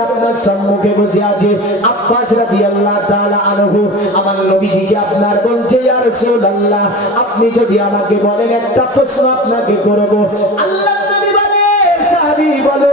আপনার সম্মুখে বসে আছে আব্বাস রাদিয়াল্লাহু তাআলা আনহু আমার নবীজিকে আপনার বলছে ইয়া রাসূলুল্লাহ আপনি যদি আমাকে বলেন একটা প্রশ্ন আপনাকে করব আল্লাহর নবী বলে সাহাবী বলো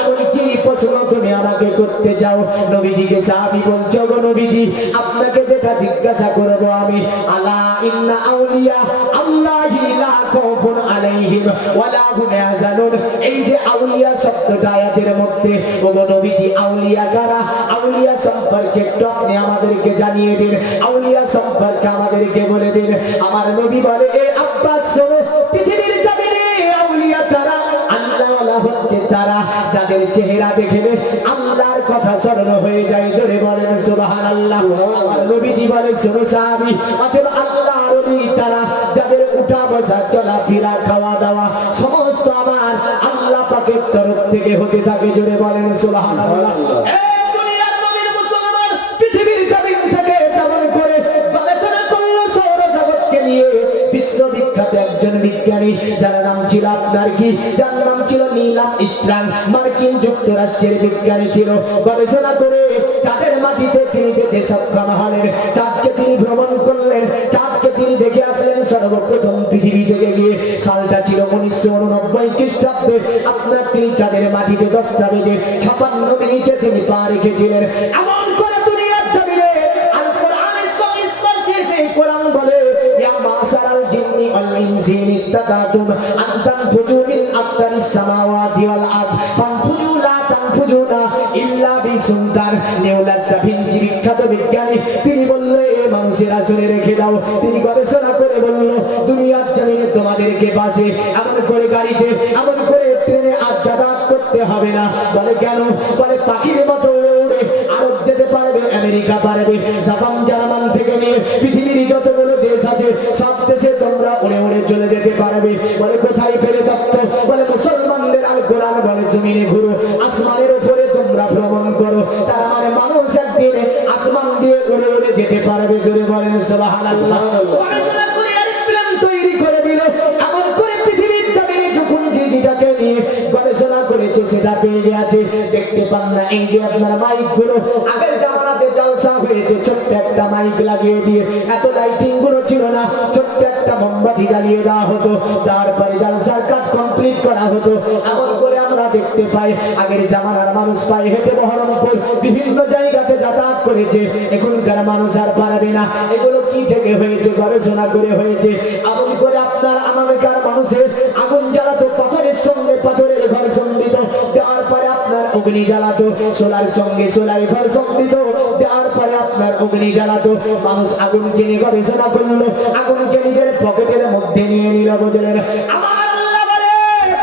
এমন কি প্রশ্ন তুমি আমাকে করতে চাও নবীজিকে সাহাবী বলছে গো নবীজি আপনাকে যেটা জিজ্ঞাসা করব আমি আলা ইন্না আউলিয়া আল্লাহি লা খাউফুন আলাইহিম ওয়া লা হুম ইয়াহজানুন এই যে আউলিয়া শব্দটা আয়াতের মধ্যে ওগো নবীজি আউলিয়া কারা আউলিয়া সম্পর্কে একটু আপনি আমাদেরকে জানিয়ে দিন আউলিয়া সম্পর্কে আমাদেরকে বলে দিন আমার নবী বলে এ আব্বাস শোনো পৃথিবীর জমিনে আউলিয়া তারা আল্লাহওয়ালা হচ্ছে তারা যাদের চেহারা দেখলে আল্লাহর কথা স্মরণ হয়ে যায় জোরে বলেন সুবহানাল্লাহ আমার নবীজি বলে শোনো সাহাবী অতএব আল্লাহর ওলি তারা যাদের উঠা বসা চলাফেরা খাওয়া দাওয়া সমস্ত আমার আল্লাহ পাকের তরফ থেকে হতে থাকে জোরে বলেন সুবহানাল্লাহ এই দুনিয়ার নবীর মুসলমান পৃথিবীর জমিন থেকে যেমন করে গবেষণা করলো সৌরজগৎকে নিয়ে বিশ্ববিখ্যাত একজন বিজ্ঞানী যার নাম ছিল আপনার কি যার নাম ছিল নীল আর্মস্ট্রং মার্কিন যুক্তরাষ্ট্রের বিজ্ঞানী ছিল গবেষণা করে চাঁদের মাটিতে তিনি যেতে সক্ষম হলেন চাঁদকে তিনি ভ্রমণ করলেন চাঁদকে তিনি দেখে আসলেন সর্বপ্রথম পৃথিবী থেকে গিয়ে সালটা ছিল 1989 খ্রিস্টাব্দে আপনার তিনি চাঁদের মাটিতে 10:56 তিনি পা রেখেছিলেন এমন করে দুনিয়ার জমিনে আল কোরআনের সংস্পর্শে সেই কোরআন বলে ইয়া মাসারাল জিন্নি ওয়াল ইনসি ইত্তাদাতুম আন তানফুজু মিন আকতারিস সামাওয়াতি ওয়াল আরদ ফানফুজু লা তানফুজুনা ইল্লা বিসুলতান নিউলাদ দা ভিঞ্চি বিখ্যাত বিজ্ঞানী তিনি বললেন এ মানুষেরা শুনে রেখে দাও তিনি গবেষণা করে বলল দুনিয়ার জমিনে তোমাদেরকে বাসে এমন করে গাড়িতে এমন করে ট্রেনে আর যাতায়াত করতে হবে না বলে কেন বলে পাখির মতো উড়ে উড়ে আরব যেতে পারবে আমেরিকা পারবে জাপান জার্মান থেকে নিয়ে পৃথিবীর যতগুলো দেশ আছে সব দেশে তোমরা উড়ে উড়ে চলে যেতে পারবে বলে কোথায় পেলে তত্ত্ব বলে মুসলমানদের আল কোরআন বলে জমিনে ঘুরো আসমানের উপরে তোমরা ভ্রমণ করো তার মানে মানুষ একদিন আসমান দিয়ে উড়ে উড়ে যেতে পারবে জোরে বলেন সুবহানাল্লাহ গবেষণা করে আরেক প্ল্যান তৈরি করে দিল এমন করে পৃথিবীর জমিনে যখন যেটাকে নিয়ে গবেষণা করেছে সেটা পেয়ে গেছে দেখতে পান না এই যে আপনারা মাইক গুলো আগের জামানাতে জলসা হয়েছে ছোট্ট একটা মাইক লাগিয়ে দিয়ে এত লাইটিং গুলো ছিল না ছোট্ট একটা মোমবাতি জ্বালিয়ে দেওয়া হতো তারপরে জলসার কাজ কমপ্লিট করা হতো এমন করে আমরা দেখতে পাই আগের জামানার মানুষ পায়ে হেঁটে বহরমপুর বিভিন্ন জায়গাতে যাতায়াত করেছে এখনকার মানুষ আর পারবে না এগুলো কি থেকে হয়েছে গবেষণা করে হয়েছে এমন করে আপনার আমাদের মানুষের আগুন জ্বালাতো পাথরের সঙ্গে পাথরের ঘর সংগৃহীত দেওয়ার পরে আপনার অগ্নি জ্বালাতো সোলার সঙ্গে সোলার ঘর সংগৃহীত দেওয়ার পরে আপনার অগ্নি জ্বালাতো মানুষ আগুনকে নিয়ে গবেষণা করলো আগুনকে নিজের পকেটের মধ্যে নিয়ে নিল বুঝলেন আমার আল্লাহ বলে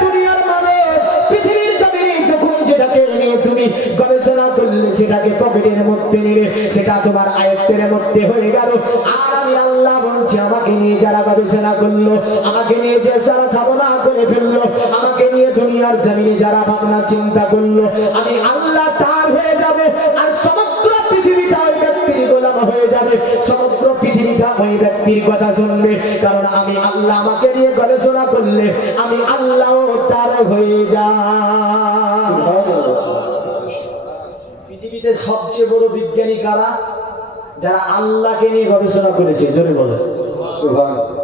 দুনিয়ার মানুষ পৃথিবীর জমিনে যখন যেটাকে নিয়ে তুমি গবেষণা করলে সেটাকে পকেটের মধ্যে নিলে সেটা তোমার আয়ত্তের মধ্যে হয়ে গেল আর আমি আল্লাহ বলছি আমাকে নিয়ে যারা গবেষণা করলো আমাকে নিয়ে যে সারা সাধনা করে ফেললো আমাকে নিয়ে দুনিয়ার জমিনে যারা ভাবনা চিন্তা করলো আমি আল্লাহ তার হয়ে যাবে আর সমগ্র পৃথিবীটা ওই ব্যক্তির গোলাম হয়ে যাবে সমগ্র পৃথিবীটা ওই ব্যক্তির কথা শুনবে কারণ আমি আল্লাহ আমাকে নিয়ে গবেষণা করলে আমি আল্লাহ তার হয়ে যাব পৃথিবীতে সবচেয়ে বড় বিজ্ঞানী কারা যারা আল্লাহকে নিয়ে গবেষণা করেছে জোরে বলে সুবহানাল্লাহ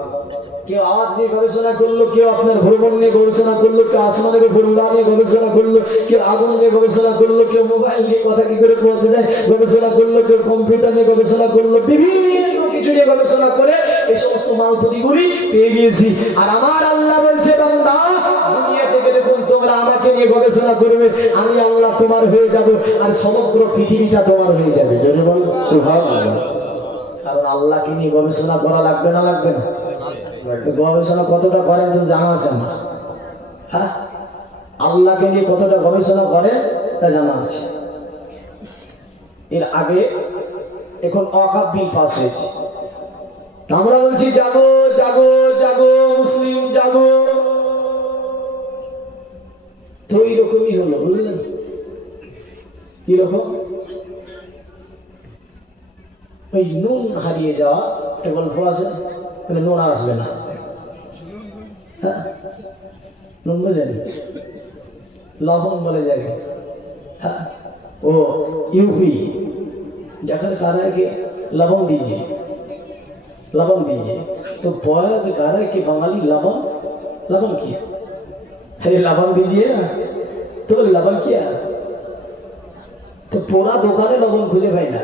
কেউ আওয়াজ নিয়ে গবেষণা করলো কেউ আপনার ভ্রমণ নিয়ে গবেষণা করলো কেউ আসমানের উপর উড়া নিয়ে গবেষণা করলো কেউ আগুন নিয়ে গবেষণা করলো কেউ মোবাইল নিয়ে কথা কি করে পৌঁছে যায় গবেষণা করলো কেউ কম্পিউটার নিয়ে গবেষণা করলো বিভিন্ন কিছু নিয়ে গবেষণা করে এই সমস্ত মালপতিগুলি পেয়ে গিয়েছি আর আমার আল্লাহ বলছে বান্দা দুনিয়া থেকে দেখুন তোমরা আমাকে নিয়ে গবেষণা করবে আমি আল্লাহ তোমার হয়ে যাব আর সমগ্র পৃথিবীটা তোমার হয়ে যাবে জোরে বল সুবহানাল্লাহ কারণ আল্লাহকে নিয়ে গবেষণা করা লাগবে না লাগবে না গবেষণা কতটা করেন তো জানা আছে না হ্যাঁ আল্লাহকে নিয়ে কতটা গবেষণা করেন তা জানা আছে এর আগে এখন ওয়াকফ বিল পাস হয়েছে আমরা বলছি জাগো জাগো জাগো মুসলিম জাগো তো এইরকমই হলো বুঝলেন কিরকম ওই নুন হারিয়ে যাওয়া একটা গল্প আছে মানে নুন আসবে না হ্যাঁ নুন বোঝেন লবণ বলে যাবে হ্যাঁ वो यूपी जाकर कह रहा है कि लवंग दीजिए, लवंग दीजिए। तो बोया कि कह रहा है कि बंगाली लवंग, लवंग किया, अरे लवंग दीजिए ना, तो लवंग किया। तो पूरा दुकाने लवंग खुजे भाई ना,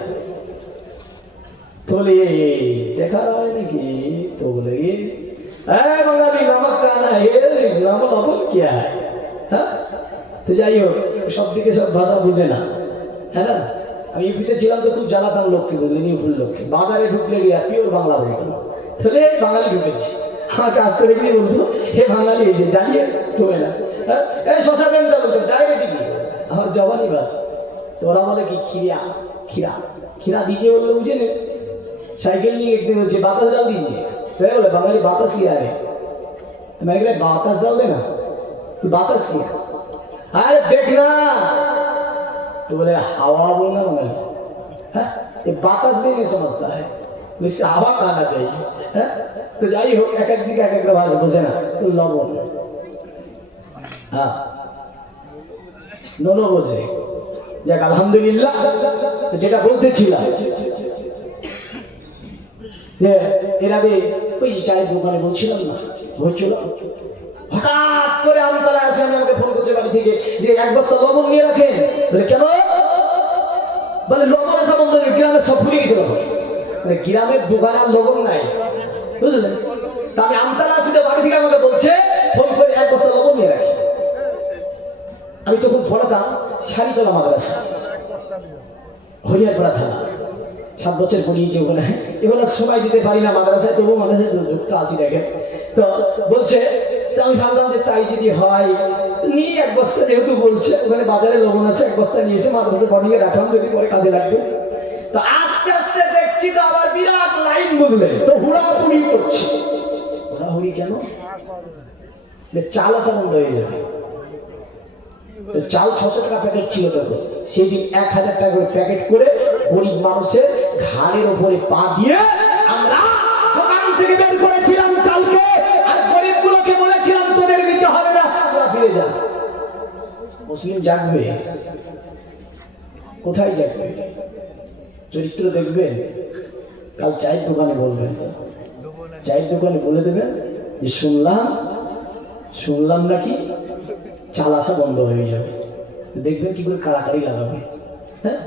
तो बोले ये देखा रहा है ना कि, तो बोले ये बंगाली नमक का ना, ये लवंग क्या है, हाँ? तो जाइए शब्द के सब भाषा बुझे ना, है ना। আমি ইউপিতে ছিলাম তো খুব জ্বালাতাম লোককে, বুঝলেন, ইউপির লোককে। বাজারে ঢুকলে গিয়ে পিওর বাংলা বলতো, তাহলে বাঙালি ঢুকেছি, আমাকে আসতে দেখলি বলতো হে বাঙালি, এই যে জ্বালিয়ে ঢুকে না, এই শশা দেন তা বলতো ডাইরেক্ট, আমার জবানি বাস। তো ওরা বলে কি খিরা, খিরা খিরা দিকে বললো, বুঝে নে। সাইকেল নিয়ে একদিন বলছে বাতাস ডাল দিজিয়ে, বলে বাঙালি বাতাস কি আরে, তো मैं बोला বাতাস डाल देना, तो बातास किया, अरे देखना, तो बोले हवा बोलना बंगाली, है ये बातास भी नहीं समझता है, इसका हवा खाना चाहिए, है। तो जाइए हो एक एक जी का एक भाषा बुझे ना, तो लोग हाँ दोनों बोझे যাক আলহামদুলিল্লাহ। তো যেটা বলতেছিলাম যে এর আগে ওই চায়ের দোকানে বলছিলাম না, হচ্ছিল হঠাৎ করে আমতলায় আসে, আমি আমাকে ফোন করছে বাড়ি থেকে যে এক বস্তা লবণ নিয়ে রাখেন। বলে কেন? বলে লবণ আসা বন্ধ, গ্রামের সব ফুরিয়ে গেছে লবণ, মানে গ্রামের দোকানে আর লবণ নাই, বুঝলেন। তা আমি আমতলা আসি, বাড়ি থেকে আমাকে বলছে ফোন করে এক বস্তা লবণ নিয়ে রাখি। আমি তখন পড়াতাম সারিতলা মাদ্রাসা, হরিয়ারপাড়া থানা, 7 বছর পড়িয়েছি ওখানে। এগুলো সময় দিতে পারি না মাদ্রাসায়, তবুও মাদ্রাসায় যুক্ত আছি দেখে। তো বলছে, তো আমি ভাবলাম যে তাই যদি হয় নিয়ে এক বস্তা, যেহেতু বলছে ওখানে বাজারে লবণ আছে, এক বস্তা নিয়ে এসে মাদ্রাসা বানিয়ে রাখলাম, যদি পরে কাজে লাগবে। তো আস্তে আস্তে দেখছি তো আবার বিরাট লাইন, বুঝলেন, তো হুড়াহুড়ি করছি। হুড়াহুড়ি কেন? চাল আসা বন্ধ হয়ে যাবে। তো চাল 600 টাকা প্যাকেট ছিল তখন, সেই দিন 1000 টাকা করে প্যাকেট করে গরিব মানুষের ঘাড়ের উপরে পা দিয়ে আমরা দোকান থেকে বের করেছিলাম চালকে, আর গরিবগুলোকে বলেছিলাম তোদের নিতে হবে না, তোরা ফিরে যা। মুসলিম জাগবে, কোথায় যাবে? চরিত্র দেখবেন। কাল চায়ের দোকানে বলবেন, চায়ের দোকানে বলে দেবেন যে শুনলাম নাকি চাল আসা বন্ধ হয়ে যাবে। দেখবেন কি করে কাড়াকাড়ি লাগাবে। হ্যাঁ,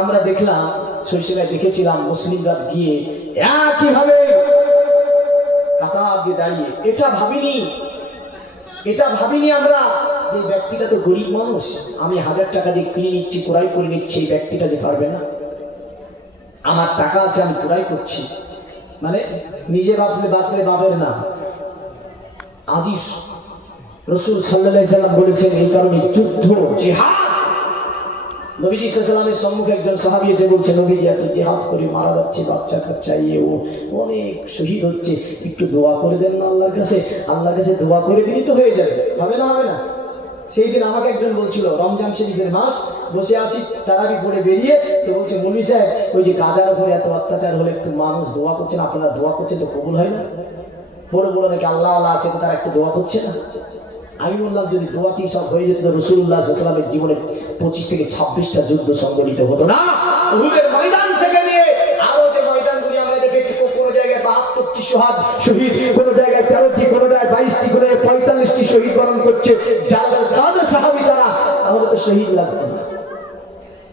আমরা দেখলাম শৈশবে দেখেছিলাম মুসলিমরা গিয়ে একইভাবে কাতার দিয়ে দাঁড়িয়ে, এটা ভাবিনি আমরা যে ব্যক্তিটা তো গরিব মানুষ, আমি 1000 টাকা দিয়ে কিনে নিচ্ছি, ক্রয় করে নিচ্ছি, এই ব্যক্তিটা যে পারবে না, আমার টাকা আছে আমি ক্রয় করছি, মানে নিজে বাঁচলে বাপের নাম। আজই রাসূল সাল্লাল্লাহু আলাইহি সাল্লাম বলেছেন, এই কারণে যুদ্ধ, জিহাদ। নবীজি সাল্লাল্লাহু আলাইহি সাল্লামের সম্মুখে একজন সাহাবী এসে বলছে, নবীজি এত জিহাদ করে মারা যাচ্ছে, বাচ্চা কাচ্চা ও অনেক শহীদ হচ্ছে, একটু দোয়া করে দেন না আল্লাহর কাছে, আল্লাহর কাছে দোয়া করে দিলেই তো হয়ে যাবে। হবে না? সেই দিন আমাকে একজন বলছিল, রমজান শরীফের মাস, বসে আছি তারাবি পড়ে বেরিয়ে, তো বলছে মৌলভী সাহেব, ওই যে গাজার উপরে এত অত্যাচার হলে একটু মানুষ দোয়া করছেন, আপনারা দোয়া করছেন তো কবুল হয় না? বড় নাকি আল্লাহ আছে, তারা একটু দোয়া করছে না? আমি বললাম যদি দোয়াতেই সব হয়ে যেত, রাসূলুল্লাহ সাল্লাল্লাহু আলাইহি ওয়াসাল্লামের জীবনে 25 থেকে 26টা যুদ্ধ সংঘটিত হতো না। উহুদের ময়দান থেকে নিয়ে আরো যে ময়দানগুলি আমরা দেখেছি, কোন জায়গায় 72টি শহীদ, কোন জায়গায় 13টি, কোন জায়গায় 22টি, কোন জায়গায় 45টি শহীদ বরণ করছে। যাদের সাহাবী তারা, আমাদের তো শহীদ লাগতো না।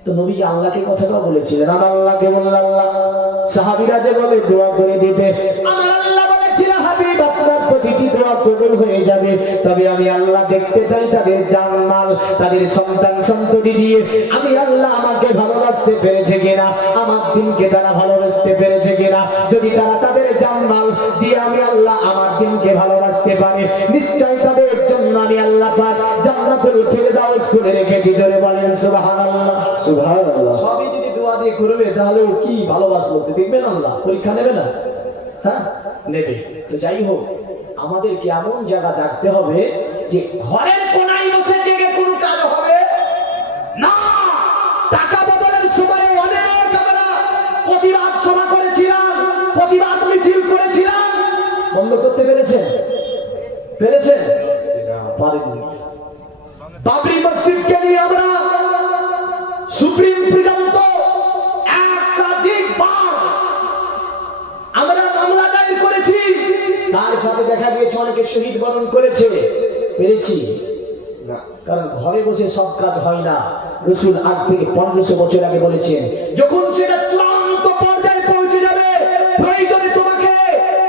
তো নবীজি আল্লাহকে কথাটা বলেছিলেন, আমার আল্লাহকে বললেন, আল্লাহ সাহাবীরা যে বলে দোয়া করে দিতে, আমার আল্লাহ বলেছিল হাবিব আপনার প্রতিটি দোয়া কবুল হয়ে যাবে, তবে আমি আল্লাহ দেখতে চাই তাদের জানমাল, তাদের সন্তান সন্ততি দিয়ে আমি আল্লাহ আমাকে ভালোবাসতে পেরেছে কিনা, আমার দিনকে তারা ভালোবাসতে পেরেছে কিনা। যদি তারা তাদের জানমাল দিয়ে আমি আল্লাহ আমার দিনকে ভালোবাসতে পারে, নিশ্চয় তাদের জন্য আমি আল্লাহ পাক জান্নাতুল ফেরদাউস খুলে রেখেছি। জোরে বলেন সুবহানাল্লাহ, সুবহানাল্লাহ। সবই যদি দোয়া দিয়ে করবে, তাহলে ও কি ভালোবাসলো দেখবেন, আল্লাহ পরীক্ষা নেবে না? হ্যাঁ, নেবে। তো যাই হোক, আমাদেরকে এমন জায়গা জাগতে হবে যে ঘরের কোনায় বসে জেগে কোনো কাজ হবে না। টাকা বদলের সময় অনেক আমরা প্রতিবাদ সভা করেছিলাম, প্রতিবাদ মিছিল করেছিলাম, বন্ধ করতে পেরেছেন? পারেননি। বাবরি মসজিদকে নিয়ে আমরা সুপ্রিম পর্যন্ত একাধিকবার আমরা মামলা দায়ের করেছি, তার সাথে দেখা গিয়েছে অনেকে শহীদ বরণ করেছে, পেরেছি না, কারণ ঘরে বসে সব কাজ হয় না। রাসূল আজ থেকে 1500 বছর আগে বলেছেন, যখন সেটা চূড়ান্ত পর্যায়ে পৌঁছে যাবে, প্রয়োজনে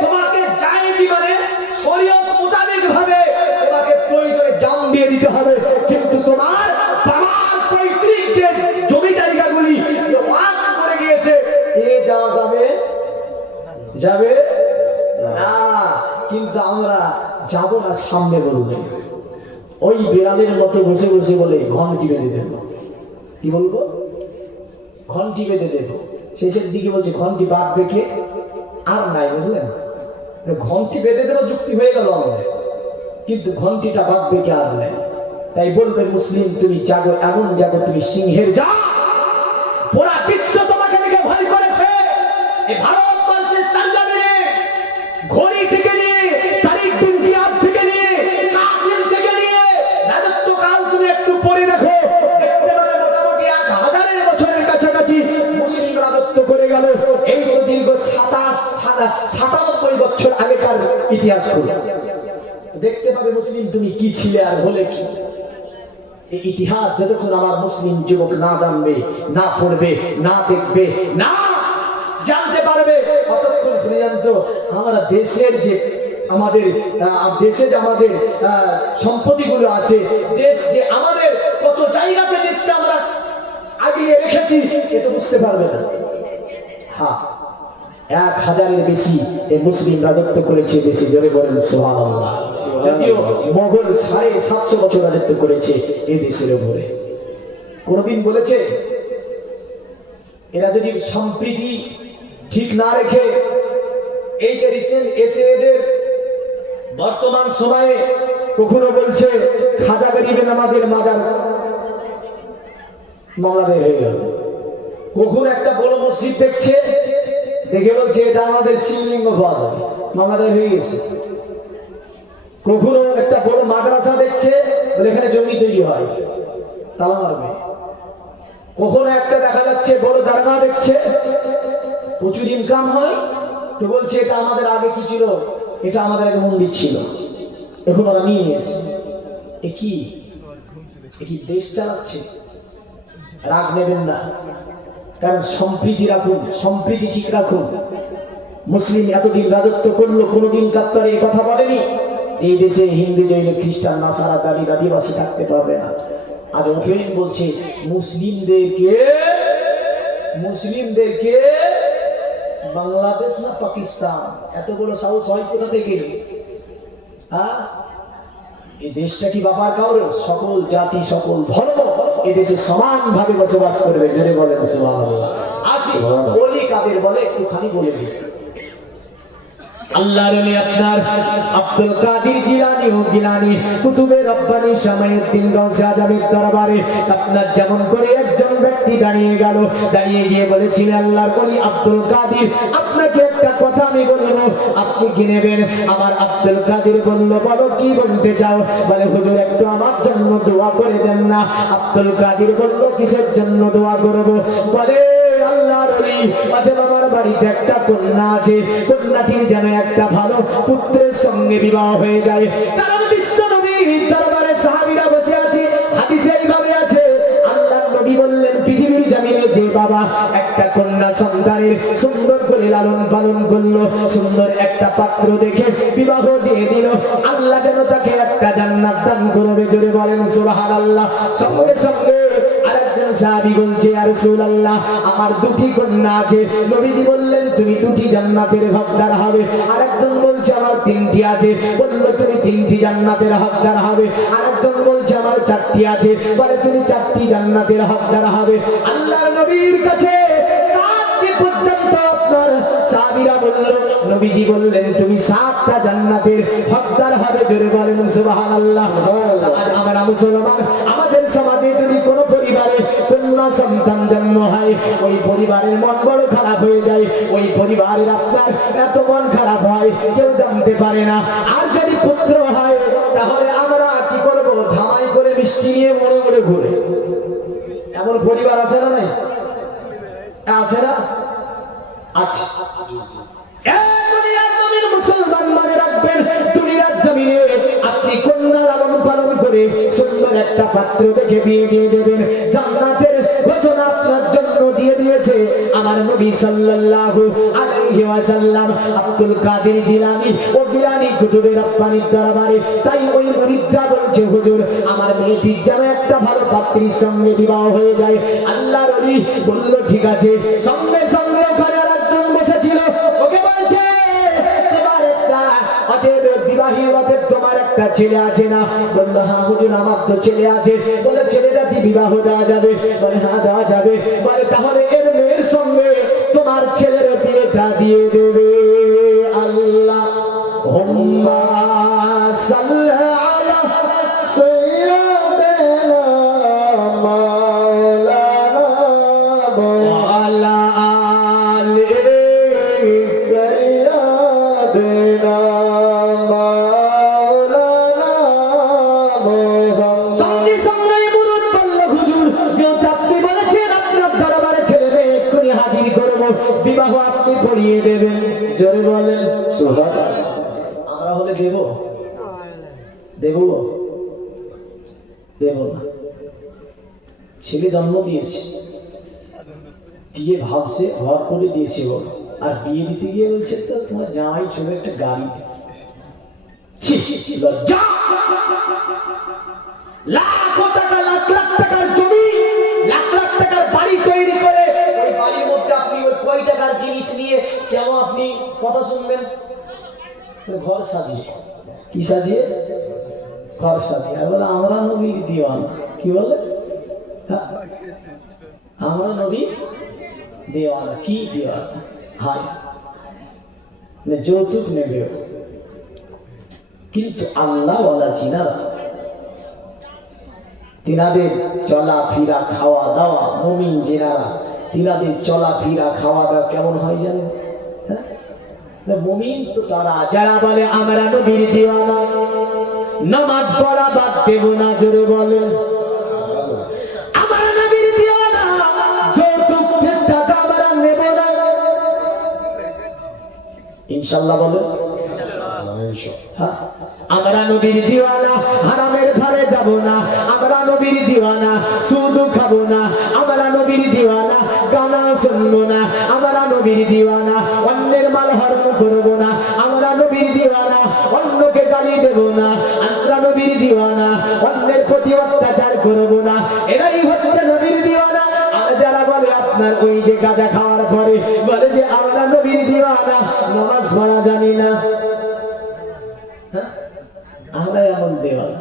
তোমাকে জায়েজি মানে শরীয়ত মোতাবেক ভাবে তোমাকে প্রয়োজনে জান দিয়ে দিতে হবে, কিন্তু তোমার বাবার পৈতৃক যে জমি জায়গাগুলি ওয়াকফ করে গিয়েছে, এ দেওয়া যাবে না। কিন্তু আমরা যাব না, সামনে বলবে ওই বিড়ালের মতো বসে বসে বলে ঘন্টি বেঁধে দেব। কি বলবো? ঘন্টি বেঁধে দেব। শেষের দিকে বলছে ঘন্টি বাদ দেখে আর নাই, বুঝলেন? ঘন্টি বেঁধে দেবো যুক্তি হয়ে গেল আমাদের, কিন্তু ঘন্টিটা বাদ দেখে আর নাই। তাই বলবে মুসলিম তুমি জাগো, এমন জাগো তুমি সিংহের যা, পুরা বিশ্ব তোমাকে দেখে ভয় করেছে। এই ভারতবর্ষের সরজমিনে ঘড়ি থেকে নিয়ে তারিখ বিন জিয়াদ থেকে নিয়ে কাসিম থেকে নিয়ে রাজত্বকাল তুমি একটু পড়ে দেখো, দেখতে পাবে মোটামুটি 1000 বছরের কাছাকাছি মুসলিম রাজত্ব করে গেল। এই তো দীর্ঘ 97 বছর আগেকার ইতিহাস করে দেখতে পাবে মুসলিম তুমি কি ছিলে আর হলে কি। এই ইতিহাস যতক্ষণ আমার মুসলিম যুবক না জানবে, না পড়বে, না দেখবে, না জানতে পারবে, ততক্ষণ পর্যন্ত আমরা দেশের যে আমাদের সম্পত্তিগুলো আছে, দেশ যে আমাদের কত জায়গাতে দেশকে আমরা আগিয়ে রেখেছি, এ তো বুঝতে পারবে না। হ্যাঁ, 1000-এর বেশি এই মুসলিম রাজত্ব করেছে দেশে, জোরে বলেন সুবহানাল্লাহ। যদিও মোগল 750 বছর রাজত্ব করেছে এই দেশের উপরে। কোনদিন বলেছে এরা যদি সম্প্রীতি ঠিক না রেখে, এই যে রিসেন্ট এসএদের বর্তমান সময়ে কখনো বলছে খাজা গরিবে নামাজের মাজার বাংলাদেশ হয়ে গেল, কখন একটা বড় মসজিদ দেখছে, দেখে বলছে এটা আমাদের শিবলিঙ্গ পাওয়া যাবে, বাংলাদেশ হয়ে গেছে। কখনো একটা বড় মাদ্রাসা দেখছে, এখানে জমি তৈরি হয়, তালা মারবে। কখনো একটা দেখা যাচ্ছে বড় দরগা দেখছে, প্রচুর ইনকাম হয়, তো বলছে এটা আমাদের আগে কি ছিল, এটা আমাদের আগে মন্দির ছিল, এখন ওরা নিয়ে নিয়েছে। এ কি দেশ চালাচ্ছে? রাগ নেবেন না, কারণ সম্প্রীতি রাখুন, সম্প্রীতি ঠিক রাখুন। মুসলিম এতদিন রাজত্ব করলো, কোনোদিন কাত্তারে এই কথা বলেনি এই দেশে হিন্দু, জৈন, খ্রিস্টান, নাসারা, দাবি আদিবাসী থাকতে পারবে না। আজ ওপেন বলছে মুসলিমদেরকে বাংলাদেশ না পাকিস্তান, এত বড় সাহস হয় কোথা থেকে? হ্যাঁ, এই দেশটা কি বাবার কাউরে? সকল জাতি, সকল ধর্ম এই দেশে সমান ভাবে বসবাস করবে, জোরে বলেন সুবহানাল্লাহ। আসি বলি কাদের বলে একটুখানি বলে দিই। আল্লাহর ওলি আপনার আব্দুল কাদের জিলানী ও গিলানী কুতুবে রব্বানী শামায়ুদ্দিন গাউসে আজমের দরবারে আপনার যেমন করে একজন ব্যক্তি দাঁড়িয়ে গেল, দাঁড়িয়ে গিয়ে বলেছিলেন আল্লাহর ওলি আব্দুল কাদের, আপনাকে একটা কথা আমি বলবো, আপনি কি নেবেন? আমার আব্দুল কাদের বলল, বলো কি বলতে চাও? বলে হুজুর একটু আমার জন্য দোয়া করে দেন না। আব্দুল কাদের বলল, কিসের জন্য দোয়া করব? বলে আল্লাহর ওলি, আমার বাড়িতে একটা কন্যা আছে, কন্যাটির যেন একটা ভালো পুত্রের সঙ্গে বিবাহ হয়ে যায়। কারণ বিশ্ব নবীর দরবারে সাহাবীরা বসে আছে, হাদিসে এইভাবে আছে, আল্লাহর নবী বললেন পৃথিবীর জমিনে যে বাবা একটা কন্যা সন্তানের সুন্দর করে লালন পালন করলো, সুন্দর একটা পাত্র দেখে বিবাহ দিয়ে দিল, আল্লাহ যেন তাকে একটা জান্নাত দান করবে, জোরে বলেন সুবহানাল্লাহ। সঙ্গে সঙ্গে আরেকজন সাহাবী বলছে, ইয়া রাসূলুল্লাহ আমার 2টি কন্যা আছে। নবীজি বললেন তুমি 2টি জান্নাতের হকদার হবে। আরেকজন বলছে আমার 3টি আছে। বলল তুমি 3টি জান্নাতের হকদার হবে। আরেকজন বলছে আমার 4টি আছে। বলে তুমি 4টি জান্নাতের হকদার হবে। আল্লাহর নবীর কাছে 7টি পর্যন্ত আপনার সাহাবীরা বলল, নবীজি বললেন তুমি 7টা জান্নাতের হকদার হবে, জোরে বলেন সুবহানাল্লাহ। আজ আমরা মুসলমান, আমাদের সমাজে যদি কোনো পরিবারে কন্যা সন্তান জন্ম হয়, ওই পরিবারের মন বড় খারাপ হয়ে যায়, ওই পরিবারের আপনার এত মন খারাপ হয় কেউ জানতে পারে না। আর যদি পুত্র হয় তাহলে আমরা কি করব? ধামাই করে মিষ্টি নিয়ে মনে মনে ঘুরে। এমন পরিবার আছে না নাই? আছে না? আছে। দুনিয়ার নবীর মুসলমান মনে রাখবেন, দুনিয়ার জমিনে আপনি কন্যা লালন পালন করে সুন্দর একটা পাত্র দেখে বিয়ে দিয়ে দেবেন, জান্নাতের ঘোষণা আপনার জন্য দিয়ে দিয়েছে আমার নবী সাল্লাল্লাহু আলাইহি ওয়াসাল্লাম। আব্দুল কাদের জিলানী ও গিলানী কুতুবে রব্বানির দরবারে তাই ওই মুরিদরা বলছে, হুজুর আমার মেয়েটির যেন একটা ভালো পাত্রীর সঙ্গে বিবাহ হয়ে যায়। আল্লাহর ওলি বলল ঠিক আছে। সঙ্গে সঙ্গে ওখানে আরেকজন বসেছিল, ওকে বলছে তোমার একটা বিবাহী তোমার একটা ছেলে আছে না? বললো হ্যাঁ হুজুর আমার তো ছেলে আছে। বলে ছেলেটা কি বিবাহ দেওয়া যাবে? বলে হ্যাঁ দেওয়া যাবে। বলে তাহলে এর মেয়ের সঙ্গে তোমার ছেলের বিয়েটা দিয়ে দেবে। আল্লাহ হুম্মা সাল্লি আলা সাইয়্যিদিনা মাওলানা ওয়ালা আলি সাইয়্যিদিনা মাওলানা মুহাম্মদ। সঙ্গে সঙ্গে মুরুদ বলল, হুজুর যেহেতু আপনি বলেছেন আপনার দরবারে ছেলে মেয়ে এক্ষুনি হাজির করবো, বিবাহ আপনি পড়িয়ে দেবেন। জোরে বলেন সুবহানাল্লাহ। আমরা হলে দেব? দেব? দেব না। ছেলে জন্ম দিয়েছে, দিয়ে ভাবছে ঘর করে দিয়েছে ও, আর বিয়ে দিতে গিয়ে বলছে তো তোমার জামাই চলে একটা গাড়ি দে। লজ্জা! লাখো টাকা লাখ লাখ টাকার জমি, লাখ লাখ টাকার বাড়ি তৈরি করে ওই বাড়ির মধ্যে আপনি ওই কয় টাকার জিনিস নিয়ে কেন আপনি কথা শুনবেন? ঘর সাজিয়ে, কি সাজিয়ে? ঘর সাজিয়ে। আর বলে আমরা নবীর দিওয়ানা। কি বলে? আমরা নবীর দেওয়ানা। কি দেওয়ানা? হায় যৌতুক নেবে, কিন্তু আল্লাহ ওয়ালা জিনারা তিনাদের চলাফেরা খাওয়া দাওয়া, মুমিন জিনারা তিনাদের চলাফেরা খাওয়া দাওয়া কেমন হয় জানেন? মুমিন তো তারা যারা বলে আমরা নবীর দিওয়ানা, নামাজ পড়া বাদ দেব না। জোরে বলেন আমরা নবীর দিওয়ানা, যৌতুক টাকা আমরা নেব না। ইনশাআল্লাহ বলেন আমরা নবীর দিওয়ানা, হারামের ধারে যাব না। আমরা নবীর দিওয়ানা, সুদ খাবো না। আমরা নবীর দিওয়ানা, গানা শুনবো না। আমরা নবীর দিওয়ানা, অন্যের মাল হরণ করবো না। আমরা নবীর দিওয়ানা, অন্যকে গালি দেব না। আমরা নবীর দিওয়ানা, অন্যের প্রতি অত্যাচার করবো না। এরাই হচ্ছে নবীর দিওয়ানা। আর যারা বলে আপনার ওই যে গাঁজা খাওয়ার পরে বলে যে আমরা নবীর দিওয়ানা, নামাজ পড়া জানি না, আমরা এমন দিওয়ানা।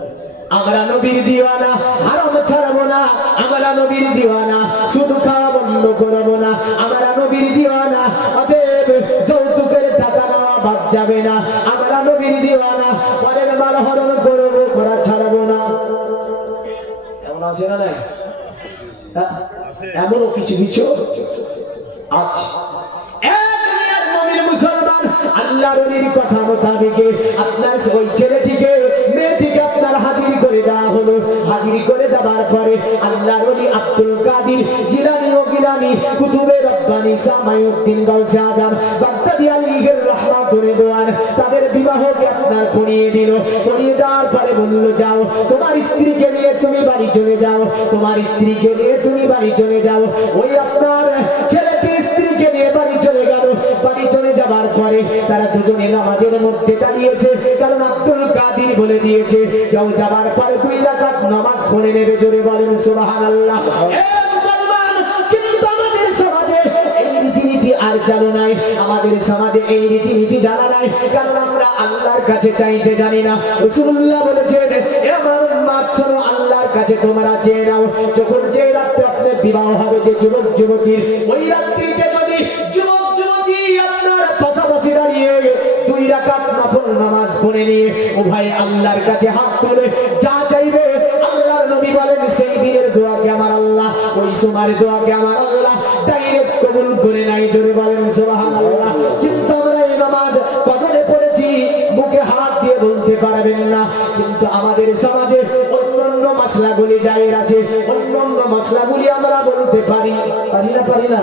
আমরা নবীর দিওয়ানা, হারাম ছাড়বো না। আমরা নবীর দিওয়ানা, শুধু খাওয়া বন্ধ করবো না। আমরা নবীর দিওয়ানা, অতএব যৌতুকের টাকা নেওয়া বাদ যাবে না। আমরা নবীর দিওয়ানা, পরের মাল হরণ করবো, করা ছাড়বো না। এমন আছে না? এমনও কিছু কিছু আছে। মুসলমান আল্লাহর ওলির কথা মোতাবেক আপনার ওই ছেলেটিকে মেয়েটিকে আপনার হাজির করে দেওয়া হলো। হাজির করে দেওয়ার পরে আল্লাহর ওলি আব্দুল কাদের জিলানী ও গিলানী কুতুবে রব্বানি সামাইউদ্দিন গাউসে আজম বাগদাদি আলাইহির রাহমাতুর রিদওয়ান তাদের বিবাহকে আপনার পড়িয়ে দিল। পড়িয়ে দেওয়ার পরে বলল, যাও তোমার স্ত্রীকে নিয়ে তুমি বাড়ি চলে যাও। তোমার স্ত্রীকে নিয়ে তুমি বাড়ি চলে যাও। ওই আপনার ছেলেটি স্ত্রীকে নিয়ে বাড়ি চলে গেল। বাড়ি চলে যাবার পরে তারা দুজনে নামাজের মধ্যে দাঁড়িয়েছে, কারণ আব্দুল কাদের বলে দিয়েছে যাও, যাবার পরে 2 রাকাত নামাজ পড়ে নেবে। জোরে বলেন সুবহানাল্লাহ। মুসলমান, কিন্তু আমাদের সমাজে এই রীতিনীতি আর জানা নাই। আমাদের সমাজে এই রীতিনীতি জানা নাই, কারণ আমরা আল্লাহর কাছে চাইতে জানি না। রাসূলুল্লাহ বলেছেন, এ আমার উম্মত শোনো, আল্লাহর কাছে তোমরা চেয়ে নাও। যখন যে রাতে আপনার বিবাহ হবে, যে যুবক যুবতীর, ওই রাত্রিতে যদি যুবক যুবতী আপনার পাশাপাশি দাঁড়িয়ে 2 রাকাত নফল নামাজ পড়ে নিয়ে উভয় আল্লাহর কাছে হাত তুলে যা চাইবে, আল্লাহর নবী বলেন সেই দিনের দোয়াকে আমার আল্লাহ, ওই সময়ের দোয়াকে আমার আল্লাহ ডাইরেক্ট কবুল করে নাই। জোরে বলেন সুবহানাল্লাহ। কিন্তু আমরা এই নামাজ কজনে পড়েছি মুখে হাত দিয়ে বলতে পারবেন না, কিন্তু আমাদের সমাজে অন্যান্য মাসলাগুলি জায়ের আছে। অন্যান্য মাসলাগুলি আমরা আমরা বলতে পারি, পারি না? পারি না?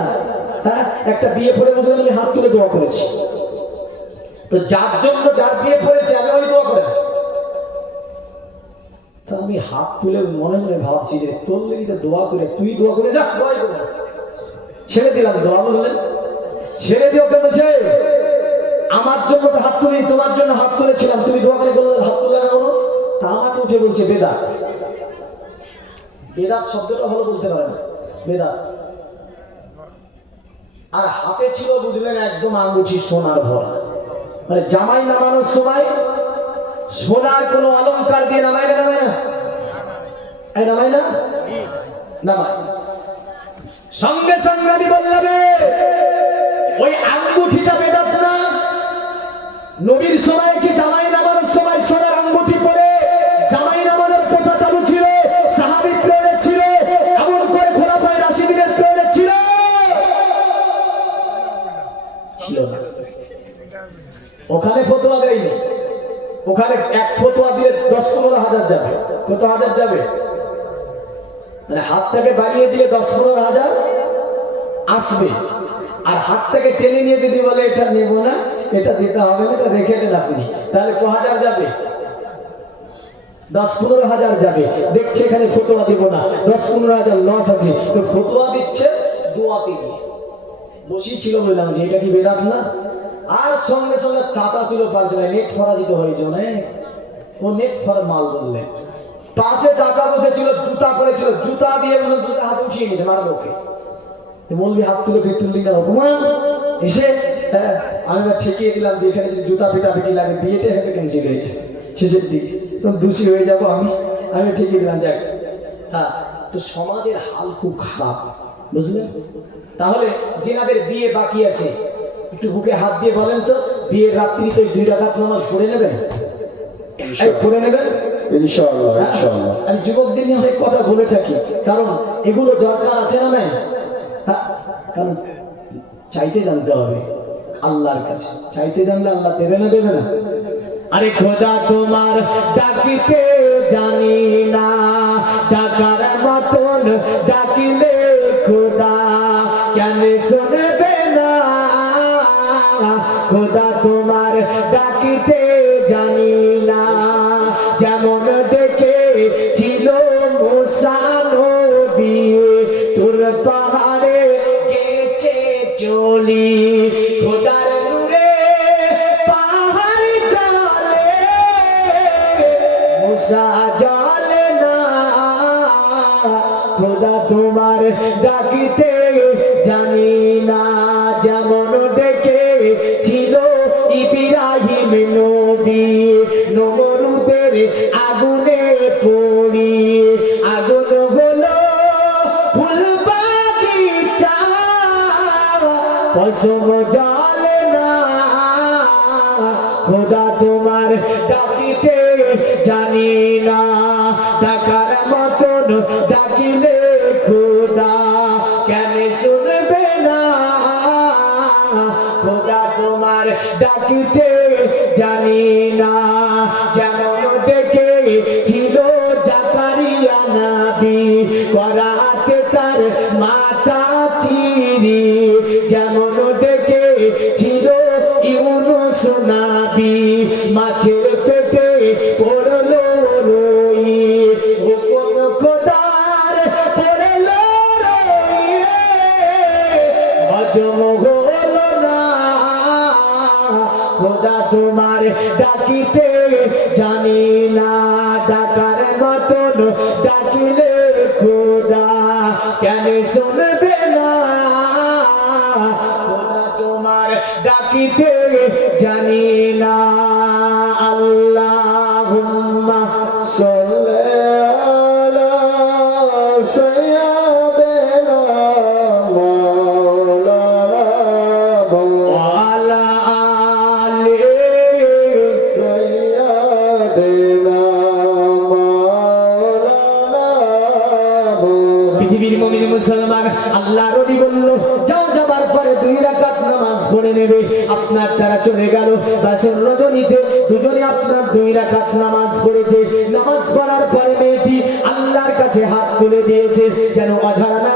হ্যাঁ, একটা বিয়ে পড়ে বসে আমি হাত তুলে দোয়া করেছি, তো যার জন্য যার বিয়ে পড়েছে আমি ওই দোয়া করে, তা আমি হাত তুলে মনে মনে ভাবছি যে তোর লেগে দোয়া করে, তুই দোয়া করে যা, দোয়াই করে ছেড়ে দিলাম দোয়া, বুঝলেন? ছেড়ে দিও কেন? বলছে আমার জন্য তো হাত তুলি, তোমার জন্য হাত তুলেছিলাম, তুমি দোয়া করে বললে হাত তুলে না কোনো, তা আমাকে উঠে বলছে বেদাত। বেদাত শব্দটা ভালো বলতে পারে না, বেদাত। আর হাতে ছিল বুঝলেন একদম আঙ্গুঠি সোনার ভরা, মানে জামাই নামানোর সময় সোনার কোনো অলংকার দিয়ে নামায় না, নামায় না? এই নামায় না? নামায়। সঙ্গে সঙ্গে আমি বললাম ওই আঙ্গুঠিটা বেদাত না? নবীর সময় কি জামাই নামানোর সময় সোনার আঙ্গুঠি পরে জামাই নামানোর প্রথা চালু ছিল? সাহাবী প্রেরণে ছিল, এমন করে খোলাফায়ে রাশিদিনের প্রেরণে ছিল? ছিল না। ওখানে ফতোয়া দেয়নি, ওখানে এক ফতোয়া দিয়ে 10-15 হাজার যাবে। কত হাজার যাবে? মানে হাতটাকে বাড়িয়ে দিলে 10-15 হাজার আসবে, আর হাতটাকে টেনে নিয়ে যদি বলে এটা নেব না, এটা দিতে হবে না, এটা রেখে দেন আপনি, তাহলে ক হাজার যাবে? 10-15 হাজার যাবে। দেখছে এখানে ফতোয়া দিব না, 10-15 হাজার লস আছে, তো ফতোয়া দিচ্ছে দোয়াতে দিয়ে বসেই ছিল। বললাম যে এটা কি বেদাত না? আর সঙ্গে সঙ্গে চাচা ছিল পাশে, নেট পরাজিত হয়েছে অনেক, ও নেট ফর মাল বললেন। পাশে চাচা বসেছিল, জুতা পরেছিল, জুতা দিয়ে দুটো হাত উঠিয়ে নিয়েছে, মারবো ওকে। বলবি হাত তুলে তুই তুললি না, অপমান এসে আমি ঠেকিয়ে দিলাম যে এখানে যদি জুতা পিটাপিটি লাগে বিয়েটা হেঁটে ক্যান্সেল হয়ে যায়, শেষের দিক দোষী হয়ে যাবো আমি, আমি ঠেকিয়ে দিলাম যাক। হ্যাঁ, তো সমাজের হাল খুব খারাপ, বুঝলেন? তাহলে যেনাদের বিয়ে বাকি আছে একটু বুকে হাত দিয়ে বলেন তো, বিয়ের রাত্রি তো 2 রাকাত নামাজ পড়ে নেবেন? পড়ে নেবেন ইনশাআল্লাহ। ইনশাআল্লাহ। আমি যুবকদের নিয়ে অনেক কথা বলে থাকি, কারণ এগুলো দরকার আছে না? নাই? কারণ চাইতে জানতে হবে আল্লাহর কাছে, চাইতে জানলে আল্লাহ দেবে না? দেবে না? আরে খোদা তোমার ডাকিতে জানি না, ডাকার মতন ডাকিলে খোদা কেন শুনবে না? খোদা তোমার ডাকিতে জানি না, যেমন ডেকে ছিল মুসা নবী, তোর পাহাড়ে গেছে চলি, খোদার নূরে পাহাড় জ্বলে, মুসা জ্বলে না। খোদা তোমার ডাকিতে জানি না, যেমন ডেকে ছিল ইব্রাহিম নবী, নমরুদের আগুনে পড়ি, আগুন হলো ফুল বাগিচা, পশম জ্বলে না। খোদা তোমার ডাকিতে জানি না, ডাকার মতন ডাকিলে খোদা কেন শুনবে না? খোদা তোমার ডাকিতে জানি না, যেমন ডেকে ছিল জাকারিয়া নবী, করাতে তার মাথা চিরি, যেমন ডেকে ছিল ইউনুস নবী, মাছের পেটে পড়লো রই, হুকুম খোদার পড়লো রই, হজম হলো না। খোদা তোমার ডাকিতে জানি না, ডাকার মতন ডাকিলে খোদা কেন শুনবে না? খোদা তোমার ডাকিতে জানি না। আল্লাহুম্মা সাল্লি আলা সাইয়্যিদিনা মাওলানা ওয়া আলা আলি সাইয়্যিদিনা মাওলানা। পৃথিবীর মুমিন মুসলমান, আল্লাহর নবী বলল যাও, যাবার পরে 2 রাকাত নামাজ পড়ে নেবে। আপনার তারা চলে গেল বাসর রজনীতে, দুজনে আপনার 2 রাকাত নামাজ পড়েছে। নামাজ পড়ার পরে মেয়েটি আল্লাহর কাছে হাত তুলে দিয়েছে, যেন অঝাড়া না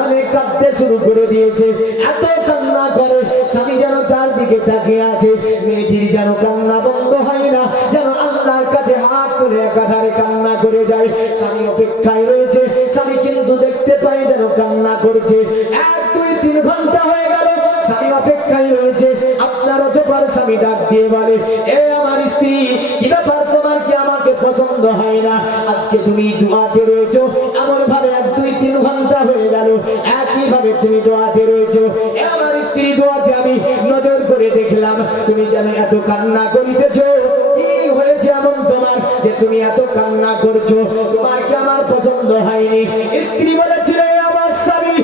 করে দিয়েছে। এত কান্না করে, স্বামী যেন তার দিকে তাকিয়ে আছে, মেয়েটির যেন কান্না বন্ধ হয় না, যেন আল্লাহর কাছে হাত তুলে একাধারে কান্না করে যায়। স্বামী অপেক্ষায় রয়েছে, স্বামী কিন্তু দেখতে পায় যেন কান্না করছে। 1, 2, 3 ঘন্টা হয়ে গেল, স্বামী অপেক্ষায় রয়েছে। আপনার অতঃপর স্বামী ডাক দিয়ে বলে, এ আমার স্ত্রী, কি ব্যাপার, তোমার কি আমাকে পছন্দ হয় না? আজকে তুমি দোয়াতে রয়েছো, এমন ভাবে 1, 2, 3 ঘন্টা হয়ে গেল একই ভাবে তুমি দোয়াতে রয়েছো। এ আমার স্ত্রী, দোয়াতে আমি নজর করে দেখলাম তুমি যেন এত কান্না করিতেছো। কি হয়েছে এমন তোমার যে তুমি এত কান্না করছো? তোমার কি আমার পছন্দ হয়নি? স্ত্রী বলেছিল, আমার স্বামী,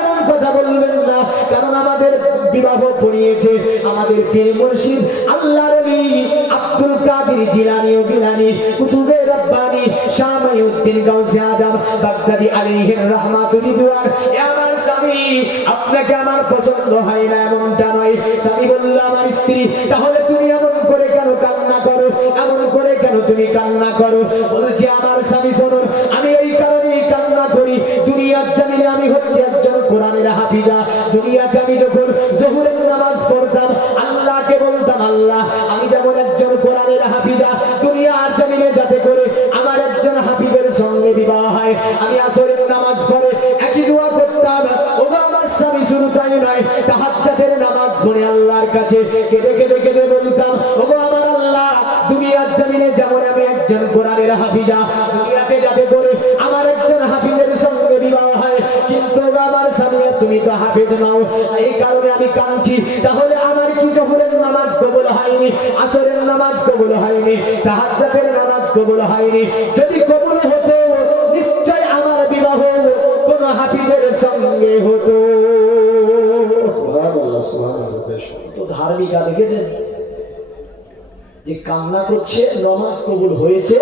এমন কথা বলবেন না, কারণ আমাদের বিবাহ পড়িয়েছে আমাদের পীর মুর্শিদ আল্লাহর ওলি আব্দুল কাদের জিলানী ও গিলানী কুতুবে রব্বানী শাহ মঈনুদ্দিন গাউসে আজম বাগদাদী আলাইহির রাহমাতুর রিদওয়ান। এ আমার স্বামী, আপনাকে আমার পছন্দ হয় না এমনটা নয়। স্বামী বলল, আমার স্ত্রী, তাহলে তুমি এমন করে কেন কান্না করো? এমন করে কেন তুমি কান্না করো? বলছে, আমার স্বামী শুনুন, আমি এই কারণেই কান্না করি, দুনিয়ার জমিনে আমি হচ্ছে একজন কোরআনের হাফিজা। দুনিয়াতে আমি যখন জোহরের নামাজ পড়তাম, আল্লাহকে বলতাম, আল্লাহ, আমি যেমন একজন কোরআনের হাফিজা, দুনিয়ার জমিনে যাতে করে আমার একজন হাফিজের সঙ্গে বিবাহ হয়। আমি আসরের নামাজ পড়ে একই দোয়া করতাম। ওগো আমার স্বামী, শুধু তাই নয়, তাহাজ্জুদের নামাজ পড়ে আল্লাহর কাছে কেঁদে কেঁদে কেঁদে বলতাম, ওগো আমার আল্লাহ, দুনিয়ার জমিনে যেমন আমি একজন কোরআনের হাফিজা, দুনিয়াতে যাতে করে আমার একজন হাফিজের সঙ্গে বিবাহ হয়। কিন্তু আমার স্বামী, তুমি তো হাফেজ নাও, এই কারণে আমি কাঁদছি। তাহলে আমার কি জোহরের নামাজ কবুল হয়নি, আসরের নামাজ কবুল হয়নি, তাহাজ্জুদের নামাজ কবুল হয়নি? যদি কবুল হতো, নিশ্চয় আমার বিবাহ কোন হাফিজের সঙ্গে হতো। সুবহানাল্লাহ, সুবহানাল্লাহ। তো ধার্মিকা দেখেছেন যে কান্না করছে, নামাজ কবুল হয়েছে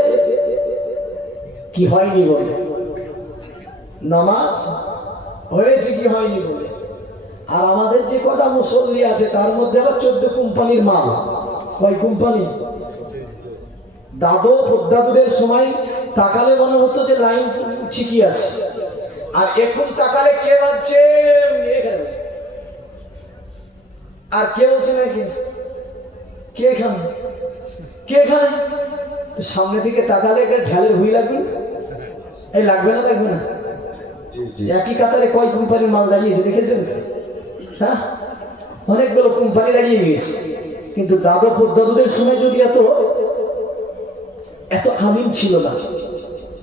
কি হয়নি বলে, নামাজ হয়েছে কি হয়নি বলে। আর আমাদের যে কটা মুসল্লি আছে তার মধ্যে আবার 14 কোম্পানির মাল। কয় কোম্পানি? দাদু দাদুদের সময় তাকালে মনে হতো যে লাইন ঠিকই আছে, আর এখন তাকালে কে বাজছে, আর কে বলছে নাকি কে এখানে, কে এখানে? তো সামনে থেকে তাকালে একটা ঢালের হুই লাগবে, এই লাগবে না, লাগবে না? একই কাতারে কয় কোম্পানির মাল দাঁড়িয়েছে দেখেছেন? হ্যাঁ, অনেকগুলো কোম্পানি দাঁড়িয়ে গিয়েছে। কিন্তু দাদুদের সময় যদি এত আমিন ছিল না,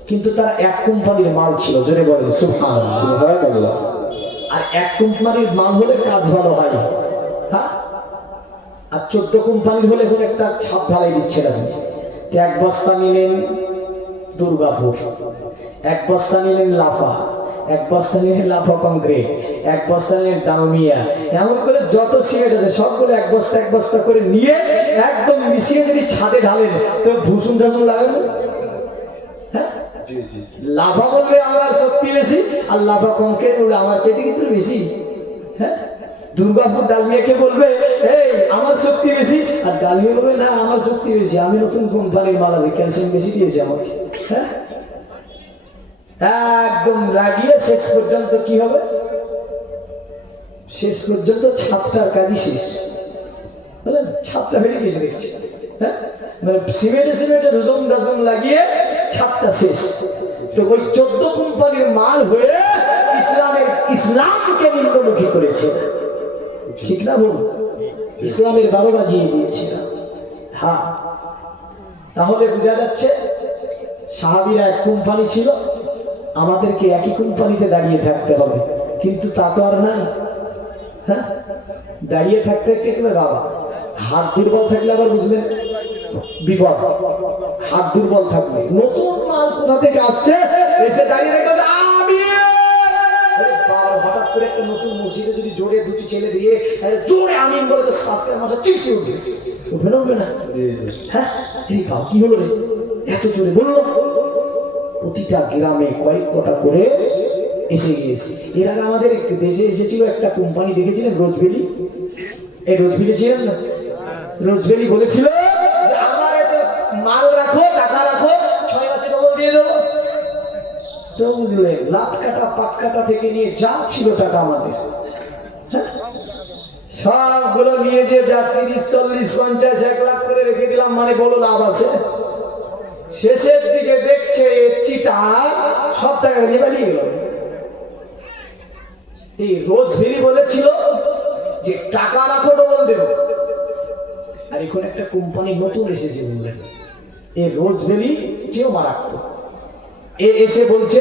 কিন্তু তারা এক কোম্পানির মাল ছিল। জোরে বলেন সুবহানাল্লাহ। আর এক কোম্পানির মাল হলে কাজ ভালো হয় না, হ্যাঁ। আর 14 কোম্পানির হলে এখন একটা ছাপ ঢালাই দিচ্ছে না। 1 বস্তা নিলেন দুর্গাপুর, 1 বস্তা নিলেন লাফা, 1 বস্তা নিলেন লাফা কংক্রিট, 1 বস্তা নিলেন ডালমিয়া, এমন করে যত সিমেন্ট আছে সবগুলো 1 বস্তা 1 বস্তা করে নিয়ে একদম মিশিয়ে যদি ছাদে ঢালেন তো ভূষণ ধাসন লাগানো। হ্যাঁ, লাফা বলবে আমার শক্তি বেশি, আর লাফা কংক্রিট বলবে আমার চেয়ে কিন্তু বেশি। হ্যাঁ, দুর্গাপুর ডালমিয়াকে বলবে এই আমার শক্তি বেশি, আর ডালমিয়া বলবে না আমার শক্তি বেশি, আমি নতুন কোম্পানির মাল আছে, ক্যালসিয়াম বেশি দিয়েছে আমাকে। হ্যাঁ, একদম লাগিয়ে শেষ পর্যন্ত কি হবে? শেষ পর্যন্ত ছাদটার কাজই শেষ, বুঝলেন? ছাদটা ফেলে গেছে দেখছি। হ্যাঁ, মানে সিমেন্টে ঢুসম লাগিয়ে ছাদটা শেষ। তো ওই 14 কোম্পানির মাল হয়ে ইসলামকে নিম্নমুখী করেছে, ঠিক না বলুন? ইসলামের 12 বাজিয়ে দিয়েছে। হ্যাঁ, তাহলে বোঝা যাচ্ছে সাহাবীরা এক কোম্পানি ছিল, আমাদেরকে একই কোম্পানিতে দাঁড়িয়ে থাকতে হবে, কিন্তু তা তো আর নাই। হ্যাঁ, দাঁড়িয়ে থাকতে থাকবে বাবা, হাত দুর্বল থাকলে আবার বুঝলেন বিপদ। হাত দুর্বল থাকলে নতুন মাল কোথা থেকে আসছে এসে দাঁড়িয়ে থাকবে, আমি হঠাৎ করে একটা নতুন মসজিদে যদি জোরে দুটি ছেলে দিয়ে জোরে আমিন বলে তো শ্বাসের মাথা চিপচে উঠবে, উঠবে না? উঠবে না? হ্যাঁ, এই বাবা কি হলো রে, এত জোরে বললো। প্রতিটা গ্রামে কয়েক কটা করে এসে গিয়েছে। এর আগে আমাদের দেশে এসেছিল একটা কোম্পানি, দেখেছিলেন রোজভ্যালি? এই রোজভ্যালি ছিলেন না? রোজভ্যালি বলেছিল যে আমার মাল রাখো, টাকা রাখো, 6 মাসে ডবল দিয়ে দেবো। তো বুঝলেন, লাট কাটা পাট কাটা থেকে নিয়ে যা ছিল টাকা আমাদের, সবগুলো নিয়ে যে যা 30, 40, 50, 1 লাখ করে রেখে দিলাম, মানে বড় লাভ আছে। শেষের দিকে দেখছে চিটার সব টাকা নিয়ে পালিয়ে গেল। এই রোজভেলি বলেছিল যে টাকা রাখো ডবল দেব, আর এখন একটা কোম্পানি নতুন এসেছে বুঝলেন, এই রোজভেলি কেউ মারাত্মক। এসে বলছে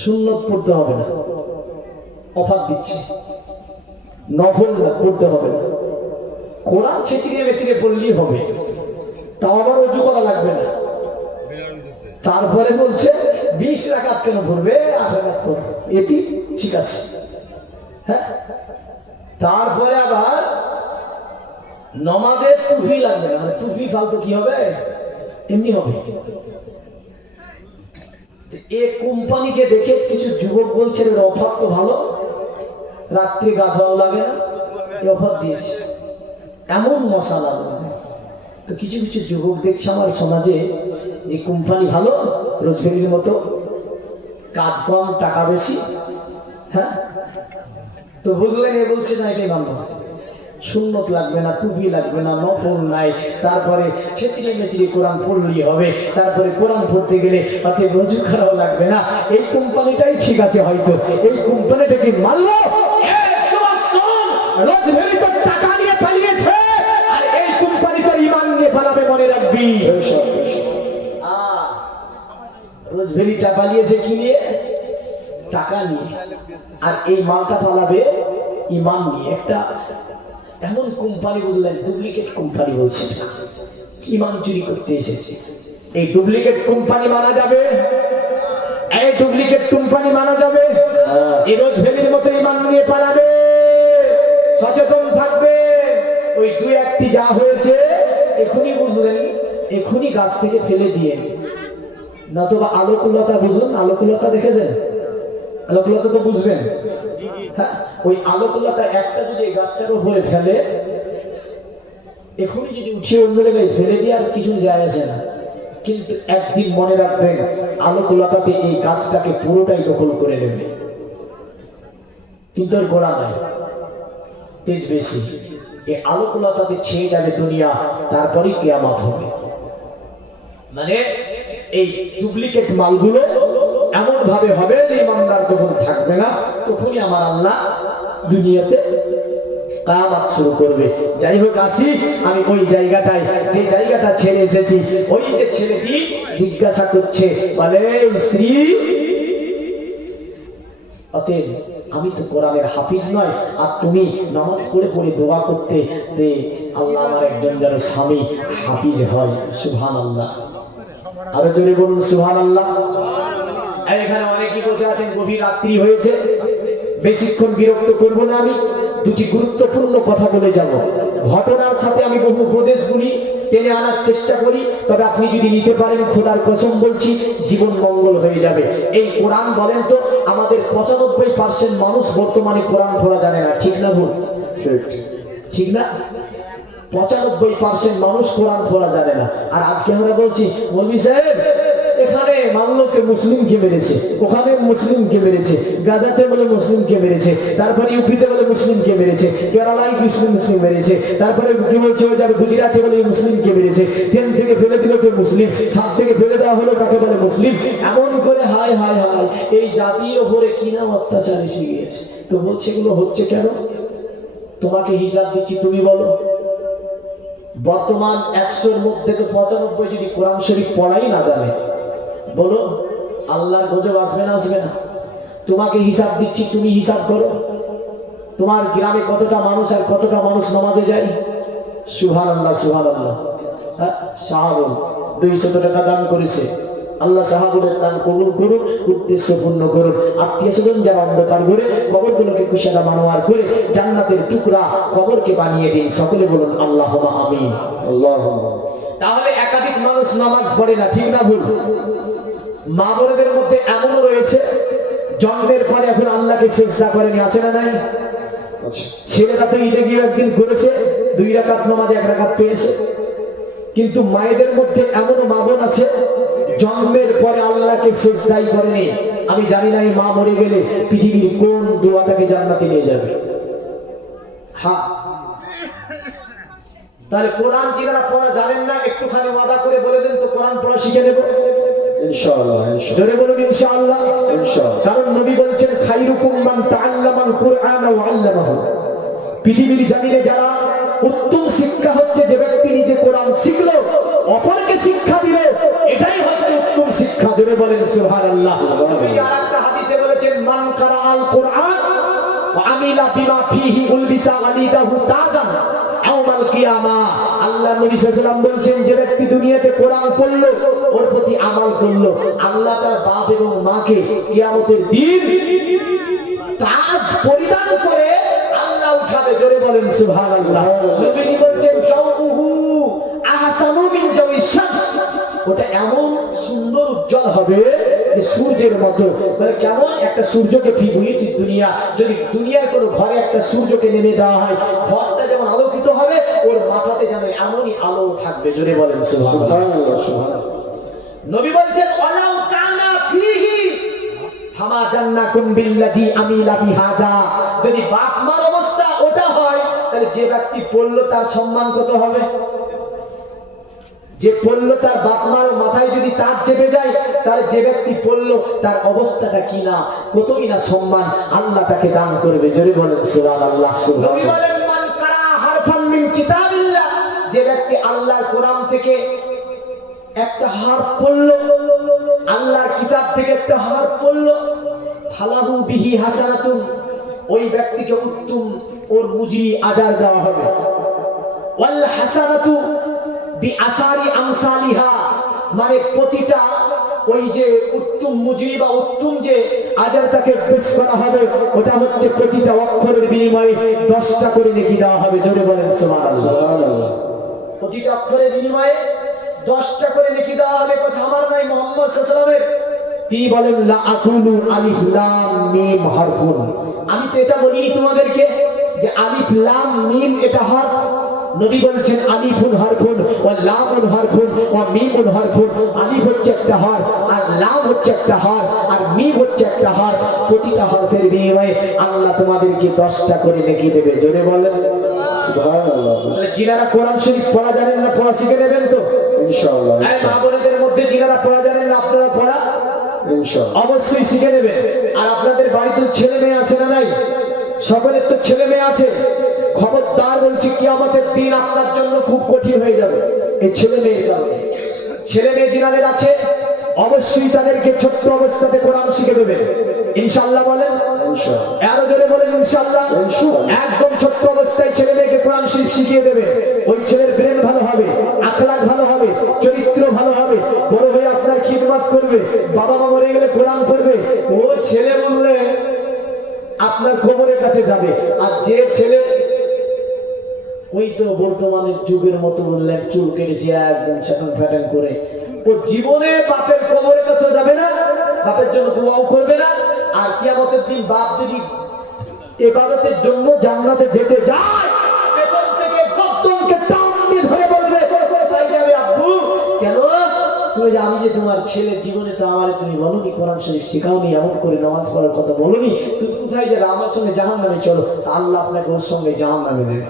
সুন্নত পড়তে হবে না, অফার দিচ্ছে, নফল পড়তে হবে না, কোরআন ছেঁচিয়ে মেচিয়ে পড়লেই হবে, তাও আবার অজু করা লাগবে না। তারপরে বলছে 20 রাকাত কেন পড়বে, 8 রাকাত পড়বে, এটি ঠিক আছে। হ্যাঁ, তারপরে আবার নমাজের টুপি লাগবে না, মানে টুপি ফালতু কি হবে, এমনি হবে। এই কোম্পানিকে দেখে কিছু যুবক বলছেন অফার তো ভালো, রাত্রে গাধাও লাগে না, অফার দিয়েছে, এমন মশালা। তো কিছু কিছু যুবক দেখছে আমার সমাজে যে কোম্পানি ভালো, রোজভেলির মতো, কাজ কম টাকা বেশি। হ্যাঁ, তো বুঝলেন, এ বলছে না এটাই ভালো, সুন্নত লাগবে না, টুপি লাগবে না, নফল নাই, তারপরে ছেঁচিয়ে মেচিয়ে কোরআন পড়লেই হবে, তারপরে কোরআন পড়তে গেলে অতএব রজু করাও লাগবে না। এই কোম্পানিটাই ঠিক আছে, হয়তো এই কোম্পানিটাকে মানলো। রোজভেলি তো টাকা নিয়ে পালিয়েছে, আর এই কোম্পানি তো ঈমান নিয়ে পালাবে, মনে রাখবি। রোজভেলিটা পালিয়েছে কি নিয়ে, টাকা নিয়ে, আর এই মালটা পালাবে ঈমান নিয়ে। একটা এমন কোম্পানি বুঝলেন, ডুপ্লিকেট কোম্পানি বলছে, ঈমান চুরি করতে এসেছে। এই ডুপ্লিকেট কোম্পানি মানা যাবে, এই ডুপ্লিকেট কোম্পানি মানা যাবে। এই রোজভেলির মতো ঈমান নিয়ে পালাবে, সচেতন থাকবে। ওই 2-1টি যা হয়েছে এখনই বুঝলেন, এখনই গাছ থেকে ফেলে দিয়ে, নতুবা আলোকুলতা বুঝুন, আলোকুলতা দেখেছেন, আলোকুলতা তো বুঝবেন। হ্যাঁ, ওই আলোকুলতা একটা যদি গাছটার উপরে ফেলে, এখনই যদি উঠিয়ে অন্য জায়গায় ফেলে দিয়ে আর কিছু যায় আসে না, কিন্তু একদিন মনে রাখবেন আলোকুলতাতে এই গাছটাকে পুরোটাই দখল করে নেবে, কিন্তু আর গোড়া নাই, তেজ বেশি। এই আলোকুলতাতে ছেয়ে যাবে দুনিয়া, তারপরেই কিয়ামত হবে। মানে এই ডুপ্লিকেট মালগুলো এমন ভাবে হবে যে ইমানদার যখন থাকবে না, তখনই আমার আল্লাহ দুনিয়াতে কিয়ামত শুরু করবে। যাই হোক, আসি আমি ওই জায়গাটায়, যে জায়গাটা ছেড়ে এসেছি। ওই যে ছেলেটি জিজ্ঞাসা করছে, বলে স্ত্রী, অতএব আমি তো কোরআনের হাফিজ নয়, আর তুমি নামাজ পড়ে পড়ে দোয়া করতে দে আল্লাহ আমার একজন যেন স্বামী হাফিজ হয়। সুবহানাল্লাহ, আরো জোরে বলুন সুবহানাল্লাহ। এখানে অনেকেই বসে আছেন, গভীর রাত্রি হয়েছে, বেশিক্ষণ বিরক্ত করব না। আমি দুটি গুরুত্বপূর্ণ কথা বলে যাব। ঘটনার সাথে আমি বহু উপদেশগুলি টেনে আনার চেষ্টা করি, তবে আপনি যদি নিতে পারেন, খোদার কসম বলছি, জীবন মঙ্গল হয়ে যাবে। এই কোরআন বলেন তো, আমাদের 95% মানুষ বর্তমানে কোরআন পড়া জানে না, ঠিক না ভুল? ঠিক না? 95% মানুষ কোরআন পড়া জানে না। আর আজকে আমরা বলছি, মৌলভী সাহেব এখানে মামলুকে মুসলিমকে মেরেছে, ওখানে মুসলিমকে মেরেছে, গাজাতে বলে মুসলিমকে মেরেছে, তারপরে ইউপিতে বলে মুসলিমকে মেরেছে, কেরালায় মুসলিম মেরেছে, তারপরে কি বলছে ওই যাবে গুজরাটে বলে মুসলিমকে মেরেছে, ট্রেন থেকে ফেলে দিল কে মুসলিম, ছাদ থেকে ফেলে দেওয়া হলো কাকে বলে মুসলিম। এমন করে হায় হায় হায়, এই জাতির ওপরে কি নাম অত্যাচার এসে গিয়েছে। তো বলছে এগুলো হচ্ছে কেন? তোমাকে হিসাব দিচ্ছি, তুমি বলো। বর্তমান 100-র মধ্যে তো 95 যদি কোরআন শরীফ পড়াই না জানে, বলো আল্লাহর গজব আসবে না আসবে না? তোমাকে হিসাব দিচ্ছি, তুমি হিসাব করো, তোমার গ্রামে কতটা মানুষ আর কতটা মানুষ নামাজে যায়? সুবহানাল্লাহ সুবহানাল্লাহ। সাহাবুল 200 টাকা দান করেছে, আল্লাহ সাহাবুলের দান কবুল করুন, উদ্দেশ্য পূর্ণ করুন। আত্মীয় স্বজন যারা অন্ধকার করে কবরগুলোকে কুশাদা মানোয়ার করে জান্নাতের টুকরা কবরকে বানিয়ে দিন, সকলে বলুন আল্লাহুম্মা আমিন। আল্লাহুম্মা। তাহলে একাধিক মানুষ নামাজ পড়ে না, ঠিক না ভুল? মা বোনদের মধ্যে এমনও রয়েছে, জন্মের পরে এখন আল্লাহকে সিজদা করেনি, আছে না নাই? ছেলেরা তো ঈদে গিয়ে একদিন করেছে, 2 রাকাত নামাজে 1 রাকাত পেয়েছে, কিন্তু মায়েদের মধ্যে এমনও মা বোন আছে জন্মের পরে আল্লাহকে সিজদাই করেনি। আমি জানি না এই মা মরে গেলে পৃথিবীর কোন দোয়াটাকে জান্নাতে নিয়ে যাবে। হ্যাঁ, তাহলে কোরআন যারা পড়া জানেন না একটুখানি ওয়াদা করে বলে দেন তো কোরআন পড়া শিখে নেব ইনশাআল্লাহ। জোরে বলুন ইনশাআল্লাহ। কারণ নবী বলছেন খায়রুকুম মান তাআল্লামাল কুরআন ওয়া আল্লামাহু। পৃথিবীর জমিনে যারা উত্তম শিক্ষা হচ্ছে যে ব্যক্তি নিজে কোরআন শিখলো অপরকে শিক্ষা দিল, এটাই হচ্ছে উত্তম শিক্ষা। জোরে বলেন সুবহানাল্লাহ। নবী আরেকটা হাদিসে বলেছেন মান কারাআল কুরআন ওয়া আমিলা বিমা ফিহি উলবিসা ওয়ালিদাহু তাজান ইয়াউমাল কিয়ামাহ। আল্লাহ নবী সাল্লাল্লাহু আলাইহি ওয়াসাল্লাম বলছেন যে ব্যক্তি দুনিয়াতে কোরআন পড়লো ওর প্রতি আমল করলো, আল্লাহ তার বাপ এবং মাকে কিয়ামতের দিন তাজ পরিধান করে আল্লাহ উঠাবে। জোরে বলেন সুবহানাল্লাহ। নবীজি বলছেন শাউহু আহসানু মিন জাওয়িশ শামস। ওটা এমন সুন্দর উজ্জ্বল হবে যে সূর্যের মতো। মানে কেমন একটা সূর্যকে ফিবুইতি দুনিয়া, যদি দুনিয়ার কোনো ঘরে একটা সূর্যকে নেমে দেওয়া হয় ঘরটা যেমন আলোকিত হবে ওর মাথাতে যেন এমনই আলো থাকবে। জোরে বলেন সুবহানাল্লাহ সুবহানাল্লাহ। নবী বলছেন ওয়ালাউ কানা ফিহি ফামা জান্নাকুম বিল্লাযী আমিলা বিহাজা। যদি বাপ মার অবস্থা ওটা হয় তাহলে যে ব্যক্তি পড়লো তার সম্মান কত হবে? যে পড়লো তার বাপ মার মাথায় যদি তাজ চেপে যায় তাহলে যে ব্যক্তি পড়লো তার অবস্থাটা কি না, কতই না সম্মান আল্লাহ তাকে দান করবে। জোরে বলেন সুবহানাল্লাহ। নবী বলেন মান কারা হারফান মিন কিতাবিল্লাহ। যে ব্যক্তি আল্লাহর কোরআন থেকে একটা হারফ পড়লো, আল্লাহর কিতাব থেকে একটা হারফ পড়লো, ফালাহু বিহি হাসানাতুন। ওই ব্যক্তিকে উত্তম ওর মুজরি আজার দেওয়া হবে। ওয়াল হাসানাতু বিআসারি আমসালিহা। মানে প্রতিটা ওই যে উত্তম মুজরি বা উত্তম যে আজার তাকে পেশ করা হবে ওটা হচ্ছে প্রতিটা অক্ষরের বিনিময়ে 10টা করে নেকি দেওয়া হবে। জোরে বলেন সুবহানাল্লাহ। প্রতিটা অক্ষরের বিনিময়ে 10টা করে নেকি দেওয়া হবে। কথা আমার নাই মুহাম্মদ সাল্লাল্লাহু আলাইহি ওয়াসাল্লামের। তিনি বলেন লা আকুলু আলিফ লাম মিম হারফুন। আমি তো এটা বলিনি তোমাদেরকে যে আলিফ লাম মিম এটা হরফ। নবী বলছেন আলিফুন হারফুন ওয়া লামুন হারফুন ওয়া মিমুন হারফুন। আলিফ হচ্ছে একটা হরফ আর লাম হচ্ছে একটা হরফ আর মিম হচ্ছে একটা হরফ। প্রতিটা হরফের বিনিময়ে আল্লাহ তোমাদেরকে 10টা করে নেকি দেবে। জোরে বলেন সুবহানাল্লাহ। যিনারা কোরআন শরীফ পড়া জানেন না পড়া শিখে নেবেন তো ইনশাআল্লাহ। এই মা বোনেদের মধ্যে যিনারা পড়া জানেন না আপনারা পড়া ইনশাআল্লাহ অবশ্যই শিখে নেবেন। আর আপনাদের বাড়িতে ছেলে মেয়ে আছে না নাই? সকলের তো ছেলে মেয়ে আছে। খবরদার বলছি কিয়ামতের দিন আপনার জন্য খুব কঠিন হয়ে যাবে এই ছেলে মেয়ের কারণে। ছেলে মেয়ে যিনাদের আছে অবশ্যই তাদেরকে ছোট্ট অবস্থাতে কোরআন শিখে দেবেন ইনশাআল্লাহ। বলেন ইনশাআল্লাহ। আরো জোরে বলেন ইনশাআল্লাহ। একদম ছোট্ট অবস্থায় ছেলে মেয়েকে কোরআন শরীফ শিখিয়ে দেবেন। ওই ছেলের ব্রেন ভালো হবে, আখলাক ভালো হবে, চরিত্র ভালো হবে, বড় হয়ে আপনার খিদমত করবে। বাবা মা মরে গেলে কোরআন পড়বে। ও ছেলে বললে আপনার কবরের কাছে যাবে। আর যে ছেলে ওই তো বর্তমানের যুগের মতো বললেন চুল কেটেছে একদম সেখান ফ্যাটান করে, ও জীবনে বাপের কবরের কাছে যাবে না, বাপের জন্য দোয়াও করবে না। আর কিয়ামতের দিন বাপ যদি ইবাদতের জন্য জান্নাতে যেতে যায় পেছন থেকে গর্দনকে টান দিয়ে ধরে বলবে কোথায় যাবে আব্বু? কেন? তুমি যে আমি যে তোমার ছেলের জীবনে তো আমারে তুমি বলোনি কোরআন শরীফ শেখাওনি, এমন করে নামাজ পড়ার কথা বলোনি, তুমি কোথায় যাবে? আমার সঙ্গে জাহান্নামে চলো। আল্লাহ আপনাকে ওর সঙ্গে জাহান্নামে দেবে।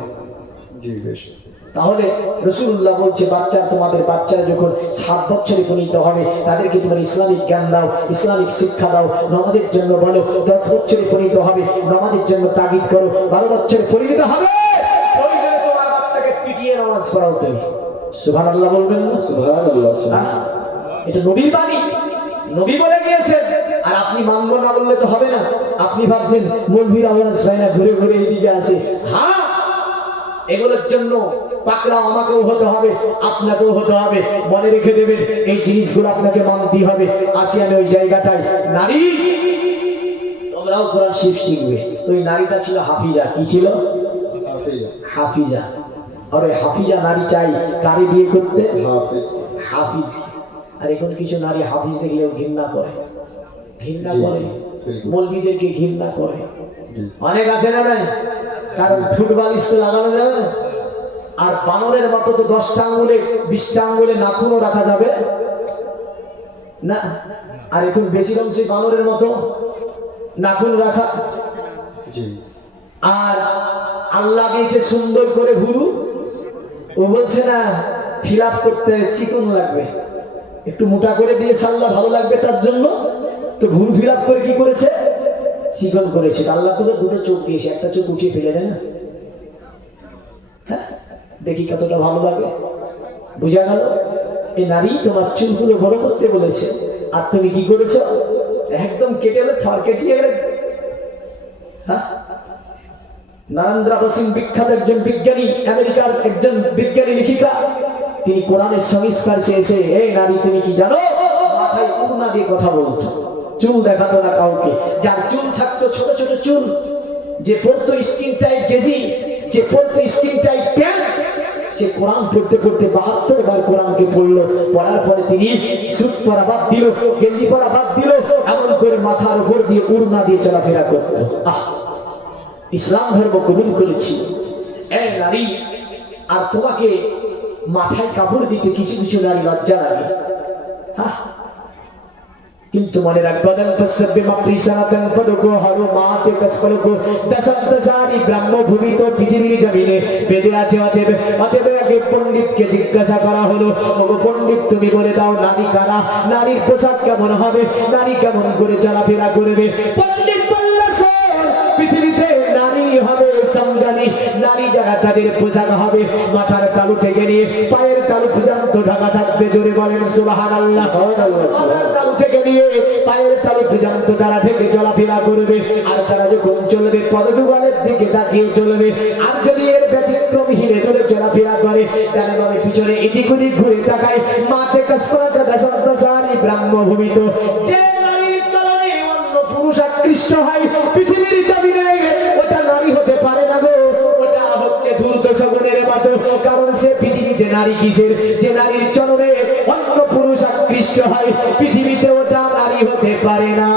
তাহলে রাসূলুল্লাহ বলছে তোমাদের বাচ্চারা যখন 7 বছরে উপনীত হবে তাদেরকে তোমরা ইসলামিক জ্ঞান দাও, ইসলামিক শিক্ষা দাও, নামাজের জন্য বলো। 10 বছরে উপনীত হবে নামাজের জন্য তাগিদ করো। 12 বছরে পরিণত হবে প্রয়োজনে তোমার বাচ্চাকে পিটিয়ে নামাজ পড়াও তুমি। সুবহানাল্লাহ বলবেন না? সুবহানাল্লাহ। এটা নবীর বাণী, নবী বলে গিয়েছেন। আর আপনি মানবো না বললে তো হবে না। আপনি ভাবছেন মৌলভীর আওয়াজ পায় না, ঘুরে ঘুরে এইদিকে আসে। হ্যাঁ, এগুলোর জন্য পাকড়াও আমাকেও হতে হবে, আপনাকেও হতে হবে। মনে রেখে দেবেন এই জিনিসগুলো আপনাকে মানতে হবে। আসি আমি ওই জায়গাটায়, নারী তোমরাও কোরআন শিখবে। তো ওই নারীটা ছিল হাফিজা। কি ছিল? হাফিজা। আর ওই হাফিজা নারী চাই কারে বিয়ে করতে? হাফিজ। আর এখন কিছু নারী হাফিজ দেখলেও ঘৃণা করে, ঘৃণা করে, মৌলবীদেরকে ঘৃণা করে। অনেক আছে না নাই? কারণ ফুটবল তো লাগানো যাবে না, আর বানরের মতো তো 10টা আঙ্গুলে 20টা আঙ্গুলে নাখুনও রাখা যাবে না। আর এখন বেশি কম সেই বানরের মতো নাখুন রাখা। আর আল্লাহ দিয়েছে সুন্দর করে ভুরু, ও বলছে না ফিল আপ করতে চিকন লাগবে, একটু মোটা করে দিয়েছে আল্লাহ, ভালো লাগবে তার জন্য। তো ভুরু ফিল আপ করে কি করেছে, চিকন করেছে। আল্লাহ তোকে দুটো চোখ দিয়েছে, একটা চোখ উঠিয়ে ফেলে দেয় না, হ্যাঁ দেখি কতটা ভালো লাগে। বুঝা গেল? এই নারী তোমার চুলগুলো বড় করতে বলেছে, আর তুমি কি করেছো, একদম কেটে এলে ছাড় কেটিয়ে গেলে। হ্যাঁ, নারেন্দ্র বসিং বিখ্যাত একজন বিজ্ঞানী, আমেরিকার একজন বিজ্ঞানী লেখিকা, তিনি কোরআনের সংস্কার চেয়েছে। এই নারী তুমি কি জানো, মাথায় ওড়না দিয়ে কথা বলতো, চুল দেখাতো না কাউকে। যার চুল থাকতো ছোট ছোট চুল, যে পড়তো স্কিন টাইট গেজি, যে পড়তো স্কিন টাইট প্যান্ট, সে কোরআন পড়তে পড়তে 72 বার কোরআনকে পড়লো। পড়ার পরে তিনি স্যুট পরা বাদ দিল, গেঞ্জি পরা বাদ দিল, এমন করে মাথার উপর দিয়ে ওড়না দিয়ে চলাফেরা করতো। ইসলাম ধর্ম কবুল করেছি। এই নারী, আর তোমাকে মাথায় কাপড় দিতে কিছু কিছু নারী লজ্জা লাগে। কিন্তু মনে রাখবেন ব্রহ্মভূমি তো পৃথিবীর জমিনে বেঁধে আছে। অতএব পণ্ডিতকে জিজ্ঞাসা করা হলো, ওগো পণ্ডিত তুমি বলে দাও নারী কারা, নারীর পোশাক কেমন হবে, নারী কেমন করে চলাফেরা করবে। পণ্ডিত বললেন পৃথিবীতে নারী হবে সমজানি, নারী যারা তাদের পোশাক হবে মাথার তালু থেকে নিয়ে পায়ের তালু পর্যন্ত ঢাকা থাকবে। জোরে বলেন সুবহানাল্লাহ। মাথার তালু থেকে নিয়ে পায়ের তালু পর্যন্ত তারা ঢেকে চলাফেরা করবে। আর তারা যখন চলবে পদযুগলের দিকে তাকিয়ে চলবে। আর যদি এর ব্যতিক্রম হিরে ধরে চলাফেরা করে, তাহলে ভাবে পিছনে এদিক ওদিক ঘুরে তাকায়। মাতে কাসফালাকা দাসারি ব্রহ্মভূমিত যে নারীর চলনে অন্য পুরুষ আকৃষ্ট হয় পৃথিবীর জমিনে, ওটা নারী হতে পারে না গো, ওটা হচ্ছে ধূর্ত শগুনের মতো। কারণ সে পৃথিবীতে নারী কিসের, যে নারীর চলনে অন্য পুরুষ আকৃষ্ট হয় পৃথিবীতে, ওটা নারী হতে পারে না।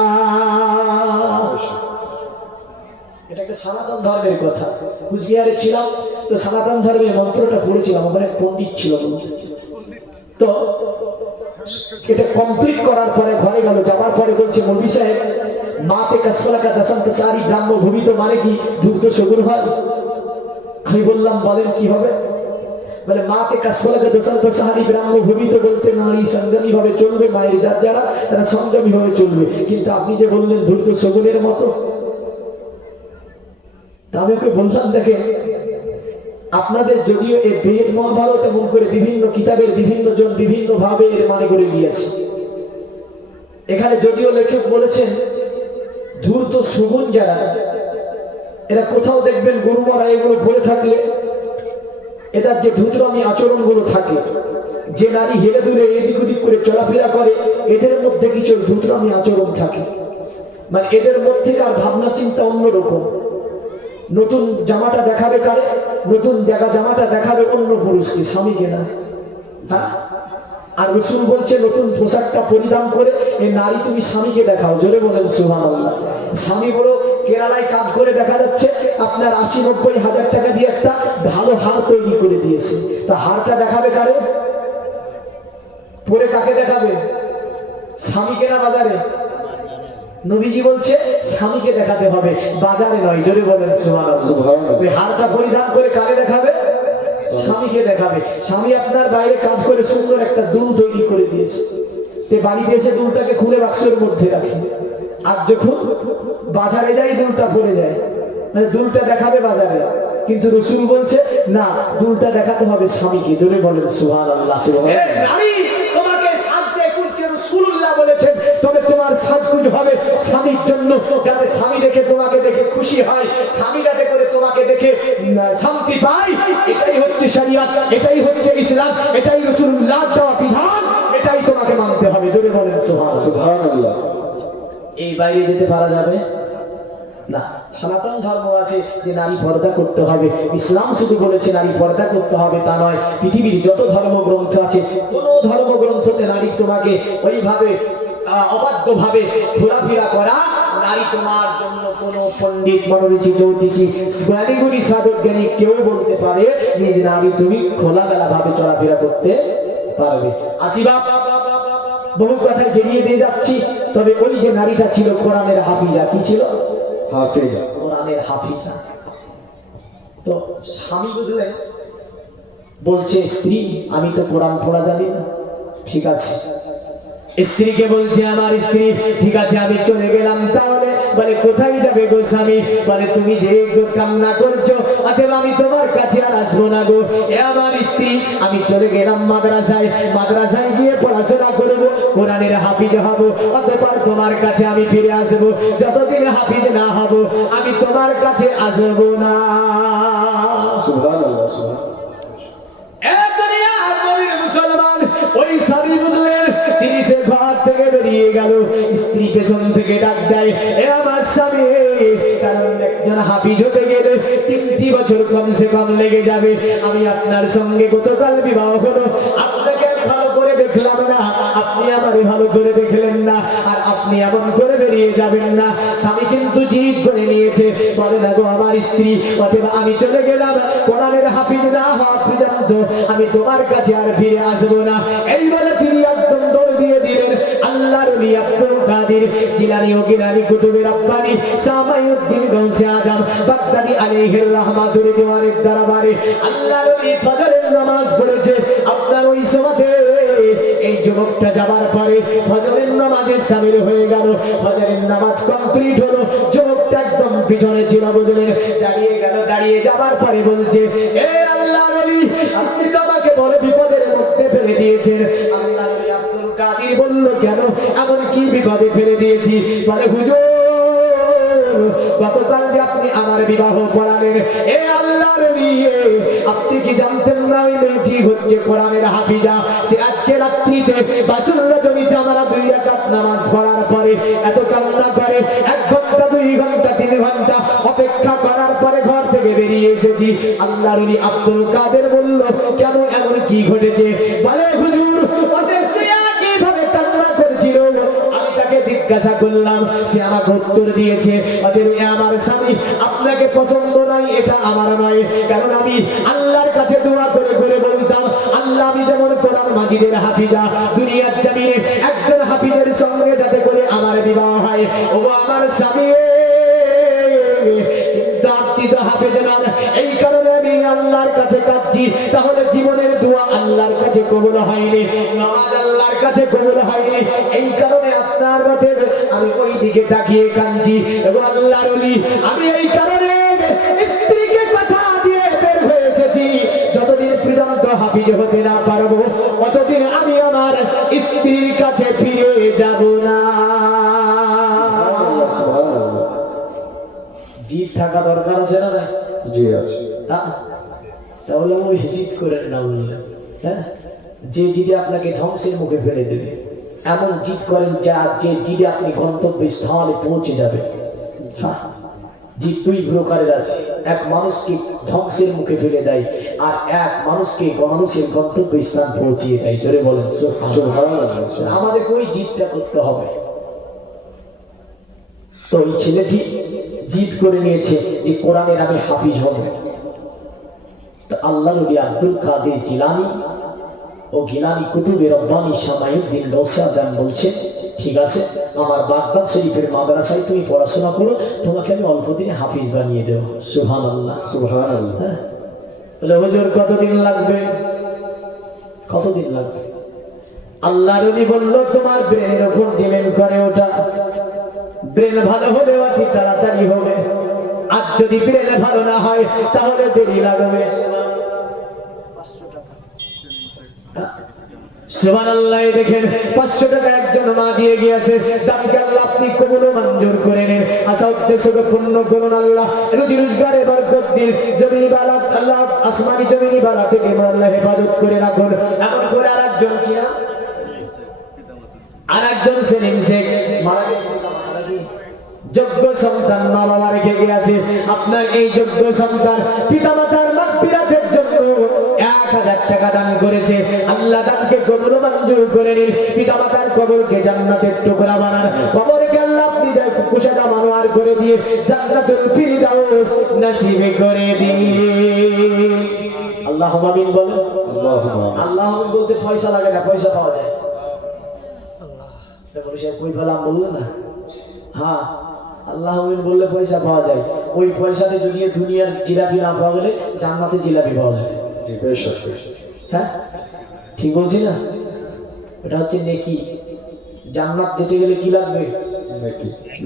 এটা একটা সনাতন ধর্মের কথা। কুচবিহারে ছিলাম তো সনাতন ধর্মের মন্ত্রটা পড়েছিলাম, ওখানে পণ্ডিত ছিল। তো এটা কমপ্লিট করার পরে ঘরে গেল, যাবার পরে বলছে মৌলভী সাহেব মাতে কাসফালাকা দাসারি ব্রহ্মভূমিত মানে কি ধূর্ত শগুন হয়? আমি বললাম বলেন কি হবে? বলে মাতে কাসফালাকা দাসারি ব্রহ্মভূমিত বলতে নারী সংযমী ভাবে চলবে, মায়ের জাত যারা তারা সংযমী ভাবে চলবে। কিন্তু আপনি যে বললেন ধূর্ত শগুনের মতো, তা আমি ওকে বললাম দেখেন আপনাদের যদিও এই বেদ মহাভারত এমন করে বিভিন্ন কিতাবের বিভিন্ন জন বিভিন্ন ভাবে এর মানে করে গিয়েছে, এখানে যদিও লেখক বলেছেন ধূর্ত শগুন যারা, এরা কোথাও দেখবেন গুরুমারা এগুলো পড়ে থাকলে এদের যে ধূর্তরামি আচরণগুলো থাকে, যে নারী হেলে দুলে এদিক ওদিক করে চলাফেরা করে, এদের মধ্যে কিছু ধূর্তরামি আচরণ থাকে। মানে এদের মধ্যেকার ভাবনা চিন্তা অন্যরকম। নতুন জামাটা দেখাবে কারে, নতুন জামাটা দেখাবে অন্য পুরুষকে, স্বামীকে না। হ্যাঁ, আর রাসূল বলছে নতুন পোশাকটা পরিধান করে এই নারী তুমি স্বামীকে দেখাও। জোরে বলেন সুবহানাল্লাহ। স্বামী বড় কেরালায় কাজ করে দেখা যাচ্ছে আপনার 80-90 হাজার টাকা দিয়ে একটা ভালো হার তৈরি করে দিয়েছে, তা হারটা দেখাবে কারে, পরে কাকে দেখাবে? স্বামীকে না বাজারে? নবীজি বলছে স্বামীকে দেখাতে হবে, বাজারে নয়। জোরে বলেন সুবহানাল্লাহ। ওই হারটা পরিধান করে কারে দেখাবে? স্বামীকে দেখাবে। স্বামী আপনার বাইরে কাজ করে সুন্দর একটা দুল তৈরি করে দিয়েছে, তে বাড়িতে এসে দুলটাকে খুলে বাক্সের মধ্যে রাখে, আর যখন বাজারে যাই দুলটা পড়ে যায়। মানে দুলটা দেখাবে বাজারে, কিন্তু রাসূল বলছে না, দুলটা দেখাতে হবে স্বামীকে। জোরে বলেন সুবহানাল্লাহ। নারী তোমাকে সাজতে করতে রাসূলুল্লাহ বলেছেন, তবে তোমার সাজগুজ হবে স্বামীর জন্য, যাতে স্বামী দেখে তোমাকে দেখে খুশি হয়, স্বামী যাতে করে তোমাকে দেখে শান্তি পায়। এটাই হচ্ছে শরীয়ত, এটাই হচ্ছে ইসলাম, এটাই রাসূলুল্লাহ দেওয়া বিধান, এটাই তোমাকে মানতে হবে। জোরে বলেন সুবহানাল্লাহ। এই বাইরে যেতে পারা যাবে না। সনাতন ধর্ম আছে যে নারী পর্দা করতে হবে, ইসলাম শুধু বলেছে নারী পর্দা করতে হবে তা নয়। পৃথিবীর যত ধর্মগ্রন্থ আছে কোন ধর্মগ্রন্থতে নারী তোমাকে ওইভাবে অবাধ্যভাবে ঘোরাফেরা করা নারী তোমার জন্য কোনো পণ্ডিত মনোঋষি জ্যোতিষী জ্ঞানীগুণী সাধক জ্ঞানী কেউ বলতে পারে নিজ নারী তুমি খোলামেলা ভাবে চলাফেরা করতে পারবে। আসিবা বহু কথা জেরিয়ে দিয়ে যাচ্ছি, তবে ওই যে নারীটা ছিল কোরআনের হাফিজা, কি ছিল? হাফিজা, কোরআনের হাফিজা। তো স্বামী বুঝলেন, বলছে স্ত্রী আমি তো কোরআন পড়া জানি না। ঠিক আছে, স্ত্রীকে বলছে আমার স্ত্রী ঠিক আছে আমি চলে গেলাম। তাহলে বলে কোথায় যাবে গো স্বামী? বলে তুমি যে কান্না করছো অতএব আমি তোমার কাছে আর আসবো না গো। এ আমার স্ত্রী আমি চলে গেলাম মাদ্রাসায়, মাদ্রাসায় গিয়ে পড়াশোনা করবো, কোরআনের হাফিজ হব, অতঃপর তোমার কাছে আমি ফিরে আসবো। যতদিন হাফিজ না হব আমি তোমার কাছে আসবো না। সুবহানাল্লাহ, সুবহানাল্লাহ। মুসলমান ওই স্বামী বুঝলেন, তিনি সে ঘর থেকে বেরিয়ে গেল। স্ত্রী পেছন থেকে ডাক দেয়, এ আমার স্বামী, কারণ একজন হাফিজ হতে গেলে 3টি বছর কমসে কম লেগে যাবে। আমি আপনার সঙ্গে গতকাল বিবাহ হলো, আপনাকে ভালো করে দেখলাম না, আপনি আমারে ভালো করে দেখলেন না, আর আপনি এমন করে বেরিয়ে যাবেন না। স্বামী কিন্তু জিদ করে নিয়েছে, বলে না গো আমার স্ত্রী, অতএব আমি চলে গেলাম, কোরআনের হাফিজ না হওয়া পর্যন্ত আমি তোমার কাছে আর ফিরে আসবো না। এইবারে তিনি একদম দৌড় দিয়ে দিলেন আল্লাহর ওলি আব্দুল কাদের জিলানী ও গিলানী কুতুবে রাব্বানী সামাইউদ্দিন গাউসে আজম বাগদাদী আলাইহির রাহমাতুর দিওয়ানের দরবারে। আল্লাহর ওলি ফজরের নামাজ পড়েছে। আপনার ওই সময়তে এই যুবকটা যাবার পরে ফজরের নামাজে শামিল হয়ে গেল। ফজরের নামাজ কমপ্লিট হলো, যুবকটা একদম পিছনে ছিল বুঝলেন, দাঁড়িয়ে গেল। দাঁড়িয়ে যাবার পরে বলছে, এ আল্লাহর ওলি আপনি তো আমাকে বড় বিপদের মধ্যে ফেলে দিয়েছেন। আল্লাহর ওলি আব্দুল কাদের বলল, কেন, এমন কি বিপদে ফেলে দিয়েছি? বলে হুজুর গতকাল যে আপনি আমার বিবাহ পড়ালেন, এ আল্লাহর ওলি আপনি কি জানতেন না ওই মেয়েটি হচ্ছে কোরআনের হাফিজা? সে আজকে রাত্রিতে বাসুর রজনীতে আমরা 2 রাকাত নামাজ পড়ার পরে এত কান্না করে, 1 ঘন্টা 2 ঘন্টা 3 ঘন্টা অপেক্ষা করার পরে ঘর থেকে বেরিয়ে এসেছি। আল্লাহর ওলি আব্দুল কাদের বলল, কেন, এমন কি ঘটেছে? বলে হুজুর ওদের সে কিভাবে কান্না করেছিল, আমি তাকে জিজ্ঞাসা করলাম, সে আমাকে উত্তর দিয়েছে, ওদের আমার স্বামী আপনাকে পছন্দ নয় এটা আমার নয়, কারণ আমি আল্লাহর কাছে দোয়া করে করে বলতাম, আল্লাহ আমি যেমন কোরআন মাজিদের হাফিজা, দুনিয়ার জমিনে একজন হাফিজের সঙ্গে যাতে করে আমার বিবাহ হয়। ও আমার স্বামী, কিন্তু আপনি তো হাফেজ নন, এই কারণে আমি আল্লাহর কাছে কাঁদছি। তাহলে জীবনের দোয়া আল্লাহর কাছে কবুল হয়নি, নামাজ আল্লাহর কাছে কবুল হয়নি, এই কারণে আপনার কাছে আমি ওই দিকে তাকিয়ে কাঁদছি। এবং আল্লাহর ওলি আমি এই কারণে স্ত্রীকে কথা দিয়ে বের হয়ে এসেছি, যতদিন পর্যন্ত হাফিজ হতে না পারবো ততদিন আমি আমার স্ত্রীর কাছে ফিরে যাব না। জিদ থাকা দরকার আছে না? জি আছে। তাহলে ওই জিদ করেন না, বললেন হ্যাঁ, যে জিদে আপনাকে ধ্বংসের মুখে ফেলে দেবে, এমন জিদ করেন যা যে জিদে আপনি গন্তব্যস্থলে পৌঁছে যাবে। হ্যাঁ, জিদ 2 প্রকারের আছে, এক মানুষকে ধ্বংসের মুখে ফেলে দেয়, আর এক মানুষকে মানুষের গন্তব্যস্থান পৌঁছিয়ে দেয়। জোরে বলেন সুবহানাল্লাহ। আমাদের ওই জিদটা করতে হবে। তো এই ছেলেটি জিদ করে নিয়েছে যে কোরআনের আমি হাফিজ হব। তো আল্লাহর ওলি আব্দুল কাদের জিলানী ও গিলানী কুতুবে রব্বানী সামাইউদ্দিন গাউসে আজম বলছে, ঠিক আছে আমার বাগদাদ শরীফের মাদ্রাসায় তুমি পড়াশোনা করো, তোমাকে আমি অল্প দিনে হাফিজ বানিয়ে দেব। সুবহানাল্লাহ, সুবহানাল্লাহ। বলে হুজুর কতদিন লাগবে? কতদিন লাগবে? আল্লাহর ওলি বলল, তোমার ব্রেনের উপর ডিপেন্ড করে ওটা। ব্রেন ভালো হলে অতি তাড়াতাড়ি হবে, আর যদি ব্রেন ভালো না হয় তাহলে দেরি লাগবে। সুবহানাল্লাহ। দেখেন 500 টাকা একজন মা দিয়ে গিয়েছে, দামকে আল্লাহ আপনি কবুল ও মঞ্জুর করে নেন, আশা উদ্দেশ্যকে পূর্ণ করুন আল্লাহ, রুজি রোজগারে বরকত দিন, জমিনি বালা আল্লাহ আসমানি জমিনি বালা থেকে আল্লাহ হেফাজত করে রাখুন। এমন করে আরেকজন কি না, আরেকজন সেলিম শেখ মারা গেছে, যোগ্য সন্তান মা বাবা রেখে গিয়েছে। আপনার এই যোগ্য সন্তান পিতামাতার মাগফিরাতের জন্য 1000 টাকা দান করেছে, আল্লাহ দানকে কবুল মঞ্জুর করে নিন। পিতামাতার কবরকে জান্নাতের টুকরা বানান, কবরকে আল্লাহ আপনি যা কুশাদা মানোয়ার করে দিয়ে জান্নাতুল ফিরদাউস নসিব করে দিন। আল্লাহুম্মা আমিন বলেন। আল্লাহ আমিন বলতে পয়সা লাগে না, পয়সা পাওয়া যায়। কই পেলাম বললো না? হ্যাঁ, আল্লাহ আমিন বললে পয়সা পাওয়া যায়। ওই পয়সাতে যদি দুনিয়ার জিলাপি না পাওয়া গেলে জান্নাতে জিলাপি পাওয়া যায়। হ্যাঁ ঠিক বলছি না? এটা হচ্ছে নেকি। জান্নাত যেতে গেলে কি লাগবে?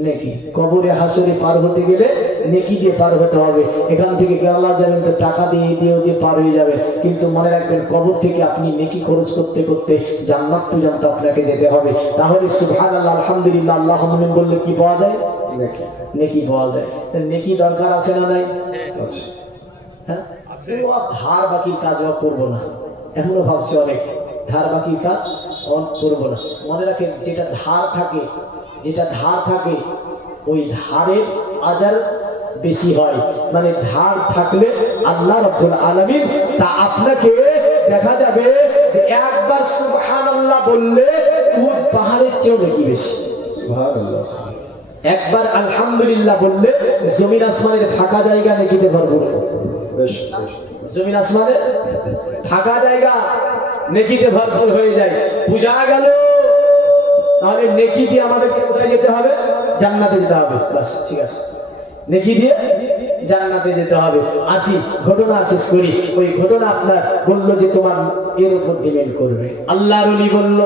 নেকি। কবরে হাসরে পার হতে গেলে নেকি দিয়ে পার হতে হবে। এখান থেকে কেরালা যাবেন তো টাকা দিয়ে পার হয়ে যাবে, কিন্তু মনে রাখবেন কবর থেকে আপনি নেকি খরচ করতে করতে জান্নাত পর্যন্ত আপনাকে যেতে হবে। তাহলে সুবহানাল্লাহ আলহামদুলিল্লাহ আল্লাহু আমিন বললে কি পাওয়া যায়? নেকি পাওয়া যায়। নেকি দরকার আছে না নাই? হ্যাঁ, ধার বাকির কাজ করবো না, এমনও ভাবছে অনেক, ধার বাকির কাজ করবো না। মনে রাখেন যেটা ধার থাকে ওই ধারের আজার বেশি হয়। মানে ধার থাকলে আল্লাহ রাব্বুল আলামিন তা আপনাকে দেখা যাবে যে একবার সুবহানাল্লাহ বললে উহুদ পাহাড়ের চেয়েও নাকি বেশি। সুবহানাল্লাহ। একবার আলহামদুলিল্লাহ বললে জমিন আসমানের ফাঁকা জায়গা নেকিতে ভরপুর। জমিন আসমানের ফাঁকা জায়গা নেকিতে ভরপুর হয়ে যায়। পূজা গেল, তাহলে নেকি দিয়ে আমাদেরকে কোথায় যেতে হবে? জান্নাতে যেতে হবে। বাস ঠিক আছে, নেকি দিয়ে জান্নাতে যেতে হবে। আসি ঘটনা শেষ করি। ওই ঘটনা আপনার বললো যে তোমার এর উপর ডিপেন্ড করবে। আল্লাহর ওলি বলল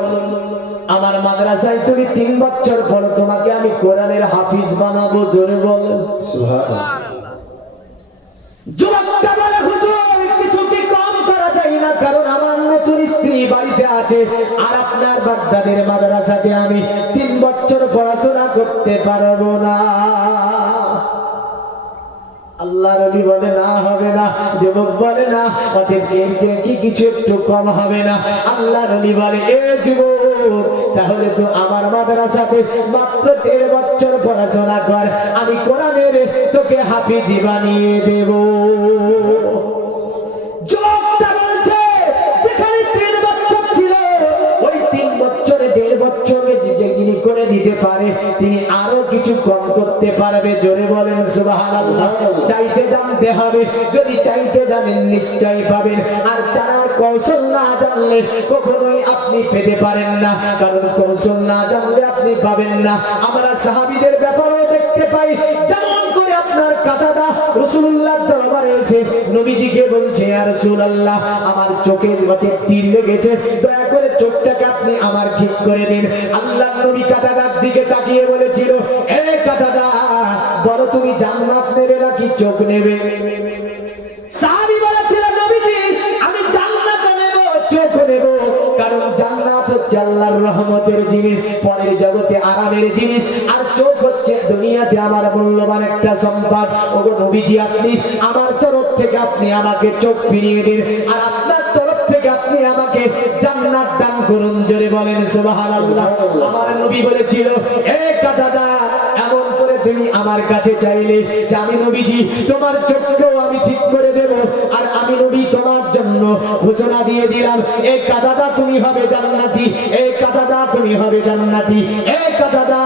আমার মাদ্রাসায় তুমি 3 বছর পর তোমাকে আমি কোরআনের হাফিজ বানাবো। জোরে বলেন সুবহানাল্লাহ। যুবকটা বলে হুজুর কিছু কি কম করা যায় না, কারণ আমার নতুন স্ত্রী বাড়িতে আছে আর আপনার বাগদাদের মাদ্রাসাতে আমি 3 বছর পড়াশোনা করতে পারবো না। আল্লাহর ওলি বলে না হবে না। যুবক বলে না, অতএব এর চেয়ে কি কিছু একটু কম হবে না? আল্লাহর ওলি বলে এ যুবক, তাহলে তো আমার মাদ্রাসাতে মাত্র 1.5 বছর পড়াশোনা কর, আমি কোরআনের তোকে হাফিজি বানিয়ে দেব। যুবকটা বলছে যেখানে 3 বছর ছিল ওই 3 বছরে 1.5 বছরে যে যিনি করে দিতে পারে তিনি আরো কিছু কম করতে পারবে। জোরে বলেন সুবহানাল্লাহ। চাইতে জানতে হবে, যদি চাইতে জানেন নিশ্চয় পাবেন। আর জানার কৌশল না জানলে কখনোই আপনি পেতে পারেন না, কারণ কৌশল না জানলে আপনি পাবেন না। আমরা সাহাবীদের ব্যাপারেও দেখতে পাই, যেমন করে আপনার কাতাদা রাসূলুল্লাহ দরবারে এসে নবীজিকে বলছে ইয়া রাসূলুল্লাহ আমার চোখের মধ্যে তীর লেগেছে, দয়া করে চোখটাকে আপনি আমার ঠিক করে দিন। আল্লাহর নবী কাতাদার দিকে তাকিয়ে বলেছিল এ কাতাদা, বলো তুমি জান্নাত নেবে নাকি চোখ নেবে? সাহাবী বলেছিল নবীজি আমি জান্নাত নেব, চোখ নেব, কারণ জান্নাত হচ্ছে আল্লাহর রহমতের জিনিস, পরের জগতে আরামের জিনিস, আর চোখ হচ্ছে দুনিয়াতে আমার মূল্যবান একটা সম্পদ। ওগো নবীজি আপনি আমার তরফ থেকে আপনি আমাকে চোখ ফিরিয়ে দিন, আর আপনার তরফ থেকে আপনি আমাকে জান্নাত দান করুন। জোরে বলেন সুবহানাল্লাহ। আমার নবী বলেছিল এ কাতাদা, এমন করে তুমি আমার কাছে চাইলে যে আমি নবীজি তোমার চোখকেও আমি ঠিক করে দেব, আর আমি নবী তোমার জন্য ঘোষণা দিয়ে দিলাম এ কাতাদা তুমি হবে জান্নাতি, এ কাতাদা তুমি হবে জান্নাতি, এ কাতাদা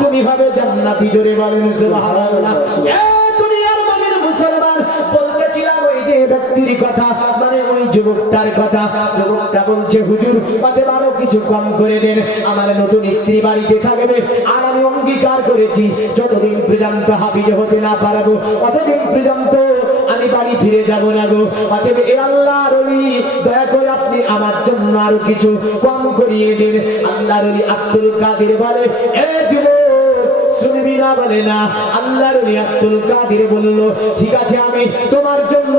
তুমি হবে জান্নাতি। জোরে বলেন সুবহানাল্লাহ। এ দুনিয়ার মুমিন মুসলমান, বলতেছিলাম ওই যে ব্যক্তির কথা, মানে ওই যুবকটার কথা। যুবকটা বলছে হুজুর বাদে আরো কিছু কম করে দেন, আমার নতুন স্ত্রী বাড়িতে থাকবে, আর আমি অঙ্গীকার করেছি যতদিন পর্যন্ত হাফিজ হতে না পারবো ততদিন পর্যন্ত আমি বাড়ি ফিরে যাব না গো। অতএব এ আল্লাহর ওলি দয়া করে আপনি আমার জন্য আরো কিছু কম করিয়ে দিন। আল্লাহর ওলি আব্দুল কাদের বলে এ যুবক শুনবি না? বলে না। আল্লাহর ওলি আব্দুল কাদের বলল ঠিক আছে আমি তোমার জন্য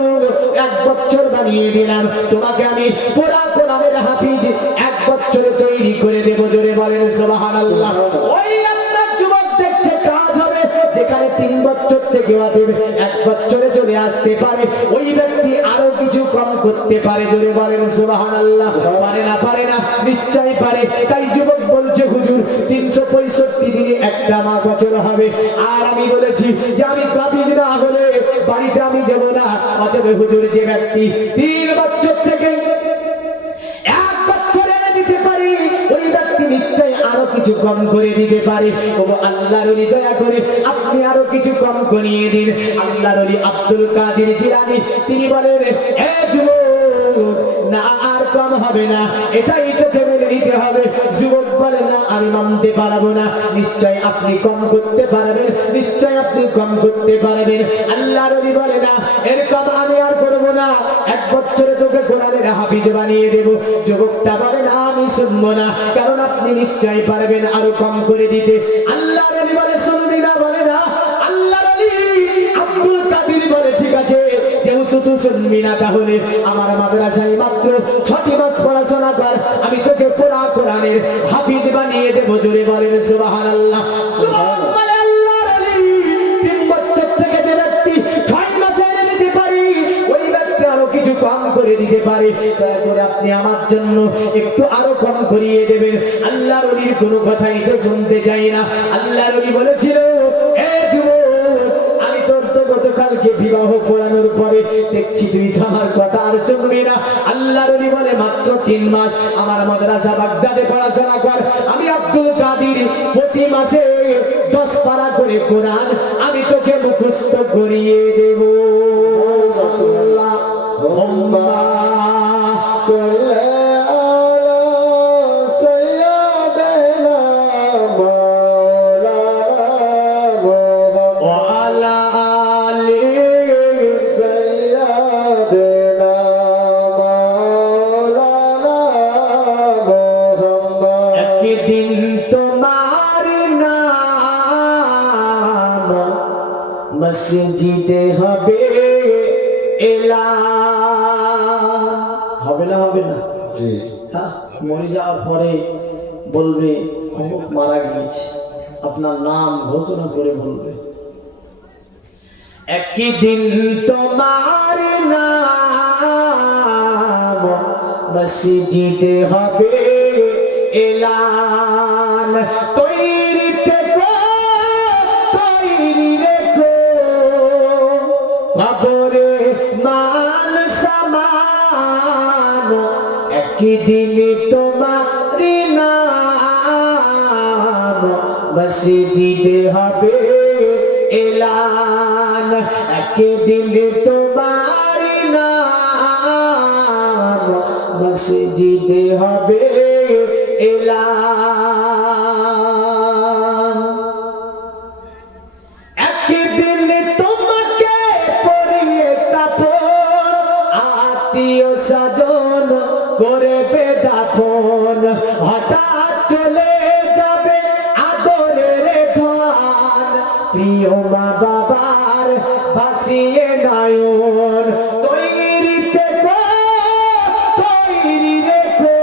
1 বছর বানিয়ে দিলাম, তোমাকে আমি পুরা কোরআনের হাফিজ 1 বছরে তৈরি করে দেব। জোরে বলেন সুবহানাল্লাহ। ওই আপনার যুবক দেখছে কাজ হবে, যেখানে 3 বছর থেকে 1 বছরে চলে আসতে পারে, ওই ব্যক্তি আরো কিছু কম করতে পারে। জোরে বলেন সুবহানাল্লাহ। পারে না নিশ্চয় পারে। তাই যুবক বলছে হুজুর 365 দিনে একটা মা বছর হবে, আর আমি বলেছি যে আমি কাবিজ না হলে বাড়িতে আমি যাব না। অতএব হুজুর যে ব্যক্তি 3 বছর থেকে কিছু কম করে দিতে পারে। ও আল্লাহর ওলি দয়া করে আপনি আরো কিছু কম করিয়ে দিন। আল্লাহর ওলি আব্দুল কাদের জিলানী তিনি বলেন, এ যুবক, না আর কম হবে না, এটাই তোকে মেনে নিতে হবে। যুবক বলে, না আমি মানতে পারবো না। নিশ্চয় আপনি কম করতে পারবেন, নিশ্চয় আপনি কম করতে পারবেন। আল্লাহর ওলি বলে, না এর কম আমি আর করবো না, 1 বছরে তোকে কোরআনের হাফিজ বানিয়ে দেব। যুবকটা বলে, না আমি শুনবো না, কারণ আপনি নিশ্চয় পারবেন আরো কম করে দিতে। আল্লাহর ওলি বলে, শুনবি না? বলে না। আল্লাহর ওলি আব্দুল কাদের বলে, ঠিক আছে, যেহেতু তুই শুনবি না, তাহলে আমার মাদ্রাসায় মাত্র 6টি মাস পড়াশোনা কর, আমি তোকে পুরা কোরআনের হাফিজ বানিয়ে দেব। জোরে বলেন সুবহানাল্লাহ। বলে আল্লাহর ওলি 3 বছর থেকে যে ব্যক্তি 6 মাসে এনে দিতে পারি, ওই ব্যক্তি আরো কিছু কম করে দিতে পারে। দয়া করে আপনি আমার জন্য একটু আরো কম করিয়ে দেবেন। আল্লাহর ওলির কোনো কথাই তো শুনতে চাই না। আল্লাহর ওলি বলেছিল, এ যুবক, আমি তোর তো গতকালকে বিবাহ পড়ানোর পরে দেখছি তুই তো আমার কথা আর শুনবি না। আল্লাহর ওলি বলে, মাত্র 3 মাস আমার মাদ্রাসা বাগদাদে পড়াশোনা কর, আমি আব্দুল কাদের প্রতি মাসে 10 পারা করে কোরআন আমি তোকে মুখস্থ করিয়ে দেব। আল্লাহুম্মা সাল্লি মসজিদে হবে এলান। হবে না? হবে না? জি। হ্যাঁ, মরে যাওয়ার পরে বলবে অমুক মারা গিয়েছে, আপনার নাম ঘোষণা করে বলবে, একদিন তোমার নাম মসজিদে হবে এলান। তৈরি থেকো, তৈরি রেখো, খবরে মান সামান, একদিন তোমার নাম মসজিদে হবে এলান। একদিন তোমার নাম মসজিদে হবে এলান। একদিন তোমাকে পরিয়ে কাফন, আত্মীয় স্বজন করবে দাফন, হঠাৎ চলে যাবে আদরের ধন, প্রিয় মা বাবার ভাসিয়ে নয়ন। তৈরি থেকো, তৈরি রেখো,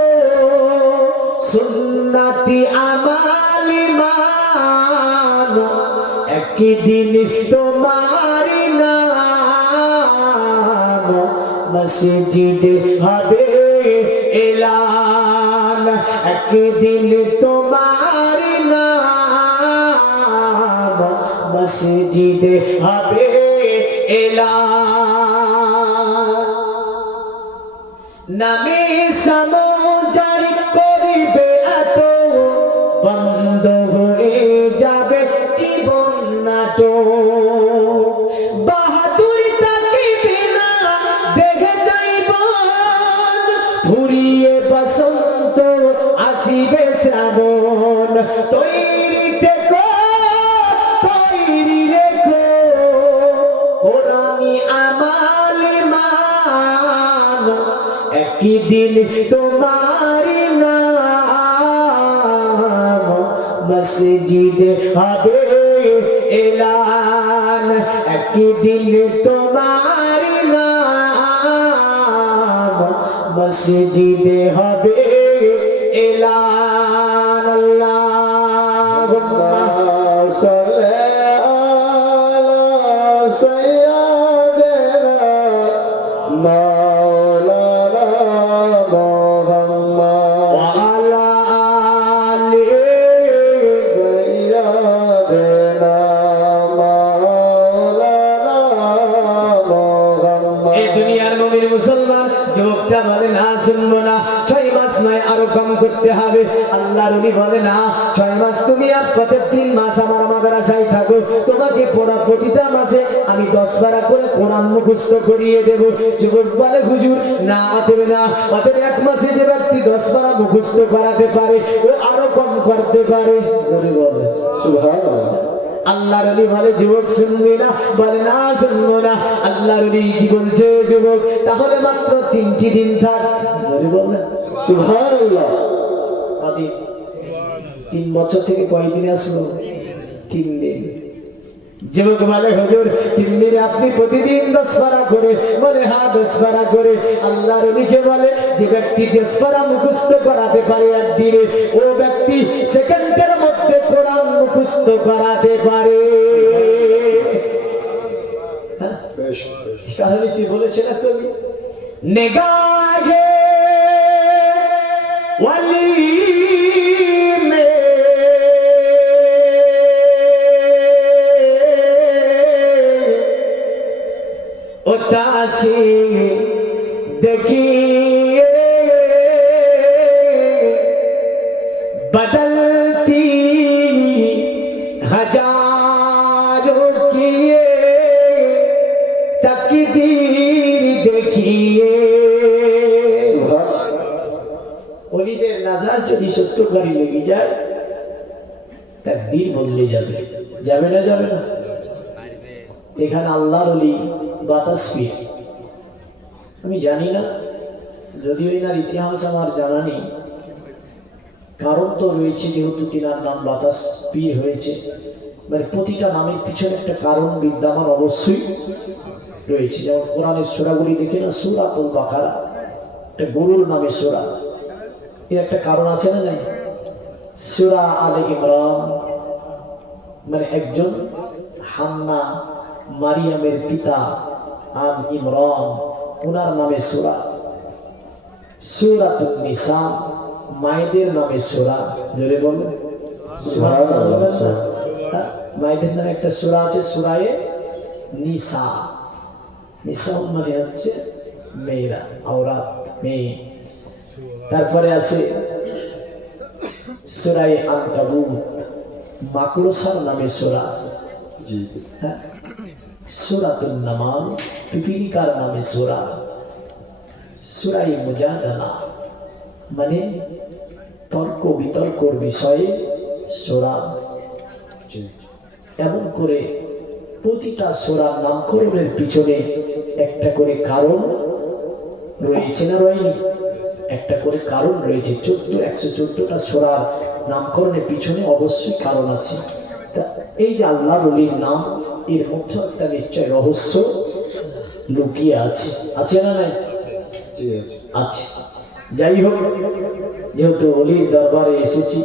সুন্নতি আমাল মান, একদিন তোমার নাম মসজিদে হবে এলান। একদিন তোমার নাম মসজিদে হবে এলান। নামে সামজারি করিবে এত, বন্ধ হয়ে যাবে জীবন নাটক। বাহাদুরি তাকিবে না, দেখে যাইবন, ফুরিয়ে বসন্ত আসিবে শ্রাবণ। তৈরি থেকো, তৈরি রেখো, কোরআনি আমাল মান, একদিন তোমার নাম মসজিদে হবে এলান। একদিন তোমার নাম মসজিদে হবে এলান। আল্লাহুম্মা সাল্লি আলা সাইয়্যিদিনা মাওলানা মুহাম্মদ ওয়া আলা আলি সাইয়্যিদিনা মাওলানা মুহাম্মদ। এই দুনিয়ার মুমিন মুসলমান যুবকটা বলে, না শুনবো না, 6 মাস নয় আরো আরো কম করতে হবে। আল্লাহর নবী বলে না, 6 মাস তুমি আর প্রত্যেক 3 মাস আমার মাদ্রাসায় থাকো, তোমাকে পড়া প্রতিটা মাসে আমি 10 পারা করে কোরআন মুখস্থ করিয়ে দেব। যুবক বলে হুজুর না, অতএব না, অতএব 1 মাসে যে ব্যক্তি 10 পারা মুখস্থ করাতে পারে ও আরো কম করতে পারে। জোরে বলে সুবহানাল্লাহ। আল্লাহর নবী বলে যুবক শুনবে না, বলে না শুনবো না। আল্লাহর নবী কি বলছে, যুবক তাহলে মাত্র 3টি দিন থাক। জোরে বলে সুবহানাল্লাহ। আদি 3 বছর থেকে কয়দিন আসলো? 3 দিন। যুবক বলে হুজুর 3 দিনে আপনি প্রতিদিন 10 পারা করে? বলে হ্যাঁ 10 পারা করে। আল্লাহর নবীকে বলে যে ব্যক্তি 10 পারা মুখস্থ করাতে পারে একদিনে, ও ব্যক্তি সেকেন্ডের মধ্যে কোরআন মুখস্থ করাতে পারে। কারণ তুই বলেছে না কবি, নেগাহে ওয়ালি उतासी देखिए बदलती हजारों की तकदीर देखिए। ওলিদের নাজার যদি সত্য করে লেগে যায়, তাকদীর বদলে যাবে। যাবে না? যাবে না? এখানে আল্লাহর ওলি বাতাস পীর, আমি জানি না, যদিও এনার ইতিহাস আমার জানা নেই, কারণ তো রয়েছে, যেহেতু তিনার নাম বাতাস পীর হয়েছে, মানে প্রতিটা নামের পিছনে একটা কারণ বিদ্যমান অবশ্যই রয়েছে। যেমন কোরআনের সূরাগুলি দেখে না, সূরাতুল বাকারা একটা গরুর নামে সূরা, এর একটা কারণ আছে না নাই? সূরা আলে ইমরান মানে একজন হান্না মারিয়ামের পিতা আল ইমরান, ওনার নামে সূরা। সূরাতুন নিসা মায়েদের নামে সূরা। জোরে বলুন সুবহানাল্লাহ। মায়েদের নামে একটা সূরা আছে, সূরায়ে নিসা। নিসা মানে হচ্ছে মেয়েরা, আওরাত, মেয়ে। তারপরে আছে সূরায়ে আনকাবুত, মাকড়সার নামে সূরা। হ্যাঁ, সূরাতুন নামাল, পিপীলিকার নামে সূরা। সূরায়ে মুজাদালা মানে তর্ক বিতর্কর বিষয়ে সূরা। এমন করে প্রতিটা সূরার নামকরণের পিছনে একটা করে কারণ রয়েছে না রয়নি? একটা করে কারণ রয়েছে। 114টা সূরার নামকরণের পিছনে অবশ্যই কারণ আছে। তা এই যে আল্লাহর ওলির নাম, এর মধ্যে একটা নিশ্চয় রহস্য লুকিয়ে আছে। আছে না নাই? আছে। যাই হোক, যেহেতু ওলির দরবারে এসেছি,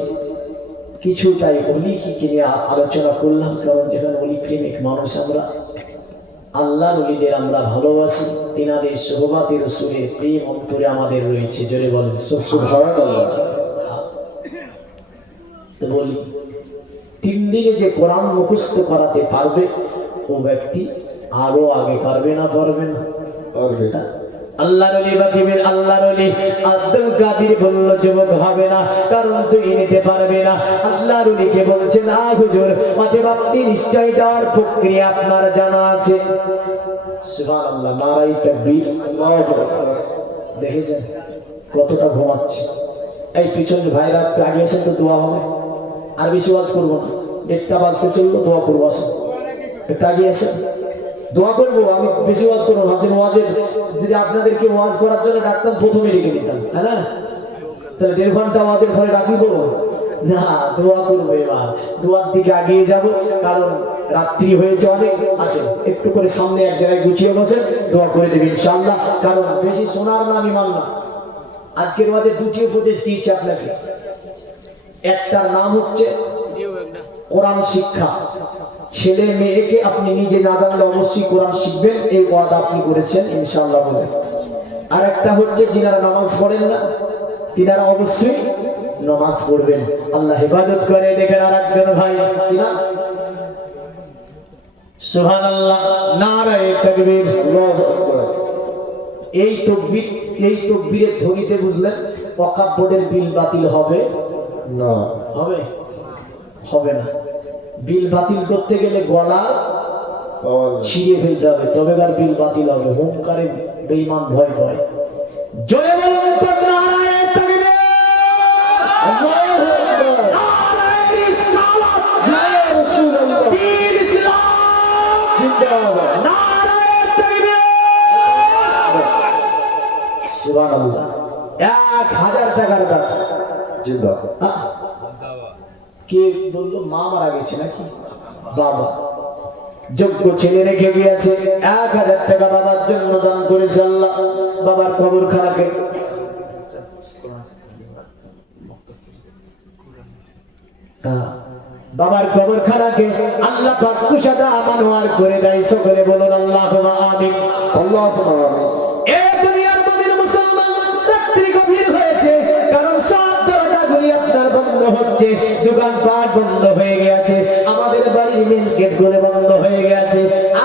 কিছু তাই ওলিকে নিয়ে আলোচনা করলাম। কারণ যেখানে ওলি প্রেমিক মানুষ আমরা, আল্লাহর ওলিদের আমরা ভালোবাসি, তিনাদের সুহবাতের রাসূলের প্রেম অন্তরে আমাদের রয়েছে। জোরে বলেন সুবহানাল্লাহ। তো বলি, 3 দিনে যে কোরআন মুখস্থ করাতে পারবে ও ব্যক্তি আরো আগে পারবে না? পারবে না? পারবে। আল্লাহর ওলি বাকিবের আল্লাহর ওলি আব্দুল কাদের বলল যুবক হবে না, কারণ তুই নিতে পারবে না। আল্লাহর ওলিকে বলছে না হুজুর, অতএব আপনি নিশ্চয় দেওয়ার প্রক্রিয়া আপনার জানা আছে। সুবহানাল্লাহ, নারায়ে তাকবীর, আল্লাহু আকবার। দেখেছেন কতটা ঘুমাচ্ছে? এই পিছনে ভাইরা আগে এসে তো দোয়া হবে। আর বেশি ওয়াজ করবো না, 1টা বাজতে চললো, দোয়া করবো। আসেন একটু আগে এসে দোয়া করবো। আমি বেশি ওয়াজ করবো ভাবছেন? ওয়াজের যদি আপনাদেরকে ওয়াজ করার জন্য ডাকতাম প্রথমে ডেকে দিতাম, তাই না? তাহলে 1.5 ঘন্টা ওয়াজের পরে ডাকি দেবো না, দোয়া করবো। এবার দোয়ার দিকে আগিয়ে যাব, কারণ রাত্রি হয়েছে অনেক। আসেন একটু করে সামনে এক জায়গায় গুছিয়ে বসেন, দোয়া করে দেবেন ইনশাআল্লাহ। কারণ বেশি শোনার না আমি মানলাম। আজকের ওয়াজে 2টি উপদেশ দিয়েছি আপনাকে। একটার নাম হচ্ছে কোরআন শিক্ষা। ছেলে মেয়েকে আপনি নিজে না জানলে অবশ্যই কোরআন শিখবেন, এই ওয়াদা আপনি করেছেন ইনশাআল্লাহ বলে। আর একটা হচ্ছে যিনারা নামাজ পড়েন না, তিনারা অবশ্যই নামাজ পড়বেন। আল্লাহ হেফাজত করে। দেখেন আর একজন ভাই কিনা, সুবহানাল্লাহ, নারায়ে তাকবীর, আল্লাহু আকবার। এই তাকবীরের ধ্বনিতে বুঝলেন ওয়াকফ বোর্ডের বিল বাতিল হবে না, হবে হবে না। বিল বাতিল করতে গেলে গলা ছিঁড়ে ফেলতে হবে, তবে আর বিল বাতিল হবে। হুঙ্কারে বেঈমান ভয় ভয় জোরে বলুন তো নারায়ে তাকবীর, আল্লাহু আকবার, নারায়ে রিসালাত, ইয়া রাসূলুল্লাহ, দ্বীন ইসলাম জিন্দাবাদ, নারায়ে তাকবীর, সুবহানাল্লাহ। 1000 টাকার দাম জিন্দাবাদ। কে বললো? মা মারা গেছে নাকি? বাবা যোগ্য ছেলে রেখে গিয়েছে, 1000 টাকা বাবার জন্য দান করেছে আল্লাহ। বাবার কবরখানাকে বাবার কবরখানাকে আল্লাহ পাক কুশাদা আমানওয়ার করে দেয়। সকলে বলুন আল্লাহুম্মা আমিন, আল্লাহুম্মা আমিন। এ দুনিয়ার মুমিন মুসলমান, রাত্রি গভীর হয়েছে, কারণ সব দরজাগুলি আপনার বন্ধ হচ্ছে, দোকানপাট বন্ধ হয়ে গেছে, আমাদের বাড়ির মেন গেট গুলো বন্ধ হয়ে গেছে,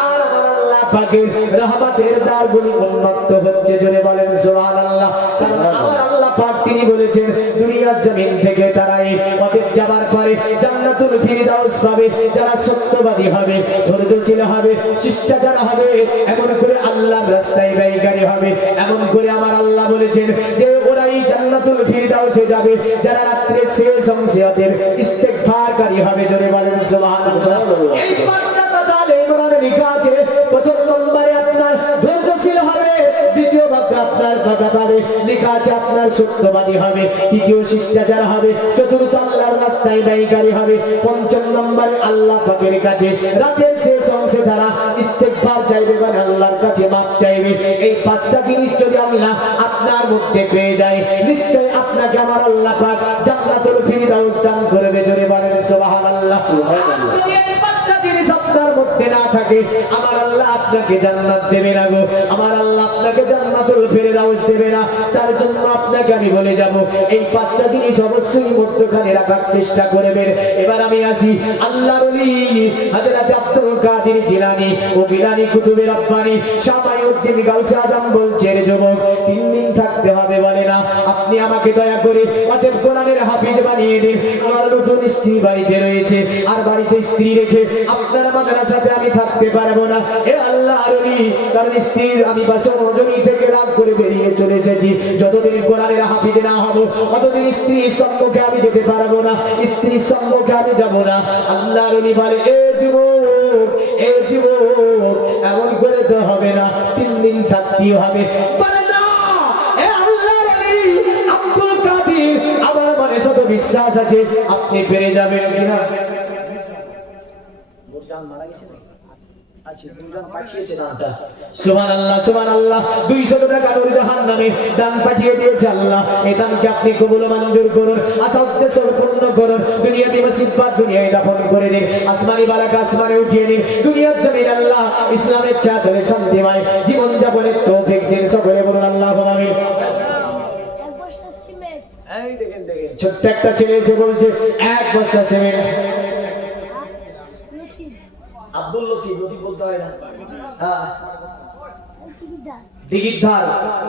আর আমার আল্লাহ পাকের রহমতের দ্বারগুলি উন্মুক্ত হচ্ছে। জোরে বলেন সুবহানাল্লাহ। কারণ আমার আল্লাহ পাক তিনি বলেছেন, দুনিয়ার জমিন থেকে তারা এই পথে যাবার পরে জান্নাতুল ফিরদাউস পাবে যারা সত্যবাদী হবে, ধৈর্যশীল হবে, শিষ্টাচার হবে, এমন করে আল্লাহর রাস্তায় ব্যয়কারী হবে। এমন করে আমার আল্লাহ বলেছেন যে ওরাই জান্নাতুল ফিরদাউসে যাবে যারা রাত্রে শেষ সংসিয়তের ইস্তেগফারকারী হবে। জোরে বলেন সুবহানাল্লাহ। এই পাঁচটা কথা ইমরানে লেখা আছে। প্রথম নম্বরে আপনার ধৈর্যশীল হবে, দ্বিতীয় ভাগে আপনার ব্যাপারে লেখা আছে আপনার সত্যবাদী হবে, তৃতীয় শিষ্টাচার হবে, চতুর্থ আল্লাহর রাস্তায় ব্যয়কারী হবে, পঞ্চম নম্বরে আল্লাহ পাকের কাছে রাতের শেষ অংশে তারা ইস্তেগফার চাইবে, মানে আল্লাহর কাছে মাপ চাইবে। এই পাঁচটা জিনিস যদি আল্লাহ আপনার মধ্যে পেয়ে যায়, নিশ্চয় আপনাকে আমার আল্লাহ পাক জান্নাতুল ফিরদাউস দান করবে। জোরে বলেন সুবহানাল্লাহ। যদি এই পাঁচটা জিনিস আপনার মধ্যে না থাকে, আমার আল্লাহ আপনাকে জান্নাত দেবে না গো, আমার আল্লাহ আপনাকে জান্নাতুল ফিরদাউস দেবে না। তার জন্য আপনাকে আমি বলে যাব, এই পাঁচটা জিনিস অবশ্যই মধ্যখানে রাখার চেষ্টা করবেন। এবার আমি আসি আল্লাহর ওলি হযরত আব্দুল কাদের জিলানী ও গিলানী কুতুবে রব্বানী শামাইউদ্দিন গাউসে আজম বলছেন, যুবক 3 দিন থাকতে হবে বলে না, আপনি আমাকে দয়া করে অতএব কোরআনের হাফেজ বানিয়ে দিন। আমার নতুন স্ত্রী বাড়িতে রয়েছে, আর বাড়িতে স্ত্রী রেখে আপনার মাদ্রাসাতে আমি থাকতে পারবো না। এ আল্লাহর ওলি, কারণ স্ত্রীর আমি বাসন রজনী থেকে রাগ করে বেরিয়ে চলে এসেছি। যতদিন কোরআনের হাফেজ না হব, ততদিন স্ত্রীর সম্মুখে আমি যেতে পারবো না, স্ত্রীর সম্মুখে আমি যাব না। আল্লাহর ওলি বলে, এ যুবক, এ যুবক, এমন করে তো হবে না, 3 দিন থাকতেই হবে। বলে না, এ আল্লাহর ওলি আব্দুল কাদের, আমার মনে শত বিশ্বাস আছে আপনি পেরে যাবেন কিনা। সুবহানাল্লাহ, সুবহানাল্লাহ। 200 টাকা নূর জাহান্নামে দান পাঠিয়ে দিয়েছে আল্লাহ। এই দানকে আপনি কবুল মঞ্জুর করুন, আশা উদ্দেশ্য পূর্ণ করুন। দুনিয়াবি মুসিবত দুনিয়ায় দাফন করে দিন, আসমানি বালাকা আসমানে উঠিয়ে দিন। দুনিয়ার জমিন আল্লাহ ইসলামের চাদরে শান্তিময় জীবন যাপনের তৌফিক দিন। সকলে বলুন আল্লাহুম্মা আমিন। ছোট্ট একটা ছেলে এসে বলছে 1 বস্তা সিমেন্ট। আব্দুল লতিফ, লতিফ বলতে হয় না, দিগিরধার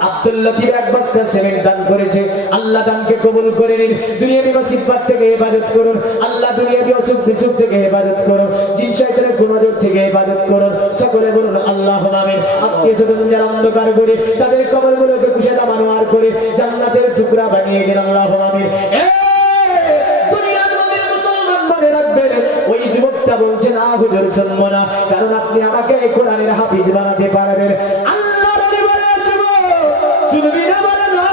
আব্দুল লতিফ 1 বস্তা সিমেন্ট দান করেছে। আল্লাহ দানকে কবুল করে নিন। দুনিয়াবি মুসিবত থেকে ইবাদত করুন, আল্লাহ দুনিয়াবি অসুখ বিসুখ থেকে ইবাদত করুন, জিন শয়তানের কুনজর থেকে ইবাদত করুন। সকলে বলুন আল্লাহুম্মা আমিন। আত্মীয়-স্বজন যারা অন্ধকার করে তাদের কবরগুলোকে কুশাদা মানোয়ার করে জান্নাতের টুকরা বানিয়ে দিন। আল্লাহুম্মা আমিন। ওই যুবকটা বলছে, না হুজুর শুনবো না, কারণ আপনি আমাকে কোরআনের হাফেজ বানাতে পারবেন। আল্লাহ বলে, যুবক শুনবি না? বলে না।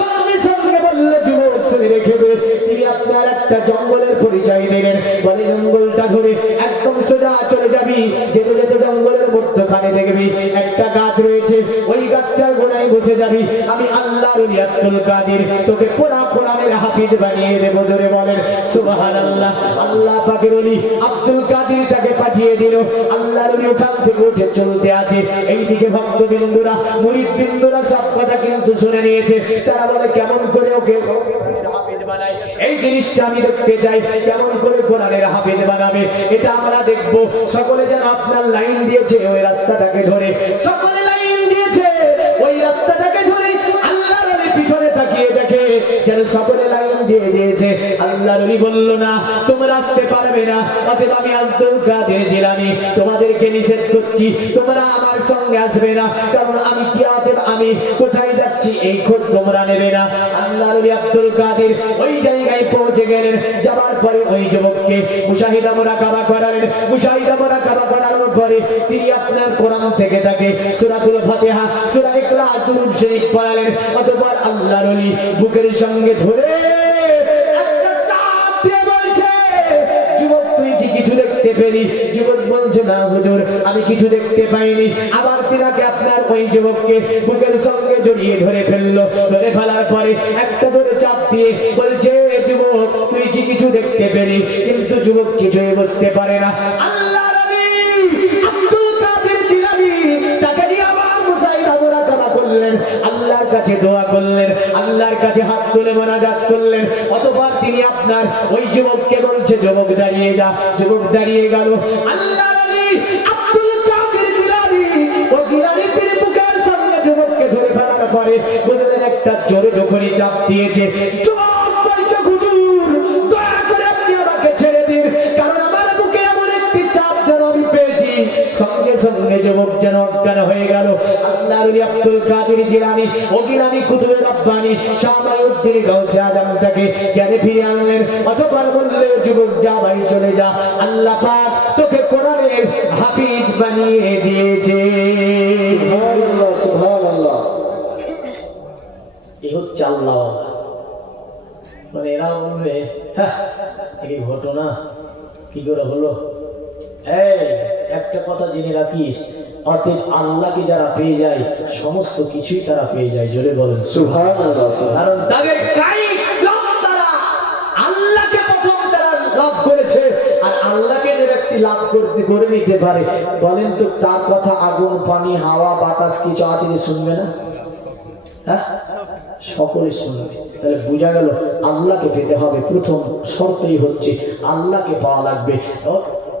সঙ্গে সঙ্গে বললে, যুবক শুনে রেখে দে। তিনি আপনার একটা জঙ্গলের পরিচয় দিলেন। বলে, জঙ্গলটা ধরে একদম সোজা চলে যাবি, যেতে যেতে জঙ্গলের মধ্যখানে দেখবি একটা গাছ রয়েছে, ওই গাছটার গোড়ায় বসে যাবি। আমি আল্লাহর ওলি আব্দুল কাদের তোকে পুরা কোরআনের হাফেজ বানিয়ে দেব। জোরে বলেন সুবহানাল্লাহ। আল্লাহ পাকের ওলি আব্দুল কাদের তাকে পাঠিয়ে দিল। আল্লাহর ওলি ওখান থেকে উঠে চলতে আছে। এইদিকে ভক্তবিন্দুরা, মুরিদ বিন্দুরা সব কথা কিন্তু শুনে নিয়েছে। তারা বলে, কেমন করে ওকে হাফেজ বানায়, এই জিনিসটা আমি দেখতে চাই। কেমন করে কোরআনের হাফেজ বানাবে এটা আমরা দেখব। সকলে যেন আপনার লাইন দিয়েছে, ওই রাস্তাটাকে ধরে, সকলে লাইন দিয়েছে ওই রাস্তাটাকে ধরে। আল্লাহর ওলি পিছনে তাকিয়ে দেখে যেন সকলে লাইন দিয়ে দিয়েছে। আল্লাহর ওলি বলল না তোমরা আসতে পারবে না, অতএব আমি আব্দুল কাদের জিলানী তোমাদেরকে নিষেধ করছি, তোমরা আমার সঙ্গে আসবে না, কারণ আমি কিয়ামতে আমি কোথায় যাচ্ছি এই খোঁজ তোমরা নেবে না। আল্লাহর ওলি আব্দুল কাদের ওই জায়গায় পৌঁছে গেলেন। যাবার পরে ওই যুবককে মুশাহিদা মুরাকাবা করালেন। মুশাহিদা মুরাকাবা করানোর পরে তিনি আপনার কোরআন থেকে তাকে সূরাতুল ফাতিহা, সূরা ইখলাস, দুরূদ শরীফ পড়ালেন। অতঃপর আল্লাহর ওলি বুকের সঙ্গে ধরে একটা চাপ দিয়ে বলছে, যুবক তুই কি কিছু দেখতে পেলি? যুবক বলছে না হুজুর আমি কিছু দেখতে পাইনি। আবার তিনাকে আপনার ওই যুবককে বুকের সঙ্গে জড়িয়ে ধরে ফেললো। ধরে ফেলার পরে একটা ধরে চাপ দিয়ে বলছে যুবক তুই কি কিছু দেখতে পেলি? কিন্তু যুবক কিছুই বুঝতে পারে না। আল্লাহর ওলি আব্দুল কাদের জিলানী তাকে নিয়ে আবার মুশাহিদা মুরাকাবা করলেন, আল্লাহর কাছে দোয়া করলেন, আল্লাহর কাছে হাত তুলে মোনাজাত করলেন। অতঃপর তিনি আপনার ওই যুবককে বলছে যুবক দাঁড়িয়ে যা। যুবক দাঁড়িয়ে গেল। আল্লাহর ওলি আব্দুল কাদের জিলানী ও গিলানী তিনি বুকের সঙ্গে যুবককে ধরে ফেলার পরে বুঝলেন একটা জোরে যখনই চাপ দিয়েছে। যুবক বলছে হুজুর দয়া করে আপনি আমাকে ছেড়ে দিন, কারণ আমার বুকে এমন একটি চাপ যেন আমি পেয়েছি। সঙ্গে সঙ্গে যুবক যেন অজ্ঞান হয়ে গেল। আল্লাহর ওলি আব্দুল কাদের জিলানী ও গিলানী কুতুবে রব্বানী শাহ মাইউদ্দিন গাউসে আজম তাকে জ্ঞানে ফিরে আনলেন। অতঃপর বললেন যুবক যা বাড়ি চলে যা, আল্লাহ পাক তোকে কোরআনের হাফিজ বানিয়ে দিয়েছে। সুবহানাল্লাহ, সুবহানাল্লাহ। এই হচ্ছে আল্লাহ। মানে এরা বলবে হ্যাঁ এই ঘটনা কি করে হলো? এই একটা কথা জেনে রাখিস, অতএব আল্লাহকে যারা পেয়ে যায় সমস্ত কিছুই তারা পেয়ে যায়। জোরে বলেন সুবহানাল্লাহ, সুবহানাল্লাহ। কারণ তাদের কায়িক শ্রম দ্বারা আল্লাহকে প্রথম তারা লাভ করেছে। আর আল্লাহকে যে ব্যক্তি লাভ করতে করে নিতে পারে, বলেন তো তার কথা আগুন পানি হাওয়া বাতাস কিছু আছে যে শুনবে না? হ্যাঁ সকলে শুনবে। তাহলে বোঝা গেল আল্লাহকে পেতে হবে। প্রথম শর্তই হচ্ছে আল্লাহকে পাওয়া লাগবে।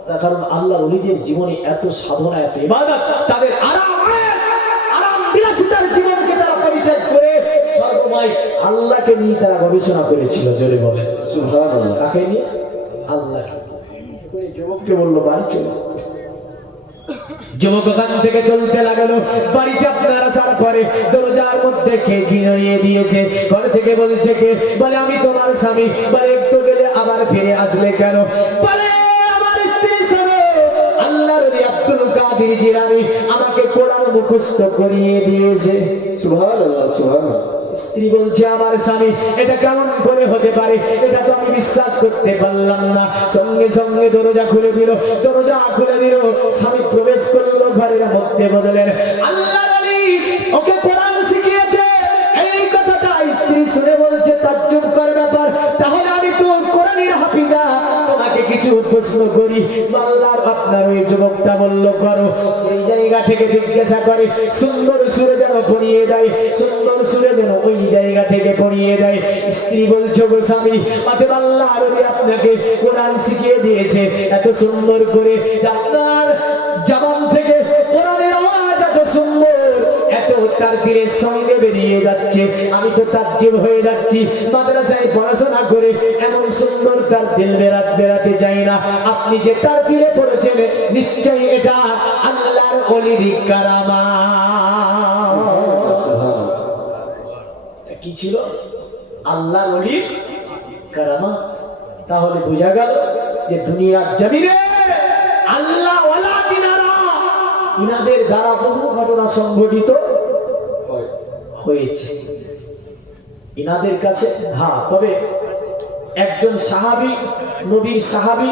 তার কারণ আল্লাহর ওলিদের জীবনে এত সাধনা এত ইবাদত, তাদের আরাম বিলাসিতার জীবনকে তারা পরিত্যাগ করে সর্বময় আল্লাহকে নিয়ে তারা গবেষণা করেছিল। জোরে বলে সুবহানাল্লাহ। কাকে নিয়ে? আল্লাহকে। যুবককে বললো বাড়ি চলে। যুবক ওখান থেকে চলতে লাগলো। বাড়িতে আপনার আসার পরে দরজার মধ্যে কে কি নড়িয়ে দিয়েছে। ঘর থেকে বলছে কে? বলে আমি তোমার স্বামী। বলে একটু গেলে আবার ফিরে আসলে কেন? বলে আমার স্ত্রী শোনো, আল্লাহর ওলি আব্দুল কাদের জিলানী আমাকে কোরআন মুখস্থ করিয়ে দিয়েছে। সুবহানাল্লাহ, সুবহানাল্লাহ। স্ত্রী বলছে আমার স্বামী এটা কেমন করে হতে পারে? এটা তো আমি বিশ্বাস করতে পারলাম না। সঙ্গে সঙ্গে দরজা খুলে দিল। দরজা খুলে দিল, স্বামী প্রবেশ করলো ঘরের মধ্যে। বললেন আল্লাহর ওলি ওকে কোরআন শিখিয়েছে। এই কথাটা স্ত্রী শুনে বলছে তাজ্জুব করার ব্যাপার, তাহলে আমি তো কোরআনের হাফিজা, তোমাকে কিছু প্রশ্ন করি। আল্লাহর আপনার ওই যুবকটা বলল করো। যেই জায়গা থেকে জিজ্ঞাসা করে সুন্দর সুরে যেন পড়িয়ে দেয়, সুন্দর সুরে যেন ওই জায়গা থেকে পড়িয়ে দেয়। স্ত্রী বলছে গো স্বামী, অতএব আল্লাহর ওলি আপনাকে কোরআন শিখিয়ে দিয়েছে এত সুন্দর করে, আপনার জবান থেকে কোরআনের আওয়াজ এত সুন্দর, এত তার দিলের সঙ্গে বেরিয়ে যাচ্ছে। আমি তো তাজ্জব হয়ে যাচ্ছি। মাদ্রাসায় পড়াশোনা করে এমন সুন্দর তার দিল বেরাতে চাই না। আপনি যে তার দিলে পড়েছেন নিশ্চয়ই এটা আল্লাহর ওলির কারামাত। কি ছিল? আল্লাহর ওলির কারামাত। তাহলে বোঝা গেল যে দুনিয়ার জমিনে আল্লাহ ওয়ালা জিনারা ইনাদের দ্বারা বহু ঘটনা সংঘটিত হয়েছে ইনাদের কাছে। হ্যাঁ, তবে একজন সাহাবী, নবীর সাহাবী,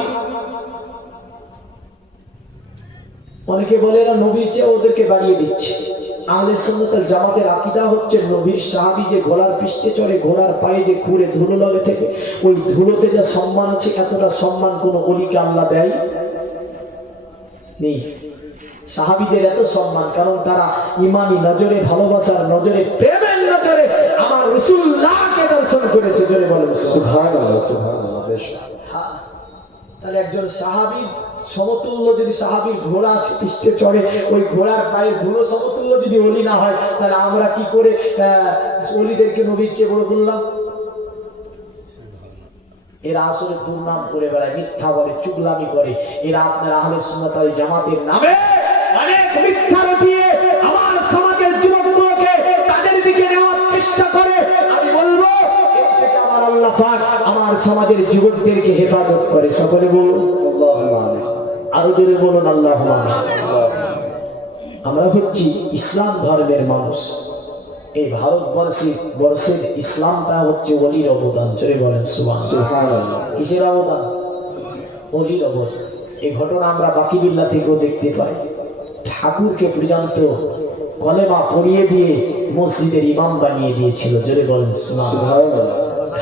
অনেকে বলে এরা নবীর চেয়ে ওদেরকে বাড়িয়ে দিচ্ছে। আহলে সুন্নাত ওয়াল জামাতের আকীদা হচ্ছে নবীর সাহাবী যে ঘোড়ার পৃষ্ঠে চড়ে, ঘোড়ার পায়ে যে ঘুরে ধুলো লগে থেকে, ওই ধুলোতে যা সম্মান আছে এতটা সম্মান কোন ওলিকে আল্লাহ দেয় নেই। সাহাবীদের এত সম্মান কারণ তারা ইমানি নজরে, ভালোবাসার নজরে, প্রেমের নজরে আমার রাসূলুল্লাহকে দর্শন করেছে। জোরে বলেন সুবহানাল্লাহ, সুবহানাল্লাহ। বেশ। তাহলে একজন সাহাবীর সমতুল্য যদি সাহাবীর ঘোড়া পৃষ্ঠে চড়ে, ওই ঘোড়ার পায়ের ধুলো সমতুল্য যদি ওলি না হয়, তাহলে আমরা কি করে ওলিদেরকে নবীর চেয়ে বড় করলাম? এরা আসলে দুর্নাম করে বেড়ায়, মিথ্যা বলে, চুগলামি করে। এরা আপনার আহলে সুন্নাত ওয়াল জামাতের নামে অনেক মিথ্যা রটিয়ে আমার সমাজের যুবকগুলোকে তাদের দিকে নেওয়ার চেষ্টা করে। আমি বলবো এর থেকে আমার আল্লাহ পাক আমার সমাজের যুবকদেরকে হেফাজত করে। সকলে বলুন আল্লাহুম্মা আমিন। আরো জোরে বলুন আল্লাহুম্মা আমিন। আল্লাহুম্মা আমিন। আমরা হচ্ছি ইসলাম ধর্মের মানুষ। এই ভারতবর্ষের ইসলামটা হচ্ছে ওলির অবদান। জোরে বলেন সুবহানাল্লাহ। সুবহানাল্লাহ। কিসের অবদান? ওলির অবদান। এই ঘটনা আমরা বাকিবিল্লাহ থেকেও দেখতে পাই। ঠাকুরকে পর্যন্ত কলেমা পড়িয়ে দিয়ে মসজিদের ইমাম বানিয়ে দিয়েছিল। জোরে বলেন সুবহানাল্লাহ। সুবহানাল্লাহ।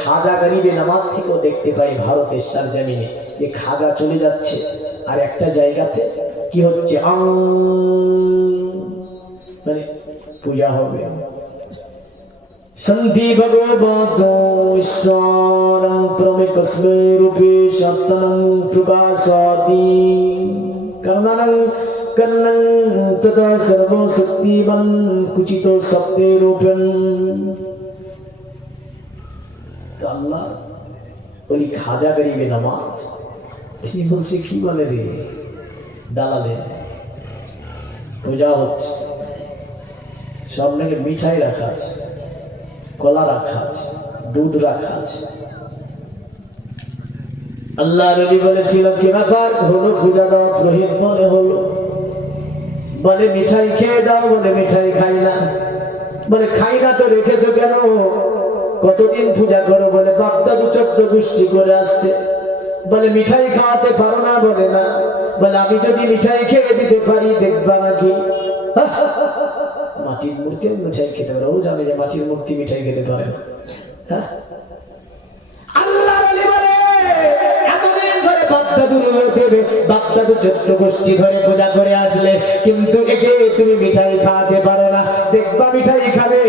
খাজা গরিবে নামাজ থেকেও দেখতে পাই ভারতের সরজমিনে যে খাজা চলে যাচ্ছে আর একটা জায়গাতে কি হচ্ছে, মানে পূজা হবে। সন্ধি ভগবত ঈশ্বরং প্রমেকস্মে রূপে সপ্তমং প্রকাশাতি কর্ণং কর্ণং তথা সর্বশক্তিমান কুচিত শব্দে রূপং। তো আল্লাহ বলি খাজা গরিবে নামাজ, তিনি বলছে কি বলে রে দালালে, পূজা হচ্ছে, সামনে মিঠাই রাখা আছে, কলা রাখা আছে, দুধ রাখা আছে। আল্লাহ নবী বলেছিল কি ব্যাপার হলো, পূজা দেওয়া প্রহিত মনে হলো। বলে মিঠাই খেয়ে দাও, বলে মিঠাই খাই না। বলে খাই না তো রেখেছো কেন? কতদিন পূজা করো? বলে বাপদাদু 14 গোষ্ঠী করে আসছে। বলে মিঠাই খাওয়াতে পারো না? বলে না। বলে আমি যদি মিঠাই খেয়ে দিতে পারি দেখবা নাকি? মাটির মূর্তি মিঠাই খেতে পারে, ও জানে যে মাটির মূর্তি মিঠাই খেতে পারে না। হ্যাঁ, আল্লাহর ওলি বলে এতদিন ধরে বাপদাদুর দেবে, বাপদাদু 14 গোষ্ঠী ধরে পূজা করে আসলে, কিন্তু একে তুমি মিঠাই খাওয়াতে পারো না, দেখবা মিঠাই খাবে।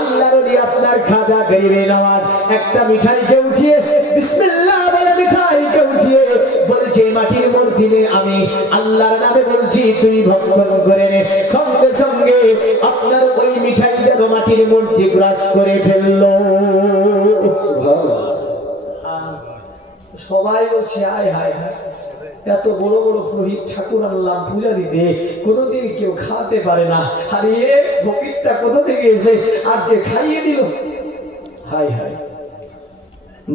আল্লাহর ওলি আপনার খাজা গরিবে নওয়াজ একটা মিঠাইকে উঠিয়ে বিসমিল্লাহ বলে মিঠাইকে উঠিয়ে বলছে মাটির মূর্তি নে, আমি আল্লাহর নামে বলছি তুই ভক্ষণ করে নে। সঙ্গে সঙ্গে আপনার ওই মিঠাই যেন মাটির মূর্তি গ্রাস করে ফেললো। সুবহানাল্লাহ। সবাই বলছে আয় হায় হায়, এত বড় বড় পুরোহিত ঠাকুর আনলাম পূজা দিতে, কোনোদিন কেউ খাওয়াতে পারে না, আর এ ফকিরটা কোথা থেকে এসে আজকে খাইয়ে দিল। হায় হায়।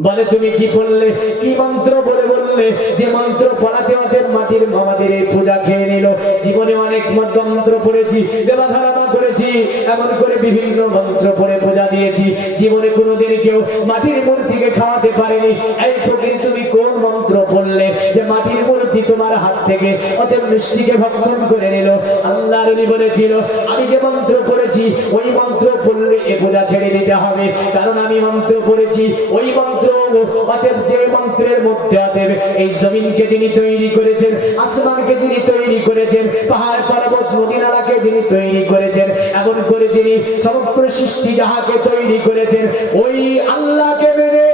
বলে তুমি কি বললে, কি মন্ত্র বলে বললে? যে মন্ত্র পড়াতে ওদের মাটির আমাদের এই পূজা খেয়ে নিল। জীবনে অনেক মন্ত্র পড়েছি, দেবাধারণা করেছি, এমন করে বিভিন্ন মন্ত্র পড়ে পূজা দিয়েছি, জীবনে কোনোদিন কেউ মাটির মূর্তিকে খাওয়াতে পারেনি। এই ফকির তুমি কোন মন্ত্র পড়লে যে মাটির মূর্তি তোমার হাত থেকে ওদের মিষ্টিকে ভক্ষণ করে নিল? আল্লাহর ওলি বলেছিল আমি যে মন্ত্র পড়েছি ওই মন্ত্র পড়লে এ পূজা ছেড়ে দিতে হবে, কারণ আমি মন্ত্র পড়েছি ওই মন্ত্র, অতএব যে মন্ত্রের মধ্যে অতএব এই জমিনকে যিনি তৈরি করেছেন, আসমানকে যিনি তৈরি করেছেন, পাহাড় পর্বত নদী নালাকে যিনি তৈরি করেছেন, এমন করে যিনি সমগ্র সৃষ্টি যাহাকে তৈরি করেছেন, ওই আল্লাহকে মেনে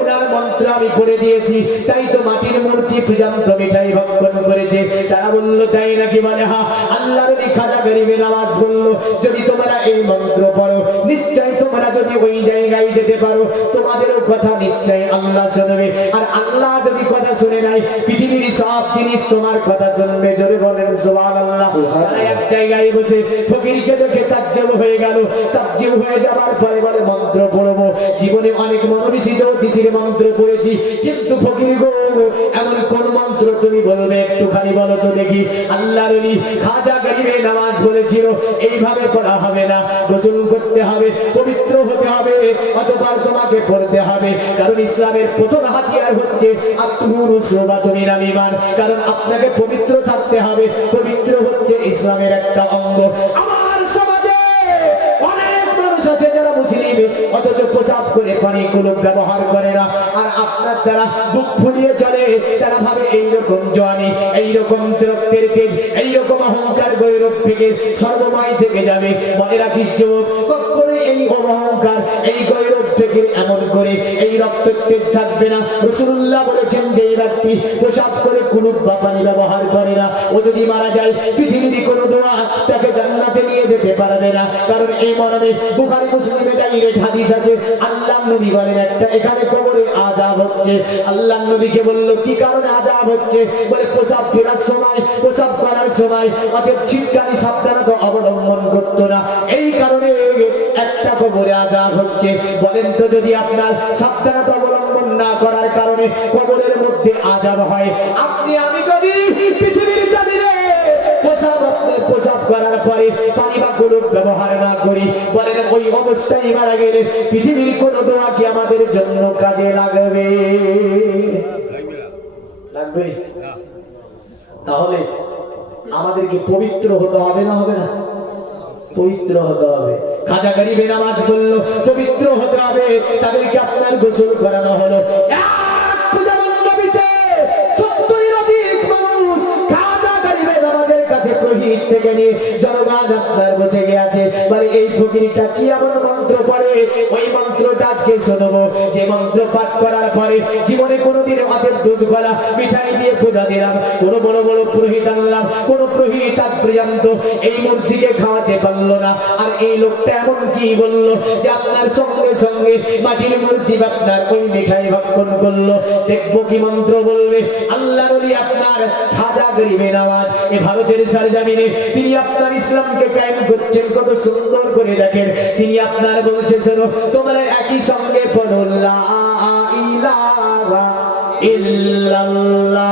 উনার মন্ত্র আমি পড়ে দিয়েছি, তাই তো মাটির মূর্তি পর্যন্ত মিঠাই ভক্ষণ করেছে। তারা বলল তাই নাকি? বলে হ্যাঁ। আল্লাহর ওলি খাজা গরিবে নওয়াজ বলল যদি তোমরা এই মন্ত্র পড়ো, নিশ্চয় তোমরা যদি ওই জায়গায় যেতে পারো, তোমাদেরও কথা নিশ্চয় আল্লাহ শুনবে। আর আল্লাহ যদি কথা শুনে নাই, পৃথিবীর সব জিনিস তোমার কথা শুনবে। জোরে বলেন সুবহানাল্লাহ। তারা এক জায়গায় বসে ফকিরকে দেখে তাজ্জব হয়ে গেল। তাজ্জব হয়ে যাবার পরে বলে মন্ত্র পড়বো। জীবনে অনেক মনোবিশি জ্যোতিষীর মন্ত্র পড়েছি, কিন্তু ফকির গো এমন কোন মন্ত্র তুমি বলবে একটুখানি বলো তো দেখি। আল্লাহর ওলি খাজা গরিবে নওয়াজ বলেছিল এইভাবে পড়া হবে না, গোসল করতে হবে, পবিত্র হতে হবে, অতঃপর তোমাকে পড়তে হবে। কারণ ইসলামের প্রথম হাতিয়ার হচ্ছে আত্মুরুসুবাতুমিনাল ঈমান, কারণ আপনাকে পবিত্র থাকতে হবে। পবিত্র হচ্ছে ইসলামের একটা অঙ্গ। আমার সমাজে অনেক মানুষ আছে যারা মুসলিম, অথচ প্রসাব করে পানি কুলুপ ব্যবহার করে না, আর আপনার দ্বারা বুক ফুলিয়ে চলে। তারা ভাবে এইরকম জওয়ানি, এইরকম রক্তের তেজ, এইরকম অহংকার গৌরব থেকে সর্বময় থেকে যাবে। মনে রাখিস যুবক, কখনো এই অহংকার এই গৌরব থেকে এমন করে এই রক্ত তেজ থাকবে না। রাসূলুল্লাহ বলেছেন যে ব্যক্তি প্রসাব করে কুলুপ বা পানি ব্যবহার করে না, ও যদি মারা যায় পৃথিবীর কোনো দোয়া তাকে জান্নাতে নিয়ে যেতে পারবে না। কারণ এই মর্মে বুখারী মুসলিমে ডাইরেক্ট হাদিস আছে, আল্লাহর নবী বলেন একটা এখানে কবরে আযাব হচ্ছে। আল্লাহ নবীকে বলল কি কারণে আযাব হচ্ছে? বলে প্রসাব ফেরার সময়, প্রসাব করার সময় অতএব চিৎকারি সাবধানতা অবলম্বন করতো না, এই কারণে একটা কবরে আযাব হচ্ছে। বলেন তো যদি আপনার সাবধানতা অবলম্বন না করার কারণে কবরের মধ্যে আযাব হয়, আপনি আমি যদি পৃথিবীর জমিনে প্রসাব করার পরে পানি বা কোনো ব্যবহার না করি, বলেন ওই অবস্থায় মারা গেলে পৃথিবীর কোন দোয়া কি আমাদের জন্য কাজে লাগবে? লাগবে? তাহলে আমাদেরকে পবিত্র হতে হবে না হবে না? পবিত্র হতে হবে। খাজা গরিবে নামাজ বলল পবিত্র হতে হবে, তাদেরকে আপনার গোসল করানো হলো। এক পূজা মণ্ডপীতে 70 অধিক মানুষ খাজা গরিবে নামাজের কাছে প্রহিত থেকে নিয়ে জনগণ আপনার বসে গিয়েছে। বলে এই ফকিরটা কি এমন মন্ত্র পড়ে? ওই মন্ত্রটা আজকে শুনবো, যে মন্ত্র পাঠ করার পরে জীবনে কোনোদিন অতের দুধ গলা মিঠাই দিয়ে পূজা দিলাম, কোনো বড় বড় পুরোহিত আনলাম, কোন পুরোহিত আজ পর্যন্ত এই মূর্তিকে খাওয়াতে পারলো না। আর এই লোকটা এমন কি বললো যে আপনার সঙ্গে সঙ্গে মাটির মূর্তি আপনার ওই মিঠাই ভক্ষণ করলো। দেখবো কি মন্ত্র বলবে। আল্লাহ নবী আপনার খাজা গরিবে নামাজ এ ভারতের সরজমিনে তিনি আপনার ইসলামকে কায়েম করছেন, কত সুন্দর করে দেখেন। তিনি আপনার বলছেন শোনো, তোমরা একই সঙ্গে পড়ো লা ইলাহা ইল্লাল্লাহ,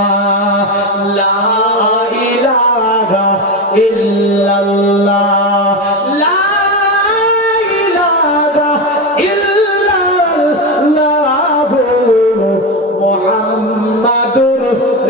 লা ইলাহা ইল্লাল্লাহ, লা ইলাহা ইল্লাল্লাহ মুহাম্মাদুর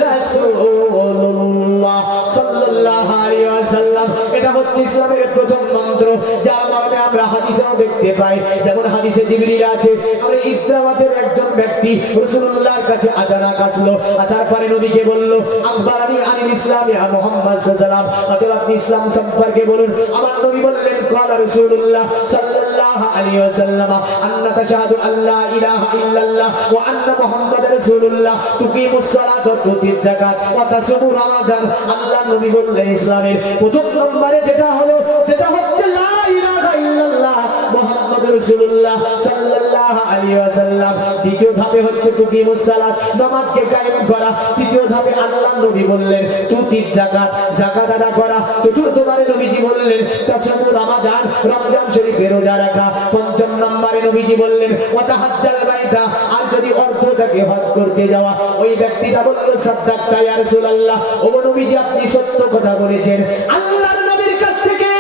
রাসূলুল্লাহ সাল্লাল্লাহু আলাইহি ওয়াসাল্লাম। এটা হচ্ছে ইসলামের প্রথম মন্ত্র, যার মাধ্যমে আমরা হাদিসেও দেখতে পাই। যেমন হাদিসে জিবরিল আছে, আমরা ইসলামের একজন ব্যক্তি রাসূলুল্লাহর কাছে আচানক আসলো, আসার পরে নবীকে বলল আখবারানি আনিল ইসলাম ইয়া মুহাম্মদ সাল্লাল্লাহু আলাইহি ওয়াসাল্লাম, অতএব আপনি ইসলাম সম্পর্কে বলুন। আমার নবী বললেন ক্বালা রাসূলুল্লাহ সাল্লাল্লাহু আলাইহি ওয়াসাল্লাম আন্না তাশহাদু আল্লা ইলাহা ইল্লাল্লাহ ওয়া আন্না মুহাম্মাদার রাসূলুল্লাহ, তুকিমুস সালাত ওয়া তুতিজ যাকাত ওয়া তাসুমু রমাজান। আল্লাহ নবী বললেন ইসলামের প্রথম নম্বরে যেটা হলো সেটা হচ্ছে লা ইলাহা ইল্লাল্লাহ মুহাম্মাদুর রাসূলুল্লাহ সাল্লাল্লাহু আলাইহি ওয়াসাল্লাম। দ্বিতীয় ধাপে হচ্ছে তুকিমুস সালাত, নামাজকে কায়েম করা। তৃতীয় ধাপে আল্লাহ নবী বললেন তুতিজ যাকাত, যাকাত আদা করা। চতুর্থবারে নবীজি বললেন তাসুমু রমাজান, রমজান শরীফের রোজা রাখা। পঞ্চম নম্বরে নবীজি বললেন ওয়া তাহাজ্জাল বাইতা, আর যদি অর্থটাকে হজ করতে যাওয়া। ওই ব্যক্তিটা বলল সাদ্দাকতা ইয়া রাসূলুল্লাহ, ও নবীজি আপনি সত্য কথা বলেছেন। আল্লাহর নবীর কাছ থেকে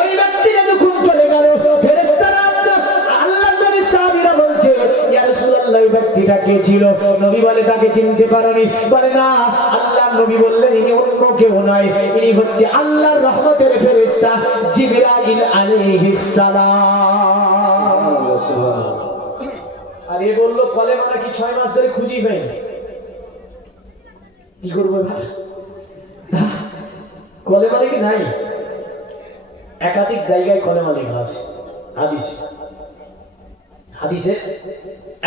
ওই ব্যক্তিটা যখন চলে গেল, ফেরেশতারা আল্লাহর নবীর সাহাবীরা বলছে ইয়া রাসূলুল্লাহ এই ব্যক্তিটা কে ছিল? নবী বলে তাকে চিনতে পারোনি? বলে না। আল্লাহর নবী বললেন ইনি অন্য কেউ নয়, ইনি হচ্ছে আল্লাহর রহমতের ফেরেশতা জিবরাইল আলাইহিস সালাম। আর এ বলল কলেমা নাকি 6 মাস ধরে খুঁজেই পাইনি। কি করবো ভাই? কলেমা নাকি নাই, একাধিক জায়গায় কলেমা লেখা আছে হাদিসে, হাদিসে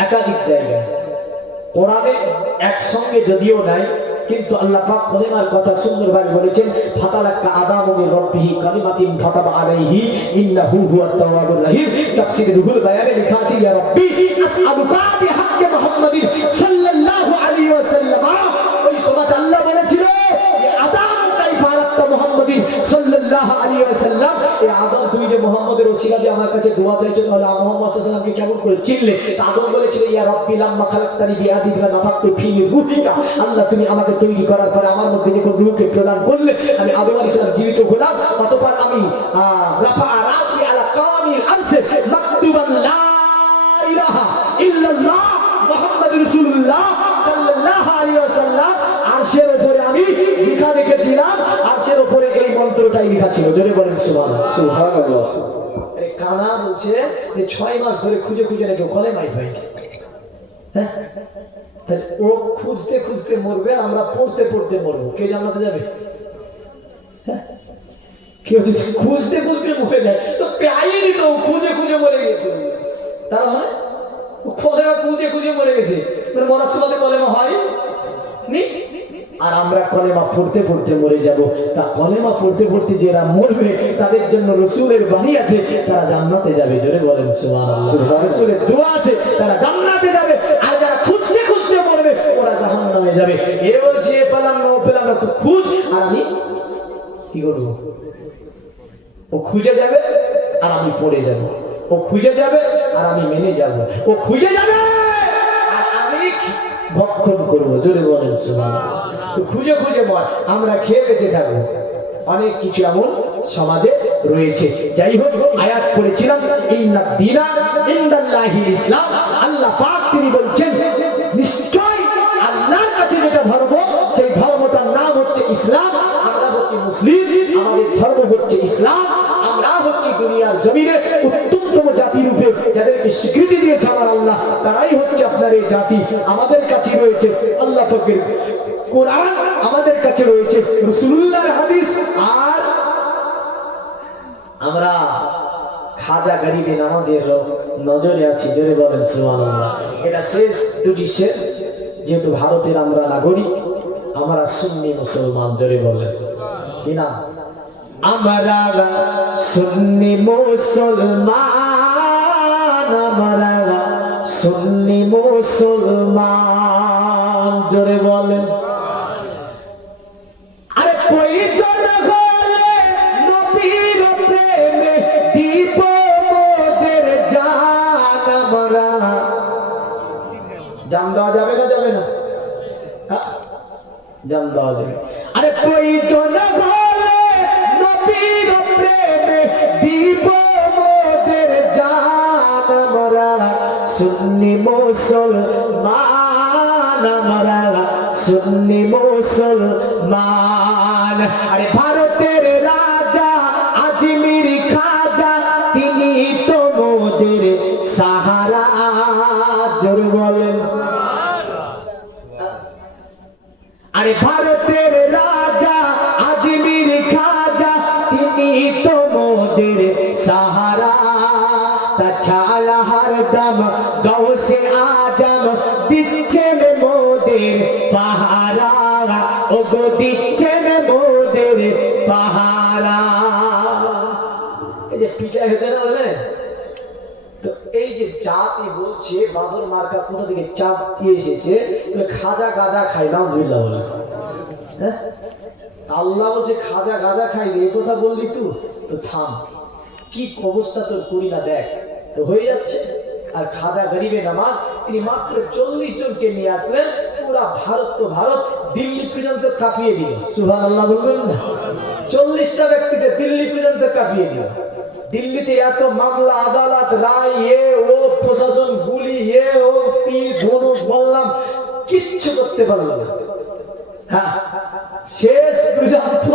একাধিক জায়গায়। কোরআনে একসঙ্গে যদিও নাই, কিন্তু আল্লাহ পাক কলেমার কথা সুন্দরভাবে বলেছেন ফাতালাক্কা আদামু মির রাব্বিহি কালিমাতিন ফাতাবা আলাইহি ইন্নাহু হুয়াত তাওয়াবুর রহিম। তাফসীর রুহুল বায়ানে লেখা আছে ইয়া রাব্বি আসআলুকা বিহাক্কি মুহাম্মাদিন সাল্লাল্লাহু আলাইহি ওয়াসাল্লাম। ওই সময় আল্লাহ বলেছিল ইয়া আদম কাইফা আরাফতা মুহাম্মাদিন সাল্লাল্লাহু আলাইহি ওয়াসাল্লাম, এ আদম তুমি যে মুহাম্মদের ওসিলা দিয়ে আমার কাছে দোয়া চাইছো, তাহলে মুহাম্মদ সাল্লাল্লাহু আলাইহি ওয়াসাল্লামকে কেমন করে চিনলে? তা আদম বলেছিল ইয়া রাব্বি লাম্মা খালাকতানি বিয়াদিকা নাফাকতু ফী মির রূহিকা, আল্লাহ তুমি আমাকে তৈরি করার পরে আমার মধ্যে যখন রূহকে প্রদান করলে আমি আদম আলাইহিস সালাম জীবিত হলাম, অতঃপর আমি রাফা রাসি আলা কামিল আরশে মাকতুবান লা ইলাহা ইল্লাল্লাহ মুহাম্মাদুর রাসূলুল্লাহ সাল্লাল্লাহু আলাইহি ওয়াসাল্লাম। আরশের উপরে আমি লেখা রেখেছিলাম, আরশের উপরে এই মন্ত্রটাই লেখা ছিল। জোরে বলেন সুবহানাল্লাহ। সুবহানাল্লাহ। আরে কানা বলছে যে 6 মাস ধরে খুঁজে খুঁজে নাকি কলেমাই পাইছে। হ্যাঁ, তাহলে ও খুঁজতে খুঁজতে মরবে, আমরা পড়তে পড়তে মরবো। কে জান্নাতে যাবে? হ্যাঁ, কেউ যদি খুঁজতে খুঁজতে মরে যায় তো পাইনি, তো খুঁজে খুঁজে মরে গেছে। তার মানে কলেমা খুঁজে খুঁজে মরে গেছে, মানে মরার সময় কলেমা হয় নি। আর আমরা কলেমা পড়তে পড়তে মরে যাব। তা কলেমা পড়তে পড়তে যারা মরবে তাদের জন্য রাসূলের বাণী আছে, তারা জান্নাতে যাবে। জোরে বলেন সুবহানাল্লাহ। রাসূলের দোয়া আছে, তারা জান্নাতে যাবে। আর যারা খুঁজতে খুঁজতে যাবে। এ বলছে এ পেলাম না ও পেলাম না, তো খুঁজ আর আমি কি করবো? ও খুঁজে যাবে আর আমি পড়ে যাব, ও খুঁজে যাবে আর আমি মেনে যাব, ও খুঁজে যাবে আর আমি ভক্ষণ করবো। জোরে বলেন সুবহানাল্লাহ। তো খুঁজে খুঁজে বল, আমরা খেয়ে বেঁচে থাকবো। অনেক কিছু এমন সমাজে রয়েছে। যাই হোক, আয়াত পড়েছিলাম ইন্নাদ দীনা ইনদাল্লাহিল ইসলাম। আল্লাহ পাক তিনি বলছেন নিশ্চয় আল্লাহর কাছে যেটা ধর্ম, সেই ধর্মটার নাম হচ্ছে ইসলাম। আমরা হচ্ছে মুসলিম, আমাদের ধর্ম হচ্ছে ইসলাম। আমরা হচ্ছে দুনিয়ার জমিনে উত্তমতম জাতি রূপে যাদেরকে স্বীকৃতি দিয়েছে আমার আল্লাহ, তারাই হচ্ছে আপনার এই জাতি। আমাদের কাছে রয়েছে আল্লাহ পাকের কোরআন, আমাদের কাছে রয়েছে রাসূলুল্লাহর হাদিস, আর আমরা খাজা গরিবে নামাজের নজরে আছি। জোরে বলেন সুবহানাল্লাহ। এটা শেষ দুটি শেষ, যেহেতু ভারতের আমরা নাগরিক, আমরা সুন্নি মুসলমান। জোরে বলেন কি না? আমরা সুন্নি মুসলমান, আমরা সুন্নি মুসলমান। জোরে বলেন। আরে প্রয়োজন হলে নবীর প্রেমে দিব মোদের জান। আমরা জান দেওয়া যাবে না? যাবে না? হ্যাঁ, জান দেওয়া যাবে। আরে প্রয়োজন হলে নবীর প্রেমে দিব মোদের জান। আমরা সুন্নি মুসলমান, আমরা সুন্নি মুসলমান। আরে ভারতের রাজা আজমির খাজা, তিনি তো মোদের সাহারা। জোরে বলেন। আরে ভারতের রাজা আজমির খাজা, তিনি তো মোদের সাহারা। তাছাড়া হরদম গৌসে আজম দিচ্ছেন মোদের পাহারা। ও গো দিচ্ছেন মোদের পাহারা। এই যে পিঠা হয়েছে না, বলেন তো, এই যে জাতি বলছে বাদর মার্কা কোথা থেকে চাপ দিয়ে এসেছে, খাজা গাজা খাই। নাউজুবিল্লাহ বলে। হ্যাঁ, আল্লাহ বলছে খাজা গাজা খাই, এই কথা বললি তো থাম, কি অবস্থা তোর করি না দেখ, তো হয়ে যাচ্ছে। আর খাজা গরিবে নামাজ তিনি মাত্র 40 জনকে নিয়ে আসলেন, পুরা ভারত তো ভারত, দিল্লি পর্যন্ত কাঁপিয়ে দিল। সুবহানাল্লাহ বলবেন না? 40টা ব্যক্তিতে দিল্লি পর্যন্ত কাঁপিয়ে দিল। দিল্লিতে এত মামলা আদালত রায়, এ ও প্রশাসন গুলি, এ ও তীর ধনুক বললাম, কিচ্ছু করতে পারল না। হ্যাঁ, শেষ পর্যন্ত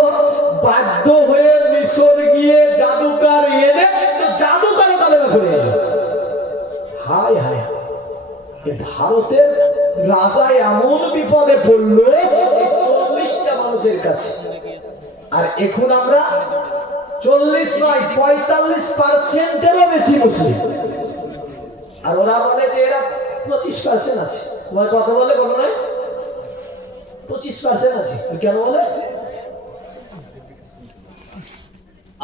বাধ্য হয়ে মিশর গিয়ে জাদুকার এনে, তো জাদুকারও কালেমা পড়ে গেল। হায় হায়, ভারতের রাজা এমন বিপদে পড়লো 40টা মানুষের কাছে। আর এখন আমরা 40 নয় 45%-এরও বেশি মুসলিম। আর ওরা বলে যে এরা 25% আছে। তোমার কথা বলে কোনো নয়, 25% আছে। কেন বলে?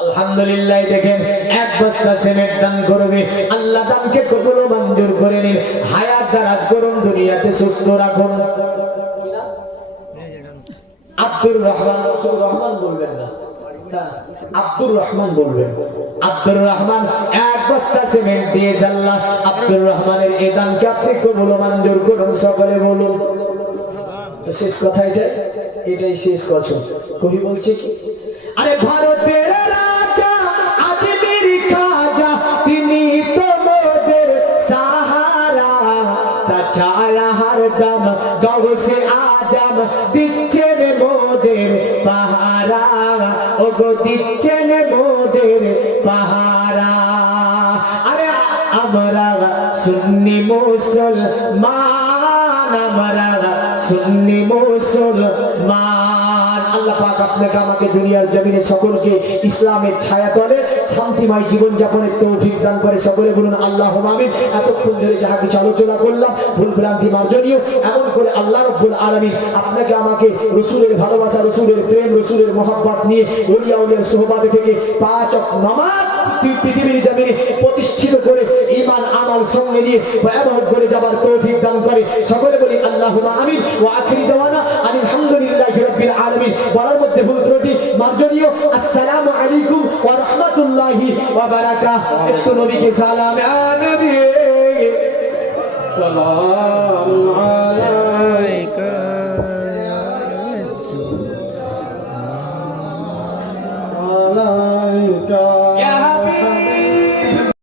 আলহামদুলিল্লাহ, দেখেন এক বস্তা সিমেন্ট দান করবে, আল্লাহ দানকে কবুল ও মঞ্জুর করে নিন। হায়াত দারাজ করুন, দুনিয়াতে সুস্থ রাখুন। আব্দুর রহমান, রহমান বলবেন না, আব্দুর রহমান বলবেন। আব্দুর রহমান এক বস্তা সিমেন্ট দিয়ে আল্লাহ আব্দুর রহমানের এই দানকে আপনি কবুল ও মঞ্জুর করুন। সকলে বলুন। তো শেষ কথা এটাই শেষ কথা। কবি বলছে কি? আরে ভারতের রাজা আজমির খাজা, তিনি তো মোদের সাহারা। তাছাড়া হরদম গৌসে আজম দিচ্ছেন মোদের পাহারা। ও গো দিচ্ছেন মোদের পাহারা। আরে আমরা সুন্নি মুসলমান, আমরা সুন্নি মুসলমান। আল্লাহ পাক আপনাকে আমাকে দুনিয়ার জমিনে সকলকে ইসলামের ছায়া তলে শান্তিময় জীবন যাপনের তৌফিক দান করে। সকলে বলুন আল্লাহুম্মা আমিন। এতক্ষণ ধরে যাহা কিছু আলোচনা করলাম ভুল ভ্রান্তি মার্জনীয়, এমন করে আল্লাহ রাব্বুল আলামিন আপনাকে আমাকে রাসূলের ভালোবাসা, রাসূলের প্রেম, রাসূলের মহব্বত নিয়ে ওলিয়া উলিয়ার সোহবত থেকে 5 ওয়াক্ত নামাজ পৃথিবীর জমিনে প্রতিষ্ঠা প্রতিষ্ঠিত করে ঈমান আমল সঙ্গে নিয়ে ভয়াবহ করে যাবার তৌফিক দান করে। সকলে বলি আল্লাহুম্মা আমিন। ওয়া আখিরি দাওয়ানা আনিল হামদুলিল্লাহি রাব্বিল আলামিন। বলার মধ্যে ভুল ত্রুটি মার্জনীয়। আসসালামু আলাইকুম ওয়া রাহমাতুল্লাহি ওয়া বারাকাতুহু। একটু নবীকে সালাম। ইয়া নবী সালাম